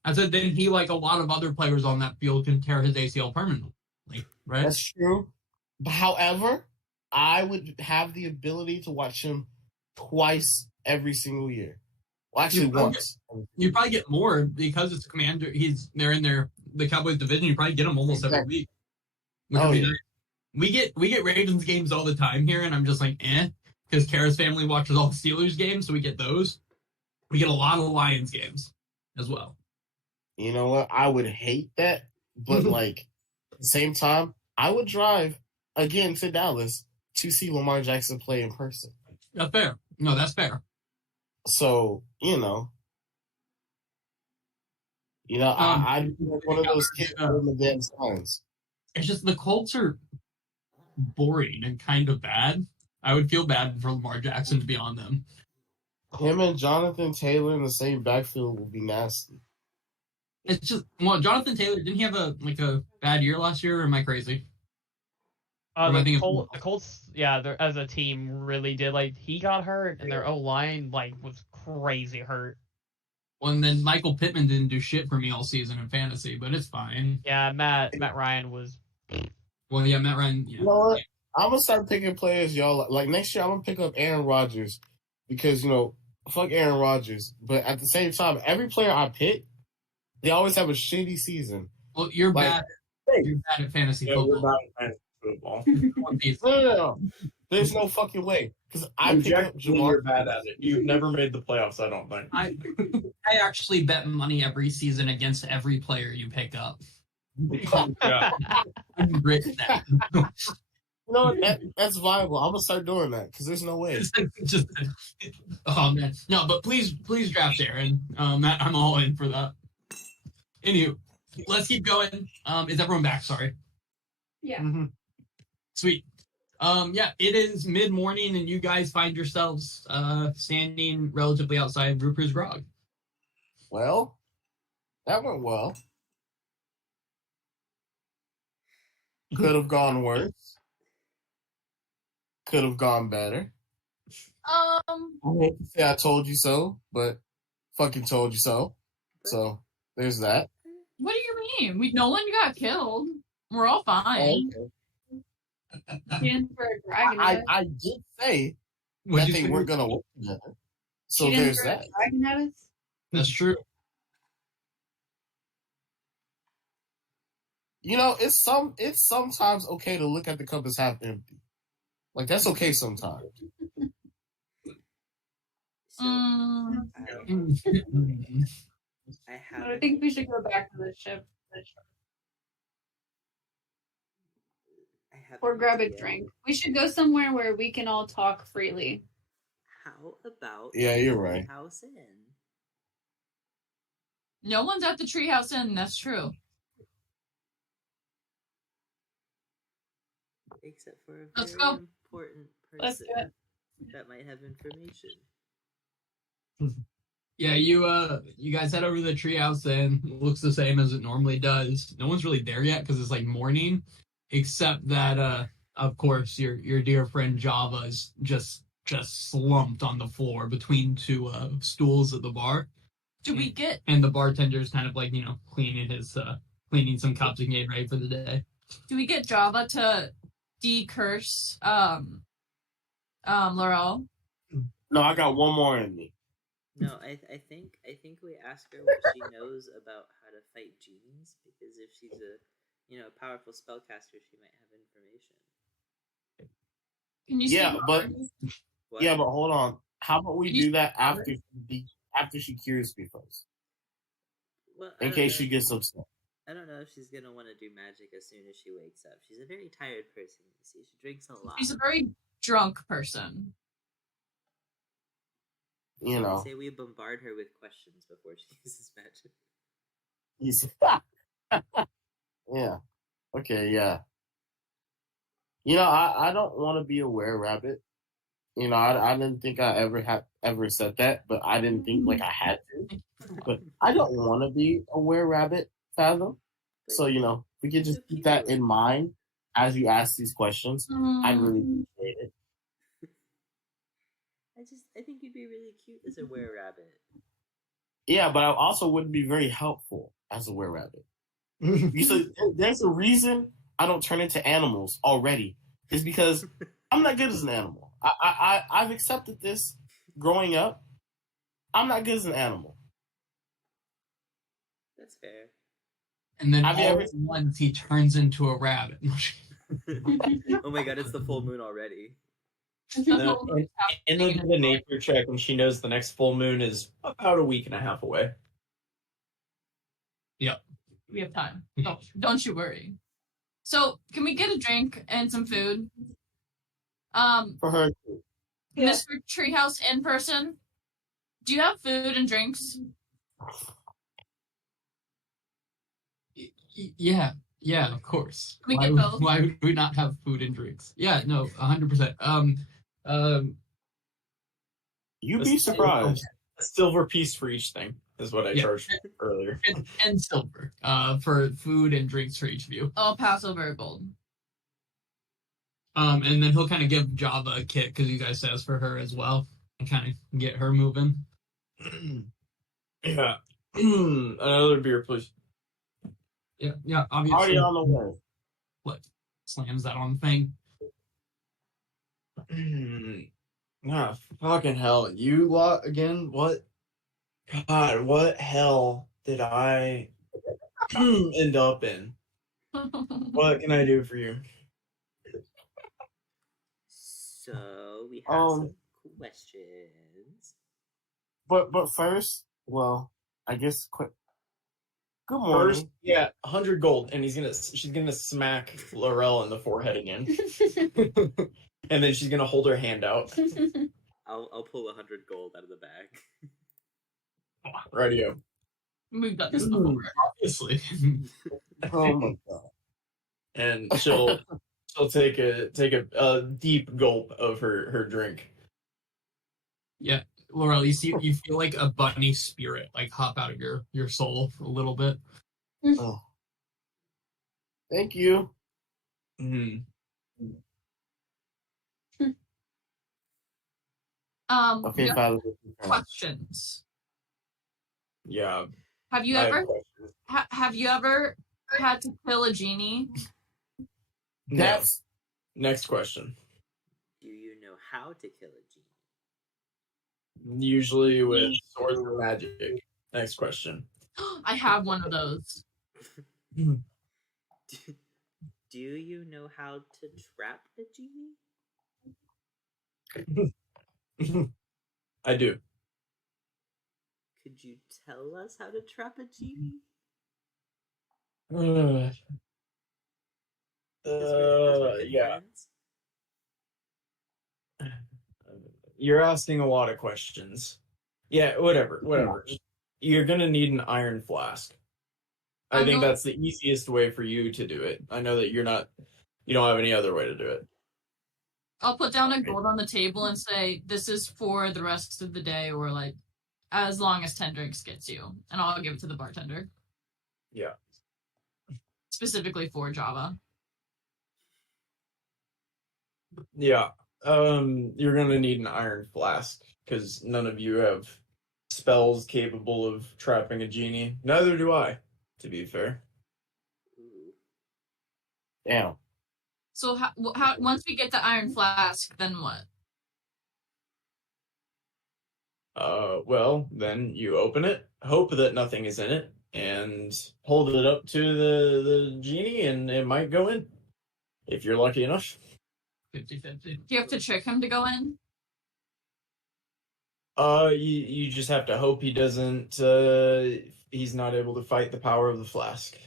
I said then he, like a lot of other players on that field, can tear his ACL permanently, right? That's true. However, I would have the ability to watch him twice every single year. Well, actually, once. You probably get more because it's a Commander. They're in the Cowboys division. You probably get them almost every week. Which would be nice. We get Ravens games all the time here, and I'm just like, because Kara's family watches all the Steelers games, so we get those. We get a lot of Lions games as well. You know what? I would hate that, but like at the same time, I would drive again to Dallas to see Lamar Jackson play in person. That's fair. No, that's fair. So I'd be like one of those kids in the damn signs. It's just the Colts are boring and kind of bad. I would feel bad for Lamar Jackson to be on them. Him and Jonathan Taylor in the same backfield would be nasty. It's just, well, Jonathan Taylor, didn't he have a bad year last year, or am I crazy? The Colts, yeah, as a team really did. Like, he got hurt, and their O-line, was crazy hurt. Well, and then Michael Pittman didn't do shit for me all season in fantasy, but it's fine. Yeah, Matt Ryan was... Well, yeah, Matt Ryan... Yeah. You know what? I'm going to start picking players, y'all. Like, next year, I'm going to pick up Aaron Rodgers because, fuck Aaron Rodgers. But at the same time, every player I pick, they always have a shitty season. Well, you're bad. You're bad at fantasy football. We're bad at fantasy football. No. There's no fucking way. Because I pick up Jamar. You're bad at it. You've never made the playoffs, I don't think. I actually bet money every season against every player you pick up. Yeah. I'm great at that. You know what? That's viable. I'm gonna start doing that because there's no way. Just, oh man, no, but please draft Aaron. I'm all in for that. Anywho, let's keep going. Is everyone back? Sorry. Yeah. Mm-hmm. Sweet. Yeah, it is mid-morning, and you guys find yourselves standing relatively outside Rupert's Grog. Well, that went well. Could have gone worse. Could have gone better. I hate to say I told you so, but fucking told you so. So there's that. What do you mean? No one got killed. We're all fine. I did say that they weren't gonna work together. So there's that. That's true. It's sometimes okay to look at the cup as half empty. Like that's okay sometimes. I think we should go back to the ship. Or grab a drink. We should go somewhere where we can all talk freely. How about you're right. House Inn? No one's at the Treehouse Inn. That's true. Except for a Let's very go. important Let's do person it. that might have information. Yeah, you guys head over to the treehouse, and it looks the same as it normally does. No one's really there yet because it's like morning, except that of course your dear friend Java is just slumped on the floor between two stools at the bar. And the bartender's kind of like cleaning some cups and getting ready for the day. Do we get Java to decurse Laurel. No, I got one more in me. No, I think we ask her what she knows about how to fight genies, because if she's a powerful spellcaster, she might have information. Can you Yeah, speak but Bard? What? yeah, but hold on. How about we Can you do that speak after she cures me first, Well, in case she gets upset. I don't know if she's gonna want to do magic as soon as she wakes up. She's a very tired person. You see, she drinks a lot. She's a very drunk person. You know. Say we bombard her with questions before she uses magic. Yeah. Okay. Yeah. You know, I don't want to be a were-rabbit. You know, I didn't think I ever said that, but I didn't think like I had to. But I don't want to be a were-rabbit, Fathom. So, you know, we could just keep that in mind as you ask these questions. I'd really appreciate it. I think you'd be really cute as a were-rabbit. Yeah, but I also wouldn't be very helpful as a were-rabbit. So there's a reason I don't turn into animals already. It's because I'm not good as an animal. I've accepted this growing up. I'm not good as an animal. That's fair. And then Have you all ever- at once he turns into a rabbit. Oh my god, it's the full moon already. And then do the nature check, and she knows the next full moon is about a week and a half away. We have time. Don't you worry. So, can we get a drink and some food? For her, Mr. Treehouse in person, do you have food and drinks? Yeah, of course. Can we get both? Why would we not have food and drinks? Yeah, no, 100%. you'd be surprised. A silver piece for each thing is what I Yeah. charged earlier. and silver for food and drinks for each of you. I'll pass over a gold. And then he'll kind of give Java a kit because you guys says for her as well, and kind of get her moving. Yeah. Another beer, please. Yeah, obviously. Already on the way. What slams that on the thing? Ah, fucking hell. You lot again? What? God, what hell did I end up in? What can I do for you? So we have some questions. But first, well, I guess quick. Good morning. First, 100 gold, and she's gonna smack Laurel in the forehead again. And then she's gonna hold her hand out. I'll pull 100 gold out of the bag. Radio. We've done this before. Obviously. Oh my god. And she'll take a deep gulp of her drink. Yeah, Laurel, you feel like a bunny spirit like hop out of your soul for a little bit. Oh. Thank you. Mm-hmm. Okay, we have Father. questions. Yeah. Have you I have ever questions. have you ever had to kill a genie? No. That's Next question. Do you know how to kill a genie? Usually with swords and magic. Next question. I have one of those. Do you know how to trap a genie? I do. Could you tell us how to trap a genie? Yeah. You're asking a lot of questions. Yeah, whatever. You're gonna need an iron flask. I think that's the easiest way for you to do it. I know that you don't have any other way to do it. I'll put down a gold on the table and say, this is for the rest of the day, or like as long as 10 drinks gets you. And I'll give it to the bartender. Yeah. Specifically for Java. Yeah. You're gonna need an iron flask because none of you have spells capable of trapping a genie. Neither do I, to be fair. Ooh. damn. So how once we get the iron flask, then what? Well, then you open it, hope that nothing is in it, and hold it up to the genie, and it might go in. If you're lucky enough. 50-50. Do you have to trick him to go in? You just have to hope he doesn't, he's not able to fight the power of the flask.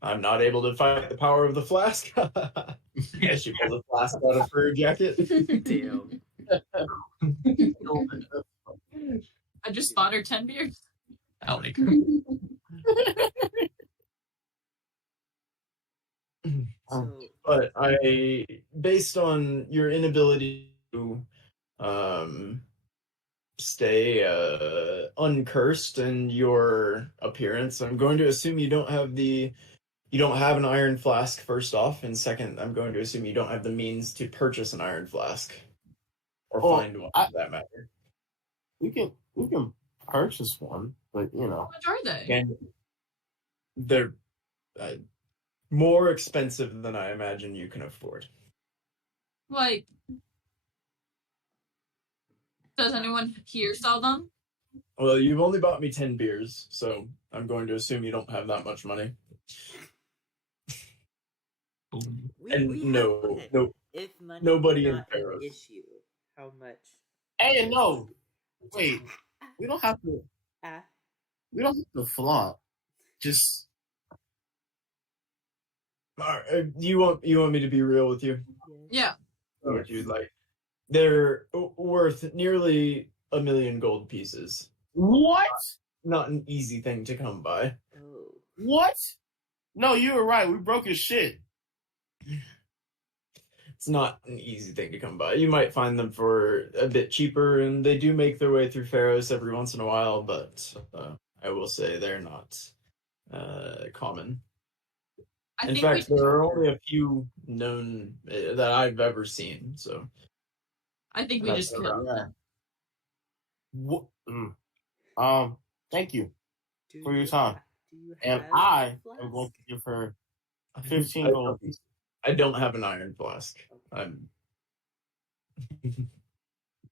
I'm not able to fight the power of the flask. Yeah, she pulled the flask out of her jacket. Damn. I just bought her 10 beers. I like her. So, But based on your inability to stay uncursed and your appearance, I'm going to assume you don't have an iron flask, first off, and second, I'm going to assume you don't have the means to purchase an iron flask or find one for that matter. We can purchase one, but How much are they? And they're more expensive than I imagine you can afford. Like, does anyone here sell them? Well, you've only bought me 10 beers, so I'm going to assume you don't have that much money. Boom. No, if money nobody is in not an Pharos. issue, how much? hey, no, wait, we don't have to Ah, flaunt. Just You want me to be real with you? Yeah. What would you like? They're worth nearly 1 million gold pieces. what? Not an easy thing to come by. oh. What? No, you were right. We broke his shit. It's not an easy thing to come by. You might find them for a bit cheaper, and they do make their way through Pharos every once in a while, but I will say they're not common. I In think fact, there are only a few known that I've ever seen, so... I think we That's just around killed them. What? Thank you Do for your you time. ha- do you And have I a am going flask? to give her 15 I gold don't- pieces. I don't have an iron flask.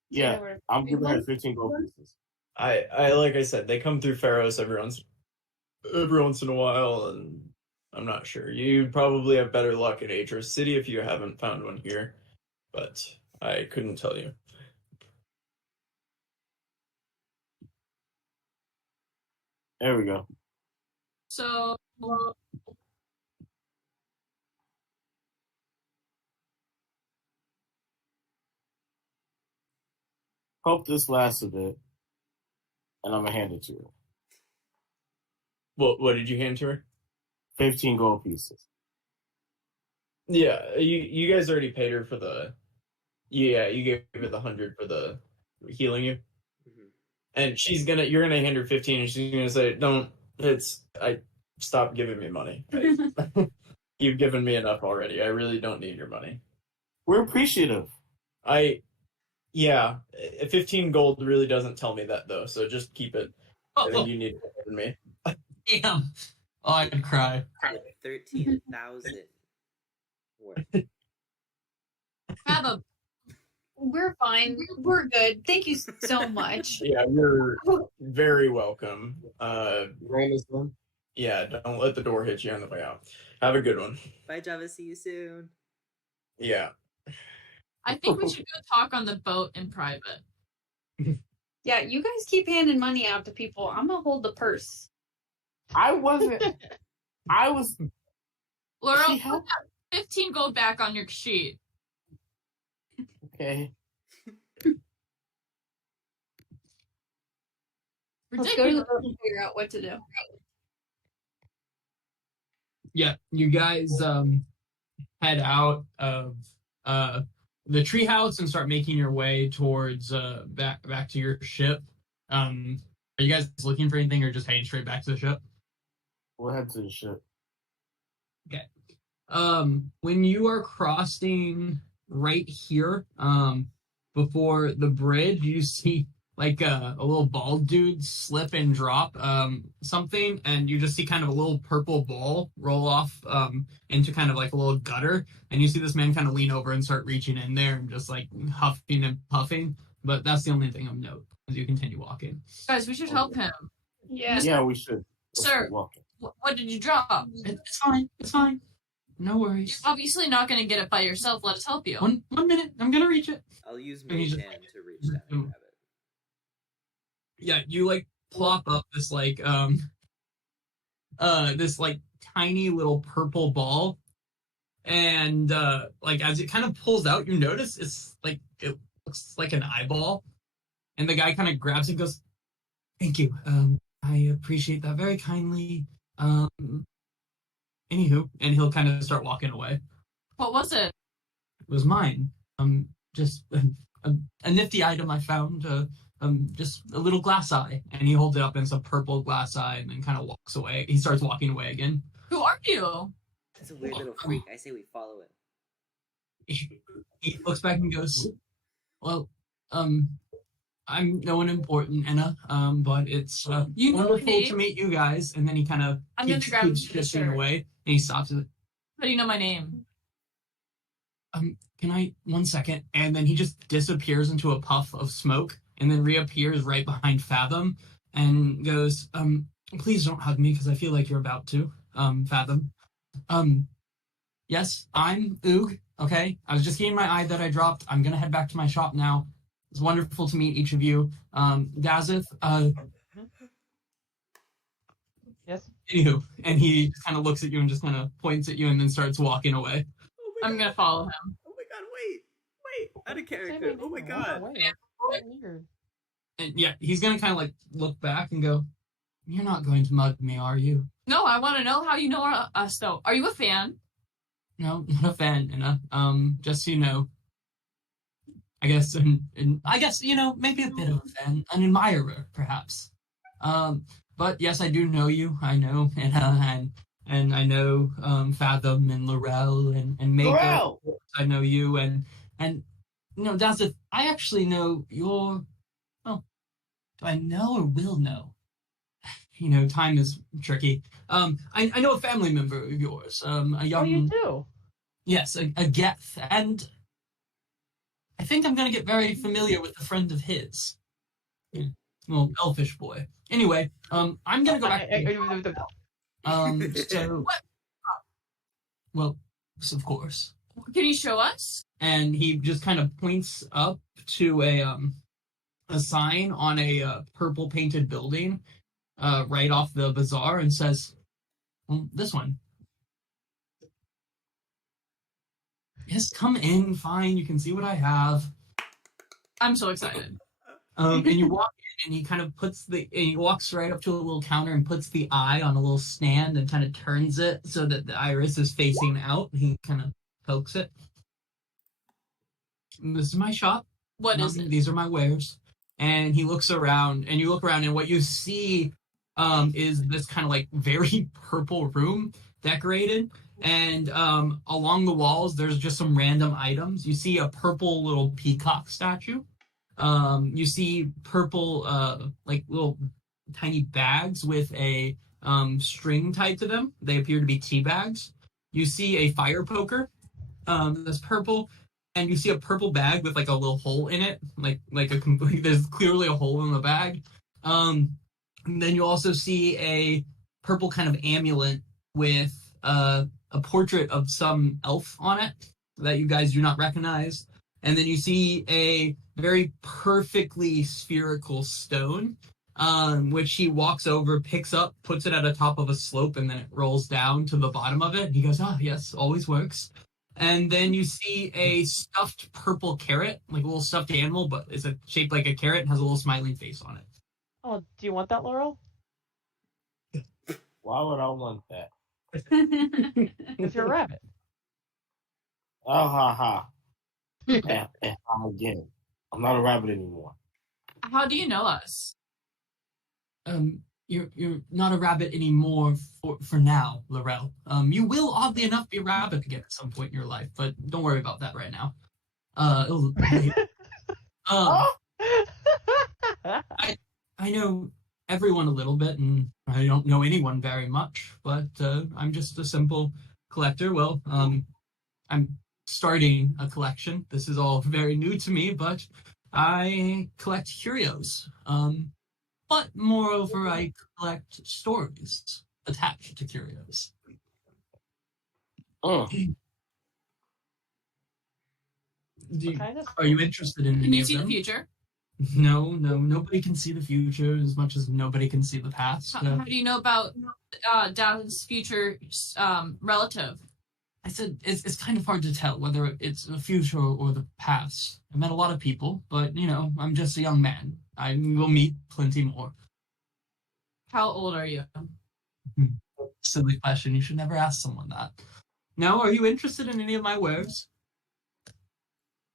Yeah, I'm giving her 15 gold pieces. I like I said, they come through Pharos every once in a while, and I'm not sure. You probably have better luck at Aetros City if you haven't found one here, but I couldn't tell you. There we go. So, Hope this lasts a bit, and I'm gonna hand it to her. What did you hand to her? 15 gold pieces. Yeah, you guys already paid her for the... Yeah, you gave her the 100 for the healing you. Mhm. And you're gonna hand her 15, and she's gonna say, stop giving me money. You've given me enough already. I really don't need your money. We're appreciative. 15 gold really doesn't tell me that, though, so just keep it. I think you need it more than me. Damn. Oh, I could cry. Like 13,000 worth. have a We're fine. We're good. Thank you so much. Yeah, you're very welcome. Rain is done. Yeah, don't let the door hit you on the way out. Have a good one. Bye, Java. See you soon. Yeah. I think we should go talk on the boat in private. Yeah, you guys keep handing money out to people. I'm gonna hold the purse. I was. Laurel, She put helped- that 15 gold back on your sheet. Okay. Let's go to the Ridiculous. boat and figure out what to do. Yeah, you guys head out of the treehouse and start making your way towards back to your ship. Are you guys looking for anything or just heading straight back to the ship? We'll head to the ship. When you are crossing right here, before the bridge, you see like a little bald dude slip and drop something, and you just see kind of a little purple ball roll off into kind of like a little gutter, and you see this man kind of lean over and start reaching in there and just like huffing and puffing. but that's the only thing of note as you continue walking. Guys, we should help him. Yeah. Yeah, we should. Let's Sir. keep walking. What did you drop? It's fine. It's fine. No You're worries. obviously not going to get it by yourself. Let us help you. One minute. I'm gonna reach it. I'll use And you Mage just- Hand to reach down and grab it. Yeah, you like plop up this this like tiny little purple ball, and like as it kind of pulls out, you notice it's like it looks like an eyeball, and the guy kind of grabs it and goes, "Thank you. I appreciate that very kindly. Anywho," and he'll kind of start walking away. What was it? It was mine. Just a nifty item I found. Just a little glass eye, and he holds it up, and it's a purple glass eye, and then kind of walks away. He starts walking away again. Who are you? That's a weird little freak. I say we follow him. He looks back and goes, "Well, I'm no one important, Anna. But it's You know my wonderful name? to meet you guys." And then he kind of I'm gonna grab keeps the shifting shirt. away, and he stops. How do you know my name? Can I 1 second? And then he just disappears into a puff of smoke, and then reappears right behind Fathom, and goes, "Please don't hug me because I feel like you're about to, Fathom. Yes, I'm Oog. Okay, I was just getting my eye that I dropped. I'm gonna head back to my shop now. It's wonderful to meet each of you. Dazeth, Yes. anywho," and he just kind of looks at you and just kind of points at you, and then starts walking away. Oh my I'm god. going to follow him. Oh my god, wait, out of character. Oh my god. Weird. And yeah, he's gonna kind of like look back and go, "You're not going to mug me, are you?" No, I want to know how you know us, though. Are you a fan? No, not a fan, Anna. Just so you know, I guess, and I guess, you know, maybe a bit of a fan, an admirer, perhaps. But yes, I do know you. I know Anna, and I know Fathom and Laurel and Mako. Laurel! I know you, and you know, Dazeth, I actually know your. Well, do I know or will know? You know, time is tricky. I know a family member of yours. A young. Oh, you do? Yes, a Geth, and I think I'm gonna get very familiar with a friend of his. Yeah, well, elfish boy. Anyway, I'm gonna go back. So, well, yes, of course. Can you show us? And he just kind of points up to a sign on a purple painted building, right off the bazaar, and says, "Well, this one." Yes, come in, fine. You can see what I have. I'm so excited. And you walk in, and he kind of he walks right up to a little counter and puts the eye on a little stand and kind of turns it so that the iris is facing out. He kind of pokes it. "This is my shop. What is it? These are my wares." And he looks around, and you look around, and what you see is this kind of like very purple room decorated. And along the walls, there's just some random items. You see a purple little peacock statue. You see purple, like little tiny bags with a string tied to them. They appear to be tea bags. You see a fire poker that's purple, and you see a purple bag with like a little hole in it, like a complete. There's clearly a hole in the bag. And then you also see a purple kind of amulet with a portrait of some elf on it that you guys do not recognize. And then you see a very perfectly spherical stone, which he walks over, picks up, puts it at the top of a slope, and then it rolls down to the bottom of it. He goes, "Oh, yes, always works." And then you see a stuffed purple carrot, like a little stuffed animal, but it's shaped like a carrot and has a little smiling face on it. Oh, do you want that, Laurel? Why would I want that? Because you're a rabbit. Oh, ha ha. Again. I'm not a rabbit anymore. How do you know us? You're not a rabbit anymore for now, Laurel. You will oddly enough be a rabbit again at some point in your life, but don't worry about that right now. I know everyone a little bit, and I don't know anyone very much, but I'm just a simple collector. Well, I'm starting a collection. This is all very new to me, but I collect curios. But moreover, I collect stories attached to curios. Oh, What kind of Are you story? interested in Can any you of see the them? future? No, nobody can see the future as much as nobody can see the past. How do you know about Dad's future relative? I said it's kind of hard to tell whether it's the future or the past. I met a lot of people, but I'm just a young man. I will meet plenty more. How old are you? Silly question. You should never ask someone that. Now, are you interested in any of my wares?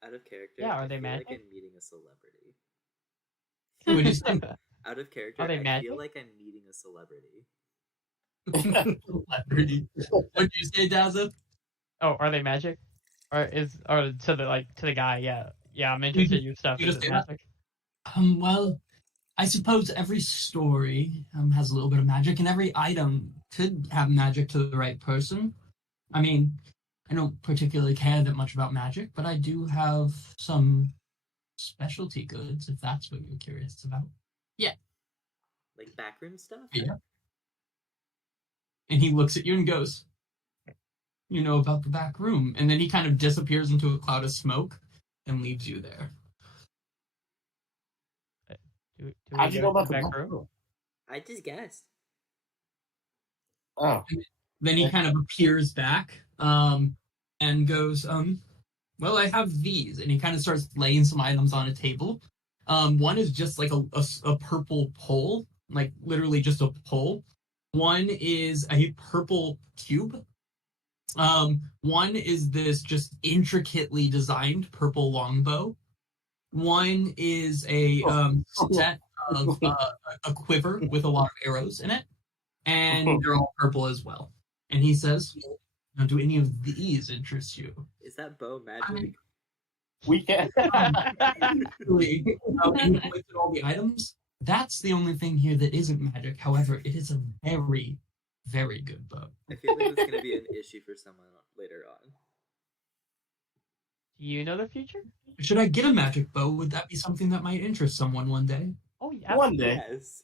Out of character. Yeah, are I they feel magic? like I'm meeting a celebrity. Would you say Out of character, Are they I magic? feel like I'm meeting a celebrity. celebrity? What did you say, Dazza? Oh, are they magic? Or to the guy? Yeah. I'm interested in your stuff. you Is just it say that? magic? Well, I suppose every story has a little bit of magic, and every item could have magic to the right person. I mean, I don't particularly care that much about magic, but I do have some specialty goods, if that's what you're curious about. Like backroom stuff? Yeah. And he looks at you and goes, "You know about the back room." And then he kind of disappears into a cloud of smoke and leaves you there. Do how'd we you go know about to the the back back room? room? I just guessed. Oh, Then he kind of appears back and goes, well, I have these. And he kind of starts laying some items on a table. One is just like a purple pole, like literally just a pole. One is a purple cube. One is this just intricately designed purple longbow. One is a set of a quiver with a lot of arrows in it, and they're all purple as well. And he says, "Now, do any of these interest you?" Is that bow magic? we can't. Actually, and he points at all the items. That's the only thing here that isn't magic. However, it is a very, very good bow. I feel like it's gonna be an issue for someone later on. Do you know the future? Should I get a magic bow? Would that be something that might interest someone one day? Oh yeah. One day. Yes.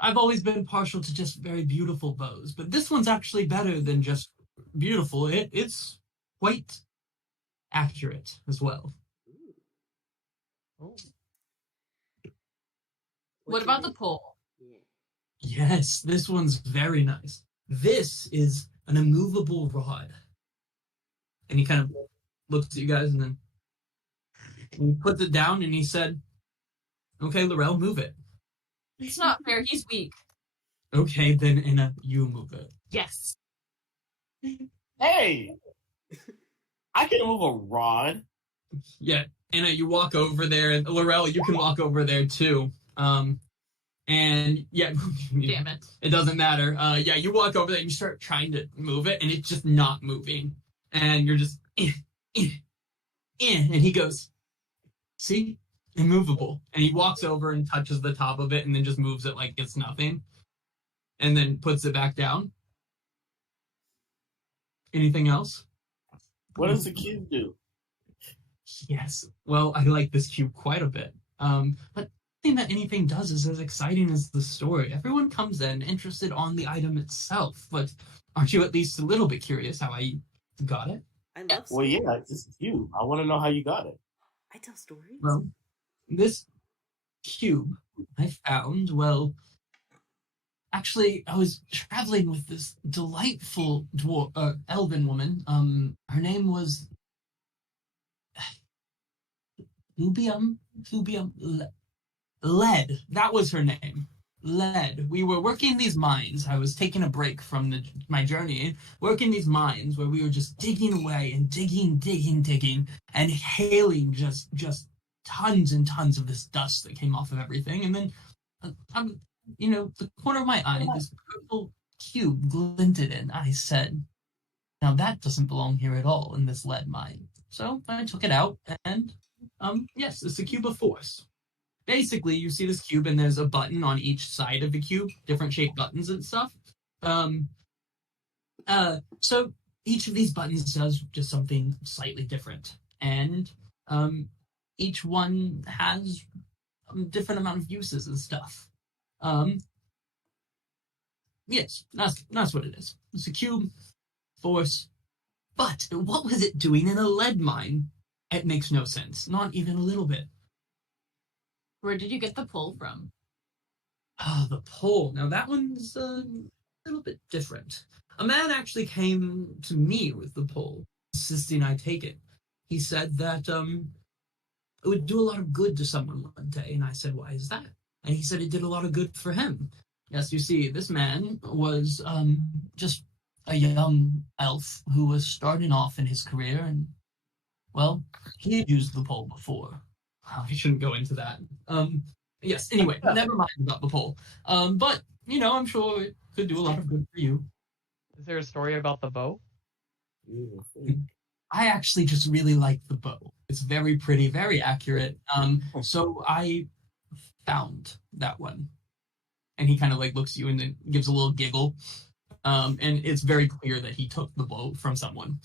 I've always been partial to just very beautiful bows, but this one's actually better than just beautiful. It's quite accurate as well. Ooh. Oh. What about the pole? Yeah. Yes, this one's very nice. This is an immovable rod. And he kind of looks at you guys and then he puts it down and he said, "Okay, Laurel, move it." It's not fair. He's weak. Okay, then Anna, you move it. Yes. Hey, I can move a rod. Yeah, Anna, you walk over there, and Laurel, you can walk over there too. And yeah, Damn it. it doesn't matter. Yeah, you walk over there and you start trying to move it, and it's just not moving. And you're just, and he goes, "See? Immovable." And he walks over and touches the top of it and then just moves it like it's nothing. And then puts it back down. Anything else? What does the cube do? Yes. Well, I like this cube quite a bit. But nothing that anything does is as exciting as the story. Everyone comes in interested on the item itself, but aren't you at least a little bit curious how I got it? I love Well, stories. yeah, this is you. I want to know how you got it. I tell stories. Well, this cube I found, well, actually, I was traveling with this delightful elven woman. Her name was Lubium Lead. That was her name. Lead. We were working these mines. I was taking a break from my journey, working these mines where we were just digging away and digging, and hailing just tons and tons of this dust that came off of everything. And then, the corner of my eye, this purple cube glinted, and I said, "Now that doesn't belong here at all in this lead mine." So I took it out, and yes, it's a cube of force. Basically, you see this cube, and there's a button on each side of the cube, different shaped buttons and stuff. So each of these buttons does just something slightly different. And each one has a different amount of uses and stuff. Yes, that's what it is. It's a cube, force. But what was it doing in a lead mine? It makes no sense. Not even a little bit. Where did you get the pull from? The pole. Now that one's a little bit different. A man actually came to me with the pole, insisting I take it. He said that it would do a lot of good to someone one day, and I said, "Why is that?" And he said it did a lot of good for him. Yes, you see, this man was just a young elf who was starting off in his career, and well, he had used the pole before. I shouldn't go into that. Yes, anyway, never mind about the pole. But, I'm sure it could do a lot of good for you. Is there a story about the bow? I actually just really like the bow. It's very pretty, very accurate. So I found that one. And he kind of looks at you and then gives a little giggle. And it's very clear that he took the bow from someone.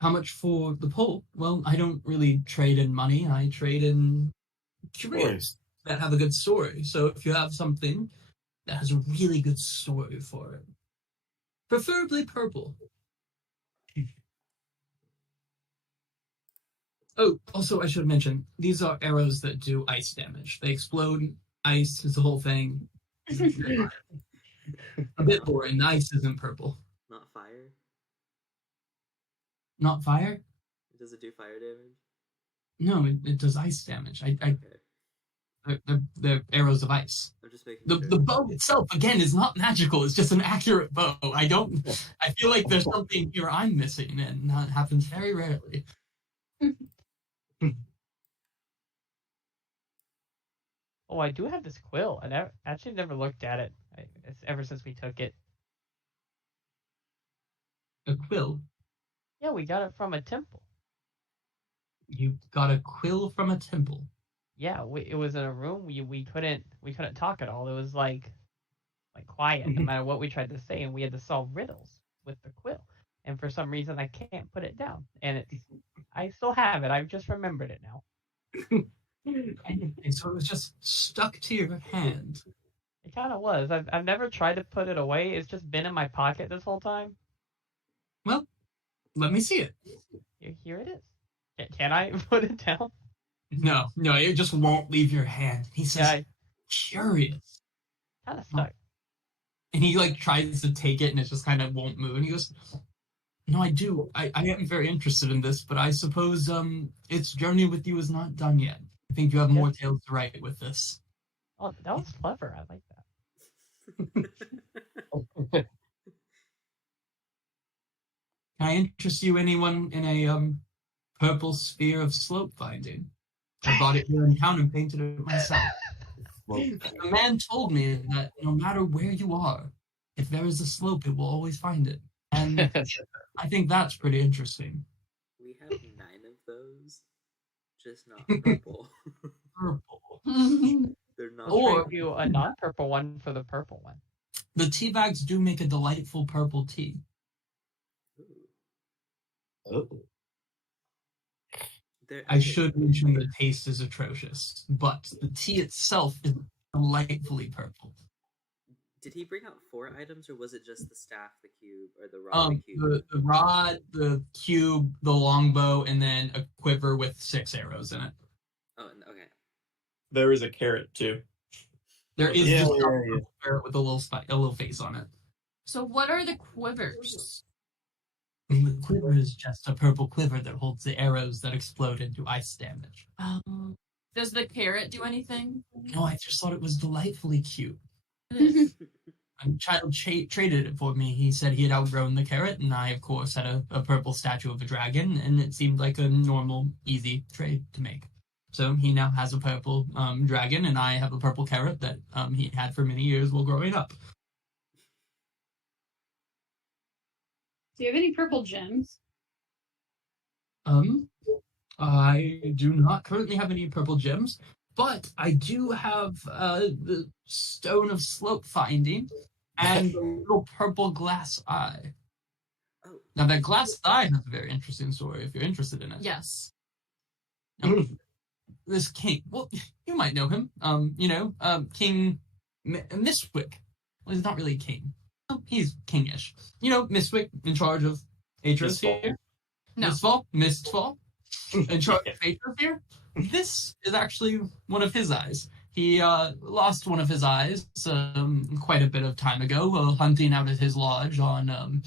How much for the pole? Well, I don't really trade in money. I trade in careers that have a good story. So if you have something that has a really good story for it, preferably purple. Oh, also I should mention, these are arrows that do ice damage. They explode, ice is the whole thing. A bit boring. The ice isn't purple. Not fire? Not fire? Does it do fire damage? No, it does ice damage. Okay. They're arrows of ice. I'm just making The sure. the bow itself, again, is not magical. It's just an accurate bow. I feel like there's something here I'm missing, and that happens very rarely. Oh, I do have this quill. I actually never looked at it ever since we took it. A quill? Yeah, we got it from a temple. You got a quill from a temple? Yeah, it was in a room. We couldn't talk at all. It was like quiet no matter what we tried to say, and we had to solve riddles with the quill. And for some reason, I can't put it down. And I still have it. I've just remembered it now. And so it was just stuck to your hand. It kind of was. I've never tried to put it away. It's just been in my pocket this whole time. Well, let me see it. Here it is. Can I put it down? No, it just won't leave your hand. He says, curious. Kind of stuck. And he tries to take it, and it just kind of won't move. And he goes, "No, I do. I am very interested in this, but I suppose its journey with you is not done yet. I think you have more tales to write with this." Oh, that was clever. I like that. Can I interest you anyone in a purple sphere of slope finding? I brought it here in town and painted it myself. The man told me that no matter where you are, if there is a slope, it will always find it. And I think that's pretty interesting. We have 9 of those, just not purple. Purple. They're not. Or Trade you a non-purple one for the purple one. the tea bags do make a delightful purple tea. Oh. I should mention the taste is atrocious, but the tea itself is delightfully purple. Did he bring out 4 items, or was it just the staff, the cube, or the rod, the cube? The rod, the cube, the longbow, and then a quiver with 6 arrows in it. Oh, okay. There is a carrot too. There is Yeah, just yeah. a carrot with a little face on it. So what are the quivers? And the quiver is just a purple quiver that holds the arrows that explode into ice damage. Does the carrot do anything? No, I just thought it was delightfully cute. It is. A child traded it for me. He said he had outgrown the carrot, and I, of course, had a purple statue of a dragon, and it seemed like a normal, easy trade to make. So he now has a purple dragon, and I have a purple carrot that he had for many years while growing up. Do you have any purple gems? I do not currently have any purple gems, but I do have the Stone of Slope Finding and the little purple glass eye. Oh, Oh, Now, that glass eye has a very interesting story if you're interested in it. Yes. This king, well, you might know him. King Mistwick. Well, he's not really king. Oh, he's kingish. Mistwick in charge of Aetros here. No. Mistfall in charge of Aetros here. This is actually one of his eyes. He lost one of his eyes quite a bit of time ago, hunting out at his lodge on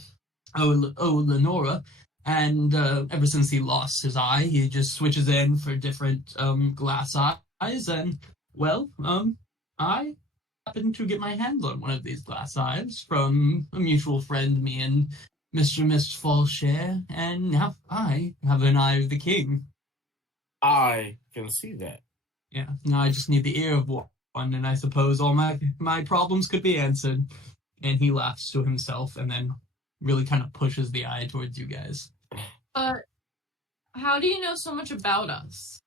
Lenora. And ever since he lost his eye, he just switches in for different glass eyes. And, well, I happened to get my hands on one of these glass eyes from a mutual friend me and Mr. Mistfall share. And now I have an eye of the king. I can see that. Yeah, now I just need the ear of one, and I suppose all my problems could be answered. And he laughs to himself and then really kind of pushes the eye towards you guys. But how do you know so much about us?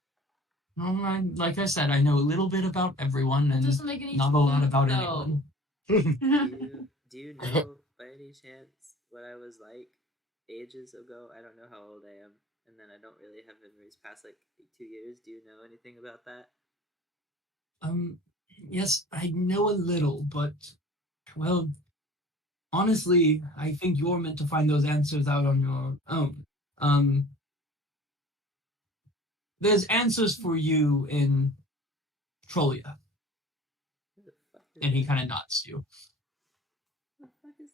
Well, like I said, I know a little bit about everyone, It and doesn't make any not a lot sense, about though. anyone. do you know by any chance what I was like ages ago? I don't know how old I am, and then I don't really have memories past like 2 years. Do you know anything about that? Yes, I know a little, but, well, honestly, I think you're meant to find those answers out on your own. There's answers for you in Trollia, Who the fuck is and he that? kind of nods to you. What the fuck is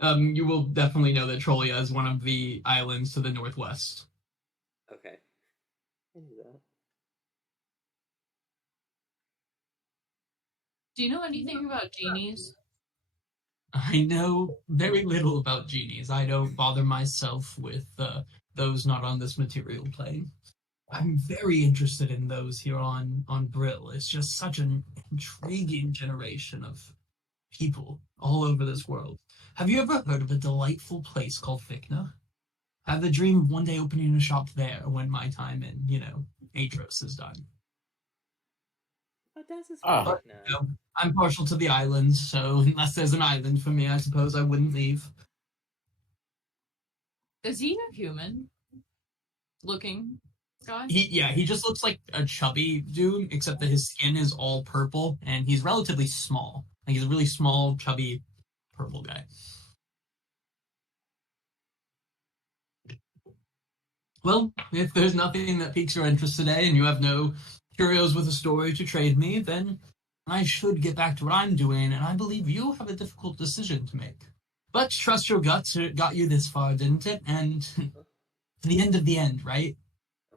that? You will definitely know that Trollia is one of the islands to the northwest. Okay. I knew that. Do you know anything about genies? I know very little about genies. I don't bother myself with those not on this material plane. I'm very interested in those here on Brill. It's just such an intriguing generation of people all over this world. Have you ever heard of a delightful place called Fikna? I have the dream of one day opening a shop there when my time in, Aetros is done. What does this Ah. fuck now? I'm partial to the islands, so unless there's an island for me, I suppose I wouldn't leave. Is he a human looking guy? He just looks like a chubby dude, except that his skin is all purple, and he's relatively small. Like, he's a really small, chubby, purple guy. Well, if there's nothing that piques your interest today, and you have no curios with a story to trade me, then I should get back to what I'm doing, and I believe you have a difficult decision to make. But trust your guts, it got you this far, didn't it? And to the end of the end, right?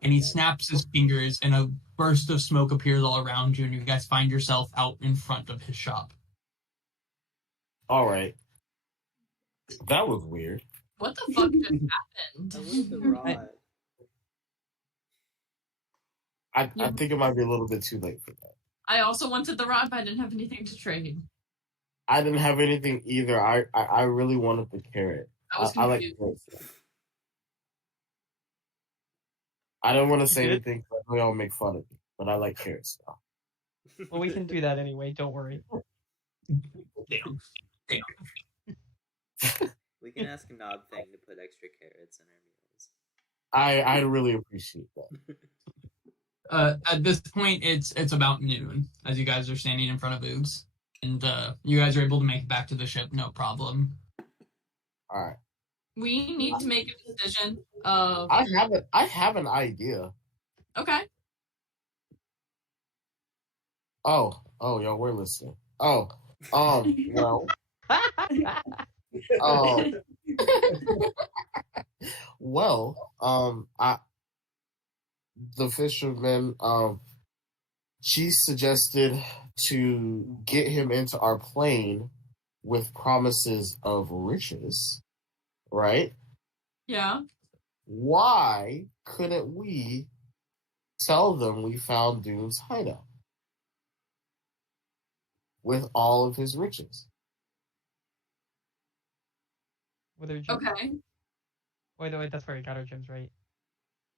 And he snaps his fingers, and a burst of smoke appears all around you, and you guys find yourself out in front of his shop. All right. That was weird. What the fuck just I want the happened? rod. I think it might be a little bit too late for that. I also wanted the rod, but I didn't have anything to trade. I didn't have anything either. I really wanted the carrot. I was I like confused. carrots. I don't want to say Good. anything because I know y'all make fun of me, but I like carrots. So. Well, we can do that anyway. Don't worry. Damn. We can ask Knob Thing to put extra carrots in our meals. I really appreciate that. At this point, it's about noon, as you guys are standing in front of Oogs. And you guys are able to make it back to the ship, no problem. All right. We need to make a decision of. I have an idea. Okay. Oh, y'all were listening. Well, the fisherman, she suggested to get him into our plane with promises of riches, right? Yeah. Why couldn't we tell them we found Dune's hideout with all of his riches? Whether gems. Okay. Wait, that's where he got our gems, right?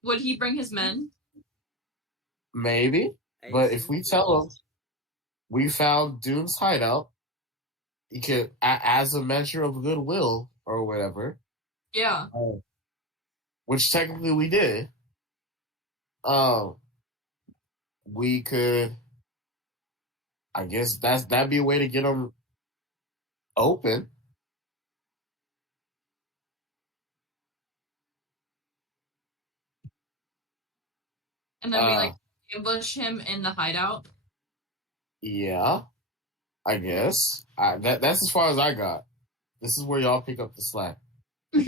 Would he bring his men? Maybe, I but assume if we he tell him was. we found Dune's hideout, you could, as a measure of goodwill or whatever, Yeah. which technically we did, we could, I guess that'd be a way to get them open. And then we like ambush him in the hideout. Yeah, I guess. That's as far as I got. This is where y'all pick up the slack. I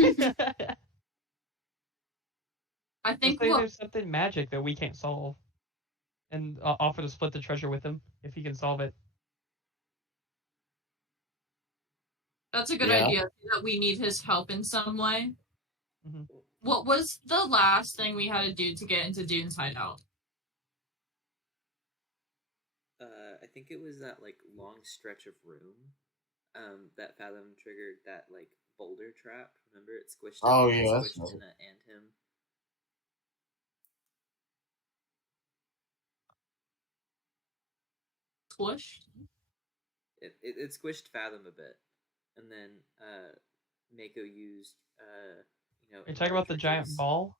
think Let's say there's something magic that we can't solve, and offer to split the treasure with him if he can solve it. that's a good idea. That we need his help in some way. Mm-hmm. What was the last thing we had to do to get into Dune's hideout? I think it was that like long stretch of room that Fathom triggered that like boulder trap. Remember, it squished him, squished Inna and him. Squished? It squished Fathom a bit, and then Mako used You're talking about the giant ball?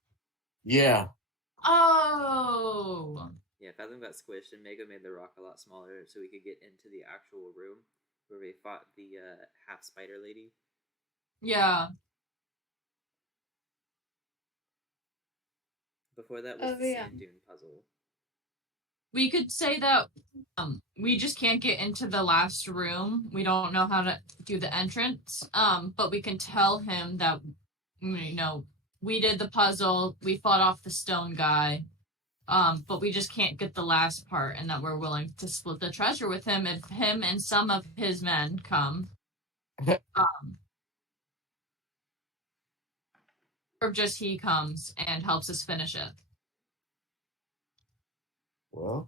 Yeah. Oh. Yeah, Fathom got squished, and Mako made the rock a lot smaller so we could get into the actual room where we fought the half spider lady. Yeah. Before that was the sand dune puzzle. We could say that we just can't get into the last room. We don't know how to do the entrance. But we can tell him that, we did the puzzle, we fought off the stone guy, but we just can't get the last part, and that we're willing to split the treasure with him if him and some of his men come. Or just he comes and helps us finish it. Well,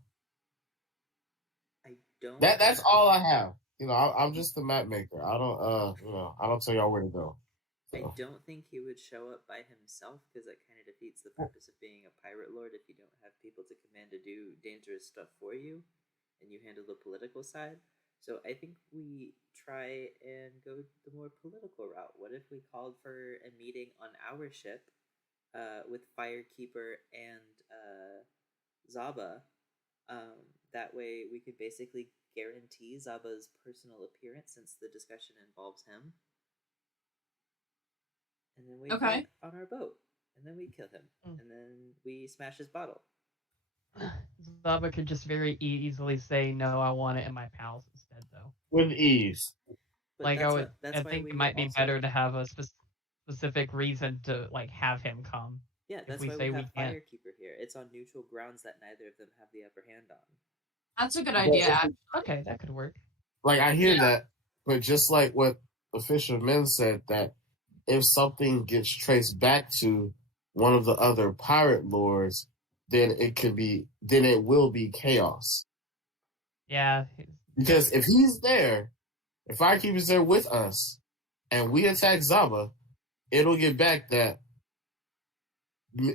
I don't. That's all I have. I'm just the map maker. I don't I don't tell y'all where to go. So. I don't think he would show up by himself because that kind of defeats the purpose of being a pirate lord if you don't have people to command to do dangerous stuff for you, and you handle the political side. So I think we try and go the more political route. What if we called for a meeting on our ship with Firekeeper and Zaba? That way we could basically guarantee Zaba's personal appearance since the discussion involves him. And then we get on our boat. And then we kill him. And then we smash his bottle. Zaba could just very easily say, no, I want it in my pals instead, though. With ease. But I think it might be better to have a specific reason to have him come. Yeah, that's why we have Firekeeper here. It's on neutral grounds that neither of them have the upper hand on. That's a good idea. Okay, that could work. I hear that, but just like what Official Men said, that if something gets traced back to one of the other pirate lords, then it will be chaos. Yeah. Because if he's there, if Firekeeper's there with us, and we attack Zaba, it'll get back that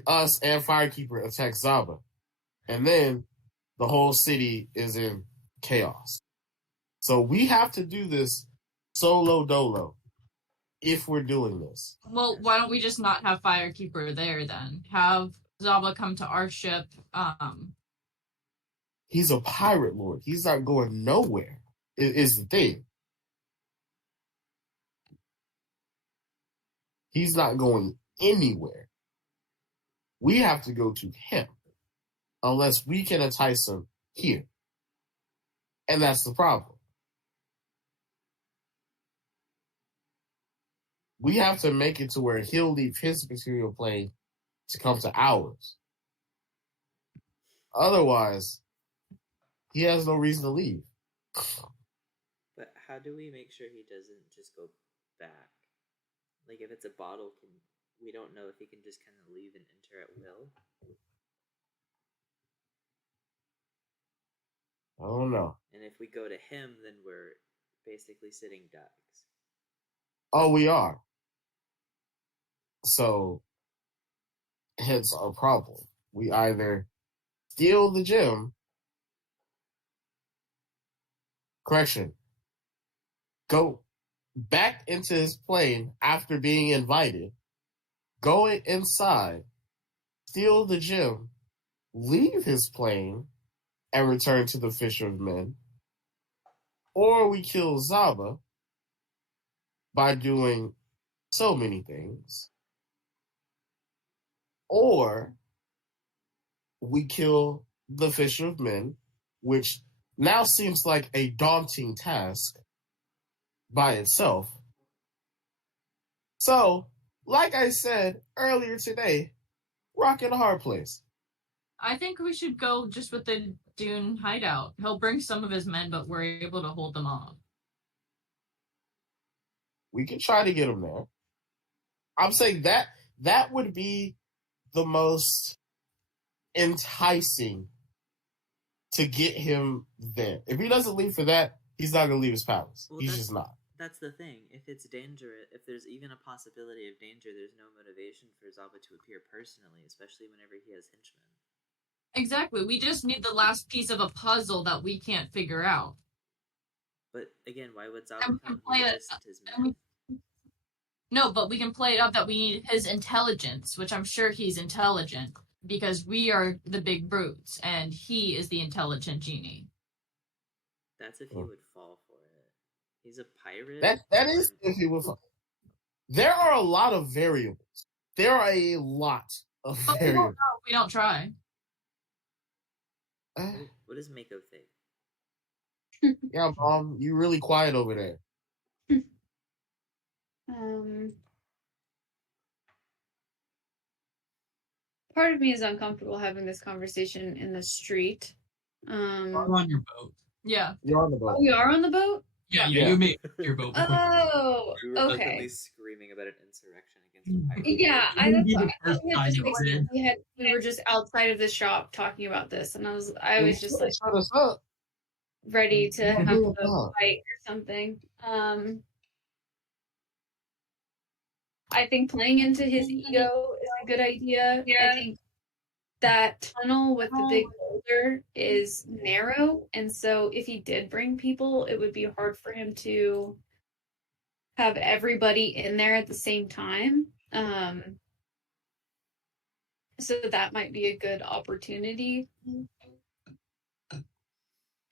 us and Firekeeper attack Zaba. And then the whole city is in chaos. So we have to do this solo dolo if we're doing this. Well, why don't we just not have Firekeeper there then? Have Zaba come to our ship. He's a pirate lord. He's not going nowhere, is the thing. He's not going anywhere. We have to go to him unless we can entice him here. And that's the problem. We have to make it to where he'll leave his material plane to come to ours. Otherwise, he has no reason to leave. But how do we make sure he doesn't just go back? If it's a bottle, we don't know if he can just kind of leave and enter at will. I don't know. And if we go to him, then we're basically sitting ducks. Oh, we are. So, hence our problem. We either steal the gem. Correction. go back into his plane after being invited, go inside, steal the gem, leave his plane, and return to the Fisher of Men. Or we kill Zaba by doing so many things. Or we kill the Fisher of Men, which now seems like a daunting task by itself. So, like I said earlier today, rock in a hard place. I think we should go just with the Dune hideout. He'll bring some of his men, but we're able to hold them off. We can try to get him there. I'm saying that would be the most enticing to get him there. If he doesn't leave for that, he's not going to leave his palace. Well, he's just not. That's the thing. If it's dangerous, if there's even a possibility of danger, there's no motivation for Zaba to appear personally, especially whenever he has henchmen. Exactly. We just need the last piece of a puzzle that we can't figure out. But again, why would And Zaba we can come? play He it- listened to his and men. No, but we can play it up that we need his intelligence, which I'm sure he's intelligent, because we are the big brutes, and he is the intelligent genie. That's if he would fall for it. He's a pirate. That is if he would. There are a lot of variables. There are a lot of But we won't variables. know if we don't try. What does Mako think? Yeah, Mom, you really quiet over there. Part of me is uncomfortable having this conversation in the street. I'm on your boat. Yeah. You're on the boat. We are on the boat? Yeah, Yeah. you made your boat. before. Oh, We were okay. openly screaming about an insurrection against the pirate. Yeah, It wouldn't be the I first had time just you figured did. we were just outside of the shop talking about this, and I was just like shut us up. ready to Yeah, have yeah, a yeah. fight or something. I think playing into his ego is a good idea. I think that tunnel with the big boulder is narrow, and so if he did bring people, it would be hard for him to have everybody in there at the same time. So that might be a good opportunity.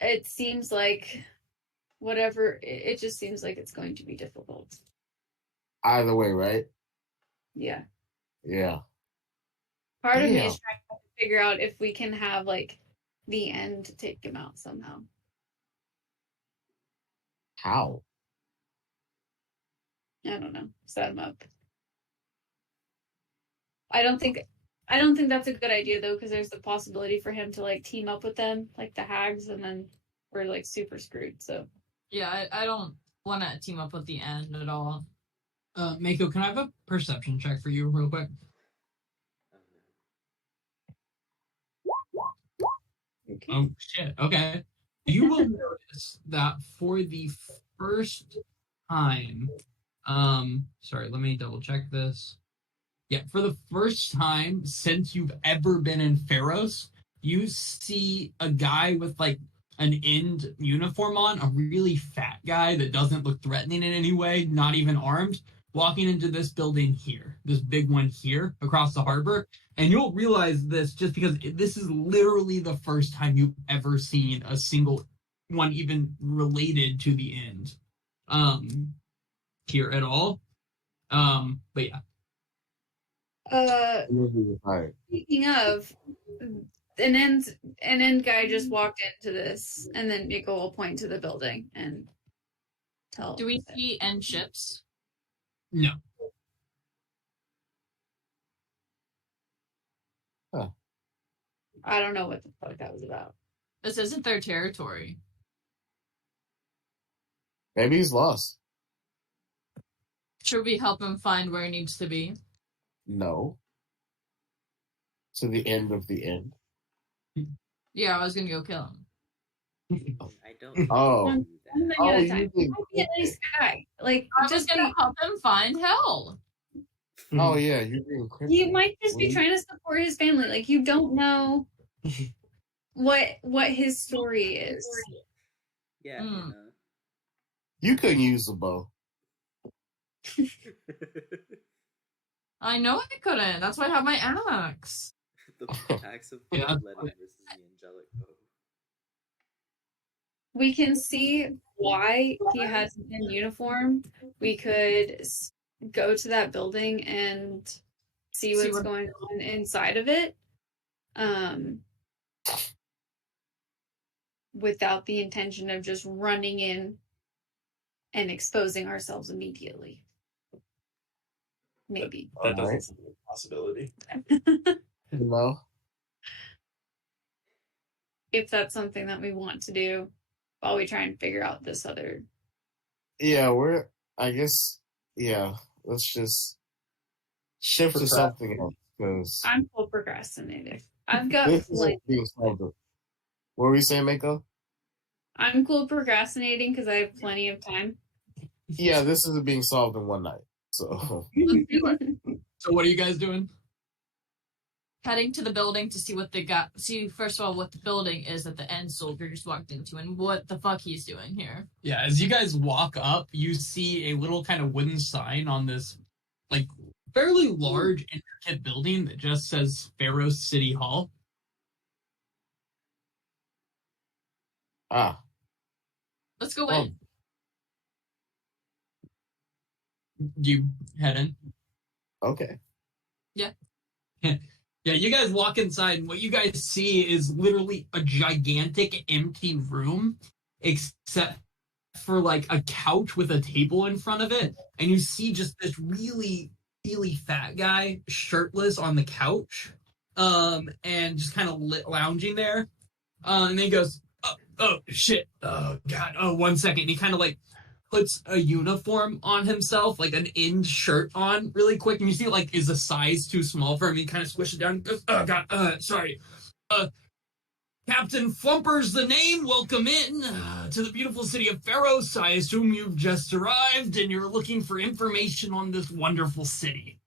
It seems like it just seems like it's going to be difficult. Either way, right? Yeah. Yeah. Part of me Damn. is trying to figure out if we can have like the end to take him out somehow. How? I don't know. Set him up. I don't think that's a good idea though, because there's the possibility for him to like team up with them, like the hags, and then we're like super screwed. So Yeah, I don't want to team up with the end at all. Mako, can I have a perception check for you real quick? Oh shit. Okay. You will notice that for the first time, sorry, let me double check this. Yeah, for the first time since you've ever been in Pharos, you see a guy with like an end uniform on, a really fat guy that doesn't look threatening in any way, not even armed, walking into this building here, this big one here across the harbor. And you'll realize this just because this is literally the first time you've ever seen a single one even related to the end here at all. But yeah. Speaking of, an end guy just walked into this, and then Nico will point to the building and tell. Do we see end ships? No. I don't know what the fuck that was about. This isn't their territory. Maybe he's lost. Should we help him find where he needs to be? No. To the end of the end. Yeah, I was gonna go kill him. I don't. Oh. One thing Oh, at a you time. did. Might be a nice guy. Like I was just gonna help him find hell. Oh yeah, you're being cryptic. you might just be Really? trying to support his family. Like you don't know what his story is. Yeah. Hmm. You know. You couldn't use the bow. I know I couldn't. That's why I have my axe. The axe of Yeah. bloodletting versus the angelic bow. We can see why he hasn't in uniform. We could go to that building and see what's going on inside of it. Without the intention of just running in and exposing ourselves immediately. Maybe. That doesn't Alright. seem like a possibility. No. If that's something that we want to do while we try and figure out this other. Yeah, let's just shift to something else, because I'm full procrastinating. I've got this plenty. isn't being solved. What were we saying, Mako? I'm cool procrastinating because I have plenty of time. Yeah, this isn't being solved in one night. So So what are you guys doing? Heading to the building to see what they got. See, first of all, what the building is that the end soldier just walked into and what the fuck he's doing here. Yeah, as you guys walk up, you see a little kind of wooden sign on this, like, fairly large, intricate building that just says Pharaoh City Hall. Let's go Oh. in. You head in. Okay. Yeah, you guys walk inside, and what you guys see is literally a gigantic empty room, except for like a couch with a table in front of it, and you see just this really, really fat guy, shirtless on the couch, and just kind of lounging there, and then he goes, "Oh shit, oh god, oh 1 second." And he kind of like puts a uniform on himself, like an end shirt on really quick, and you see it like is a size too small for him. He kind of squishes it down and goes, "Oh god, sorry. Captain Flumper's the name. Welcome in to the beautiful city of Pharos. I assume you've just arrived and you're looking for information on this wonderful city."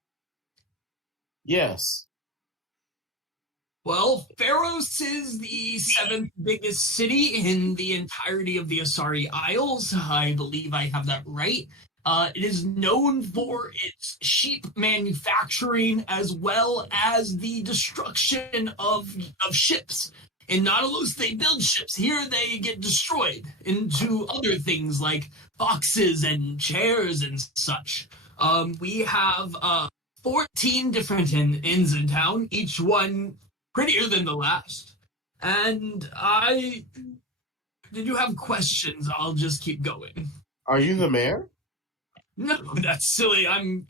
Yes. Well, Pharos is the 7th biggest city in the entirety of the Asari Isles. I believe I have that right. It is known for its sheep manufacturing as well as the destruction of ships. In Nautilus, they build ships. Here, they get destroyed into other things like boxes and chairs and such. We have 14 different inns in town, each one prettier than the last. And did you have questions? I'll just keep going. Are you the mayor? No, that's silly. I'm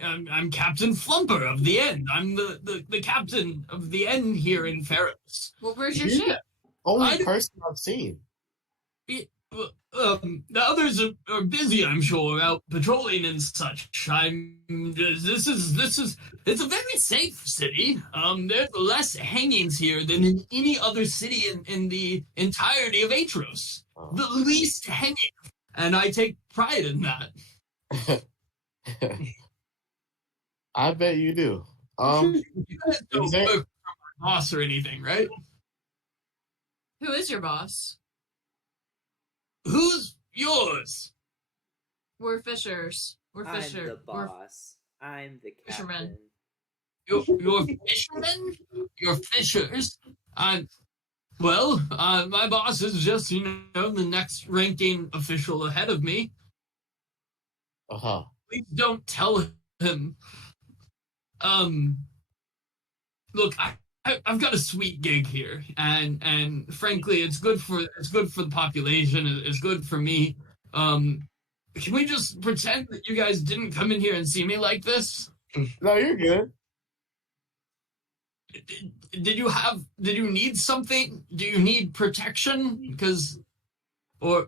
Captain Flumper of the End. I'm the captain of the End here in Pharos. Well, where's your ship? Only person I've seen. The others are busy, I'm sure, out patrolling and such. It's a very safe city. There's less hangings here than in any other city in the entirety of Aetros. The least hanging, and I take pride in that. I bet you do. You guys don't work for my boss or anything, right? Who is your boss? Who's yours? We're fishers. We're I'm fisher. the boss. I'm the captain. Fisherman. You're fishermen? You're fishers? Well, my boss is just, the next ranking official ahead of me. Uh-huh. Please don't tell him. Look, I've got a sweet gig here, and frankly, it's good for the population. It's good for me. Can we just pretend that you guys didn't come in here and see me like this? No, you're good. Did you need something? Do you need protection? Because, or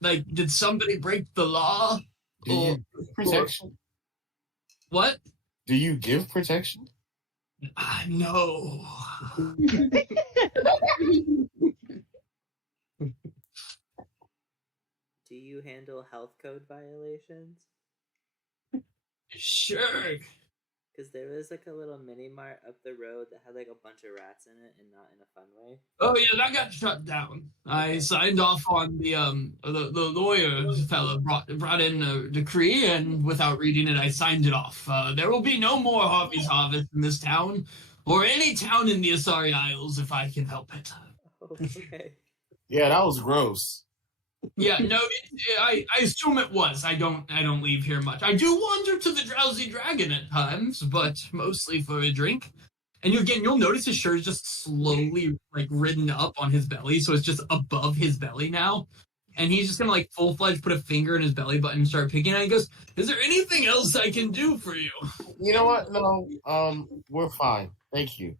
like, did somebody break the law? Do you give protection? What? Do you give protection? No. Do you handle health code violations? Sure. Because there was like a little mini mart up the road that had like a bunch of rats in it, and not in a fun way. Oh yeah, that got shut down. I signed off on the lawyer fellow brought in a decree, and without reading it, I signed it off. There will be no more Harvey's Harvest in this town, or any town in the Asari Isles, if I can help it. Oh, okay. Yeah, that was gross. Yeah, no, I assume it was. I don't leave here much. I do wander to the Drowsy Dragon at times, but mostly for a drink. And you'll notice his shirt is just slowly like ridden up on his belly, so it's just above his belly now. And he's just gonna like full-fledged put a finger in his belly button and start picking at it. He goes, "Is there anything else I can do for you?" You know what? No, we're fine. Thank you.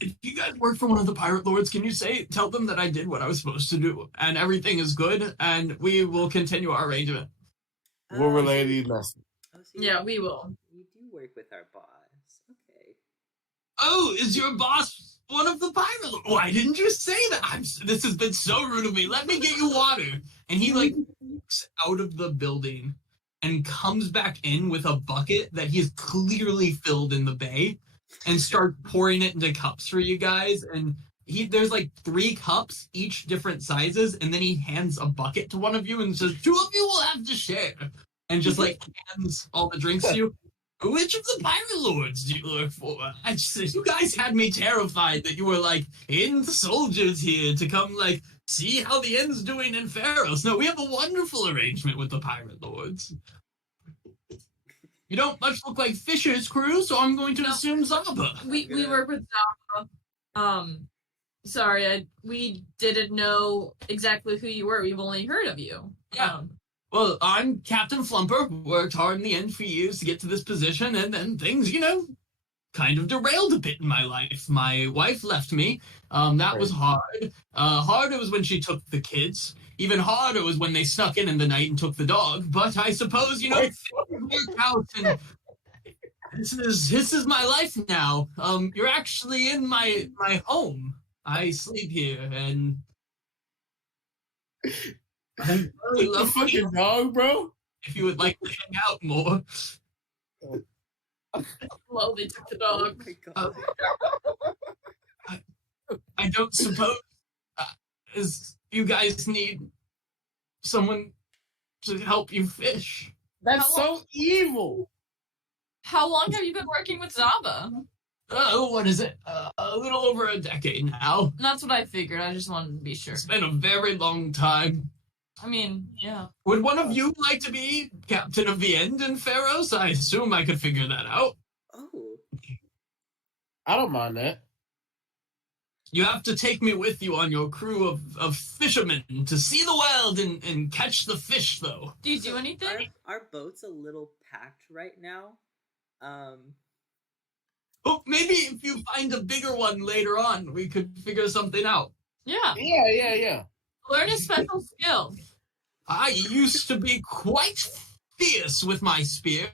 If you guys work for one of the pirate lords, can you tell them that I did what I was supposed to do and everything is good, and we will continue our arrangement. We'll relay the message. Yeah, we will. We do work with our boss. Okay. Oh, is your boss one of the pirate lords? Why didn't you say that? This has been so rude of me. Let me get you water. And he like walks out of the building and comes back in with a bucket that he has clearly filled in the bay, and start pouring it into cups for you guys. And there's like 3 cups, each different sizes, and then he hands a bucket to one of you and says, 2 of you will have to share. And just like hands all the drinks to you. Which of the pirate lords do you work for? You guys had me terrified that you were like in soldiers here to come like see how the end's doing in Pharos. No, we have a wonderful arrangement with the pirate lords. You don't much look like Fisher's crew, so I'm going to assume Zaba. We work with Zaba. Sorry, we didn't know exactly who you were. We've only heard of you. Yeah. Well, I'm Captain Flumper. Worked hard in the end for years to get to this position, and then things, kind of derailed a bit in my life. My wife left me. That was hard. Harder was when she took the kids. Even harder was when they snuck in the night and took the dog. But I suppose, things worked out, and this is my life now. You're actually in my home. I sleep here, and I really love the fucking dog, bro. If you would like to hang out more. Well, they took the dog. Oh I don't suppose you guys need someone to help you fish. That's so evil. How long have you been working with Zaba? Oh, what is it? A little over a decade now. That's what I figured. I just wanted to be sure. It's been a very long time. I mean, yeah. Would one of you like to be captain of the end in Pharos? I assume I could figure that out. Oh. I don't mind that. You have to take me with you on your crew of fishermen to see the world and catch the fish, though. Do you do anything? Our boat's a little packed right now. Oh, maybe if you find a bigger one later on, we could figure something out. Yeah. Yeah. Learn a special skill. I used to be quite fierce with my spear.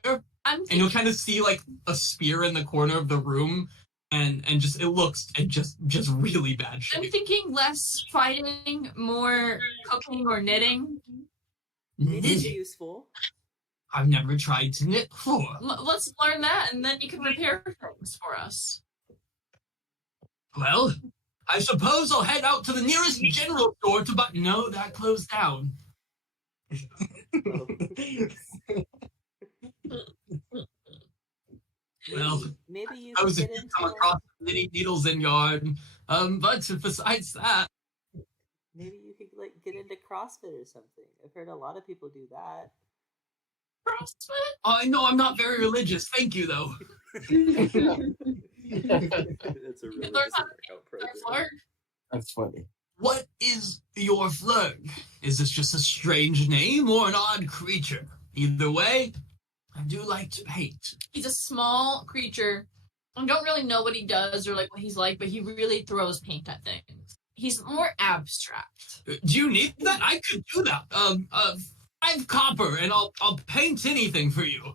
And you'll kind of see like a spear in the corner of the room, and just it looks just really bad shape. I'm thinking less fighting, more cooking or knitting. Knitting's useful. I've never tried to knit before. Let's learn that, and then you can repair things for us. Well, I suppose I'll head out to the nearest general store to buy. No, that closed down. Well, maybe you I was could come across knitting needles in yard. But besides that, maybe you could like get into CrossFit or something. I've heard a lot of people do that. CrossFit? I know I'm not very religious. Thank you, though. It's a really workout program. That's funny. What is your flurg? Is this just a strange name or an odd creature? Either way, I do like to paint. He's a small creature. I don't really know what he does or like what he's like, but he really throws paint at things. He's more abstract. Do you need that? I could do that. 5 copper, and I'll paint anything for you.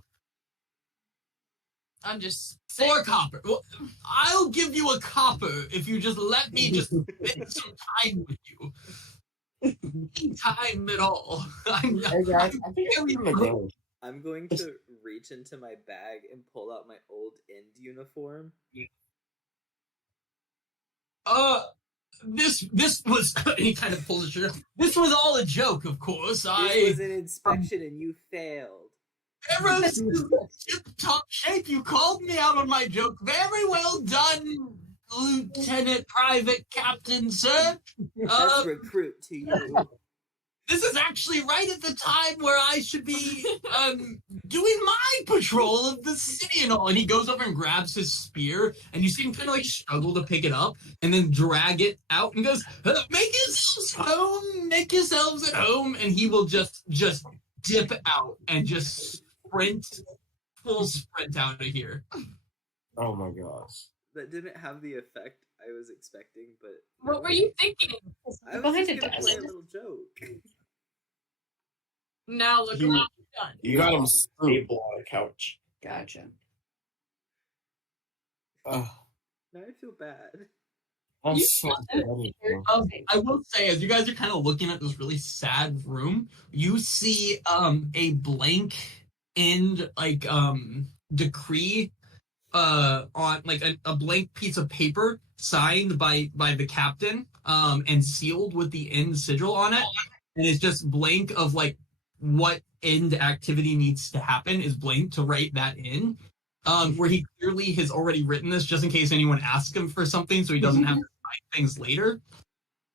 I'm just saying. 4 copper. Well, I'll give you a copper if you just let me just spend some time with you. Any time at all. Hey guys, I think I'm gonna go. I'm going to reach into my bag and pull out my old Ind uniform. This was he kind of pulls his shirt. This was all a joke, of course. This was an inspection and you failed. Aetros is tip-top shape. You called me out on my joke. Very well done, Lieutenant Private Captain, sir. Let's recruit to you. This is actually right at the time where I should be doing my patrol of the city and all. And he goes over and grabs his spear, and you see him kind of like struggle to pick it up, and then drag it out, and goes, "Make yourselves at home," and he will just dip out and just full sprint out of here. Oh my gosh. That didn't have the effect I was expecting, but... What were you thinking? I was Behind just a gonna desk. play a little joke. Now look what you've done. You got him screwed. Table on a couch. Gotcha. Ugh, Now I feel bad. I'm You so got it. ready. I will say, as you guys are kind of looking at this really sad room, you see a blank end decree on like a blank piece of paper signed by the captain and sealed with the end sigil on it, and it's just blank of like what end activity needs to happen is blank to write that in. Where he clearly has already written this just in case anyone asks him for something, so he doesn't have to write things later.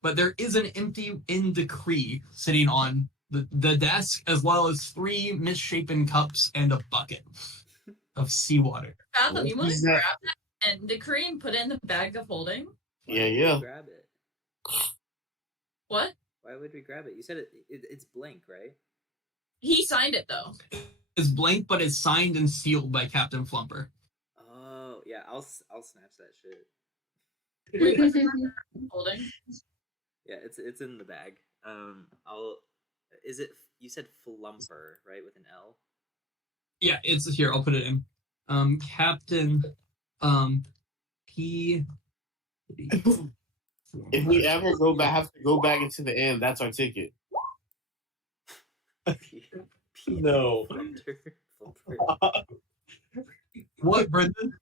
But there is an empty end decree sitting on the desk, as well as 3 misshapen cups and a bucket of seawater. Fathom, you want Is to that- grab that and decree and put it in the bag of holding? Why Yeah, would we yeah. grab it? What? Why would we grab it? You said it's blank, right? He signed it though. It's blank, but it's signed and sealed by Captain Flumper. Oh, yeah, I'll snatch that shit. Holding. Yeah, it's in the bag. You said Flumper, right, with an L? Yeah, it's here. I'll put it in. Captain, P. If we ever have to go back into the inn, that's our ticket. No. Flumper. What, Brendan?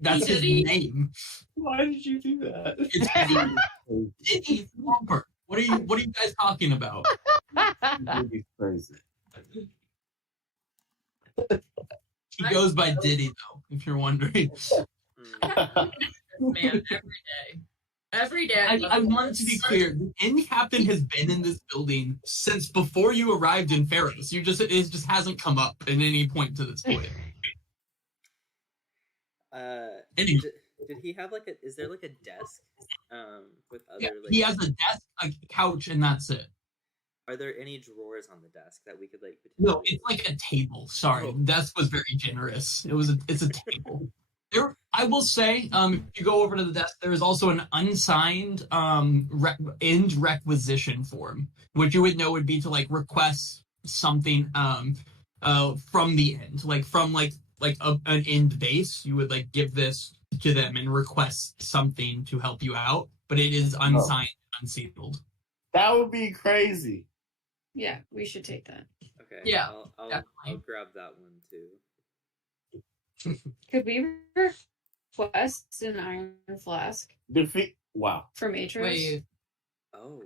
That's his Diddy. name. Why did you do that? It's Diddy Flumper. What are you guys talking about? He's crazy. He goes by Diddy, though, if you're wondering. Mm. Man, every day. I want to be clear. The inn captain has been in this building since before you arrived in Pharos. It just hasn't come up at any point to this point. Anyway. Did he have is there a desk with other Yeah, he has a desk, a couch, and that's it. Are there any drawers on the desk that we could No, potentially... it's like a table. Sorry, desk was very generous. It's a table. I will say, if you go over to the desk, there is also an unsigned end requisition form, which you would know would be to request something from the end, from an end base. You would give this to them and request something to help you out, but it is unsigned, unsealed. That would be crazy. Yeah, we should take that. Okay. Yeah, I'll definitely. grab that one too. Could we request an iron flask Wow. from Aetros? Wait. Oh.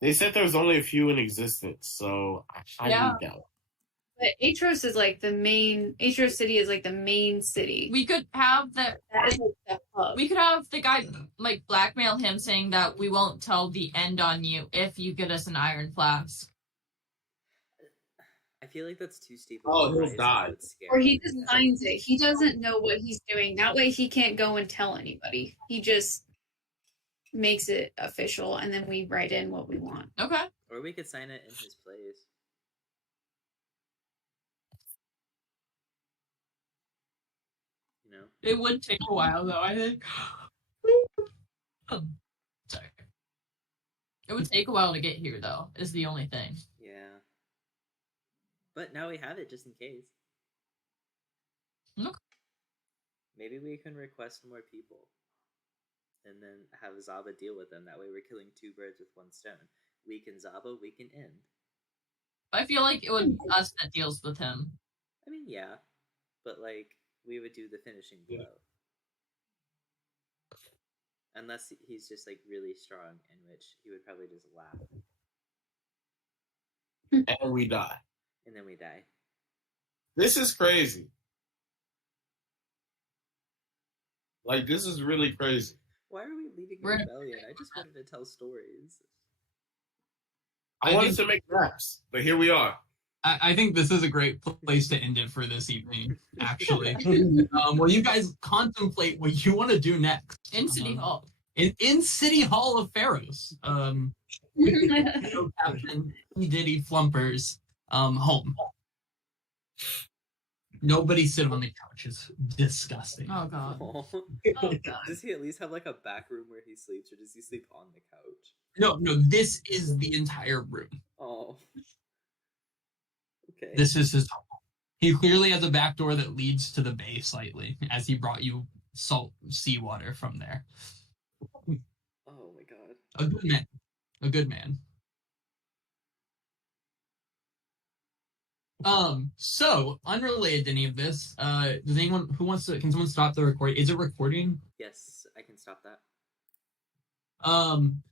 They said there was only a few in existence, so I Yeah. need that. But Aetros is Aetros City is the main city. We could have That is the hub. we could have the guy blackmail him saying that we won't tell the end on you if you get us an iron flask. I feel like that's too steep. Oh, he'll price and die. would scare Or he me. just signs it. He doesn't know what he's doing. That way he can't go and tell anybody. He just makes it official and then we write in what we want. Okay. Or we could sign it in his place. You know? It would take a while though, I think. Sorry. It would take a while to get here though, is the only thing. Yeah. But now we have it just in case. Okay. Maybe we can request more people. And then have Zaba deal with them. That way we're killing 2 birds with 1 stone. Weaken Zaba, weaken End. I feel like it would be us that deals with him. I mean, yeah, but like we would do the finishing blow. Unless he's just like really strong, in which he would probably just laugh. And we die. And then we die. This is crazy. Like, this is really crazy. Why are we leading a We're- rebellion? I just wanted to tell stories. I wanted to make maps, but here we are. I think this is a great place to end it for this evening, actually. Where you guys contemplate what you want to do next. In City Hall. In City Hall of Pharaohs. Captain P. Diddy Flumpers home. Nobody sit on the couch. It's disgusting. Oh god. Oh. Oh, God. Does he at least have like a back room where he sleeps, or does he sleep on the couch? No, this is the entire room. Oh. Okay. This is his home. He clearly has a back door that leads to the bay slightly, as he brought you salt seawater from there. Oh my god. A good man. A good man. So unrelated to any of this, does anyone can someone stop the recording? Is it recording? Yes, I can stop that.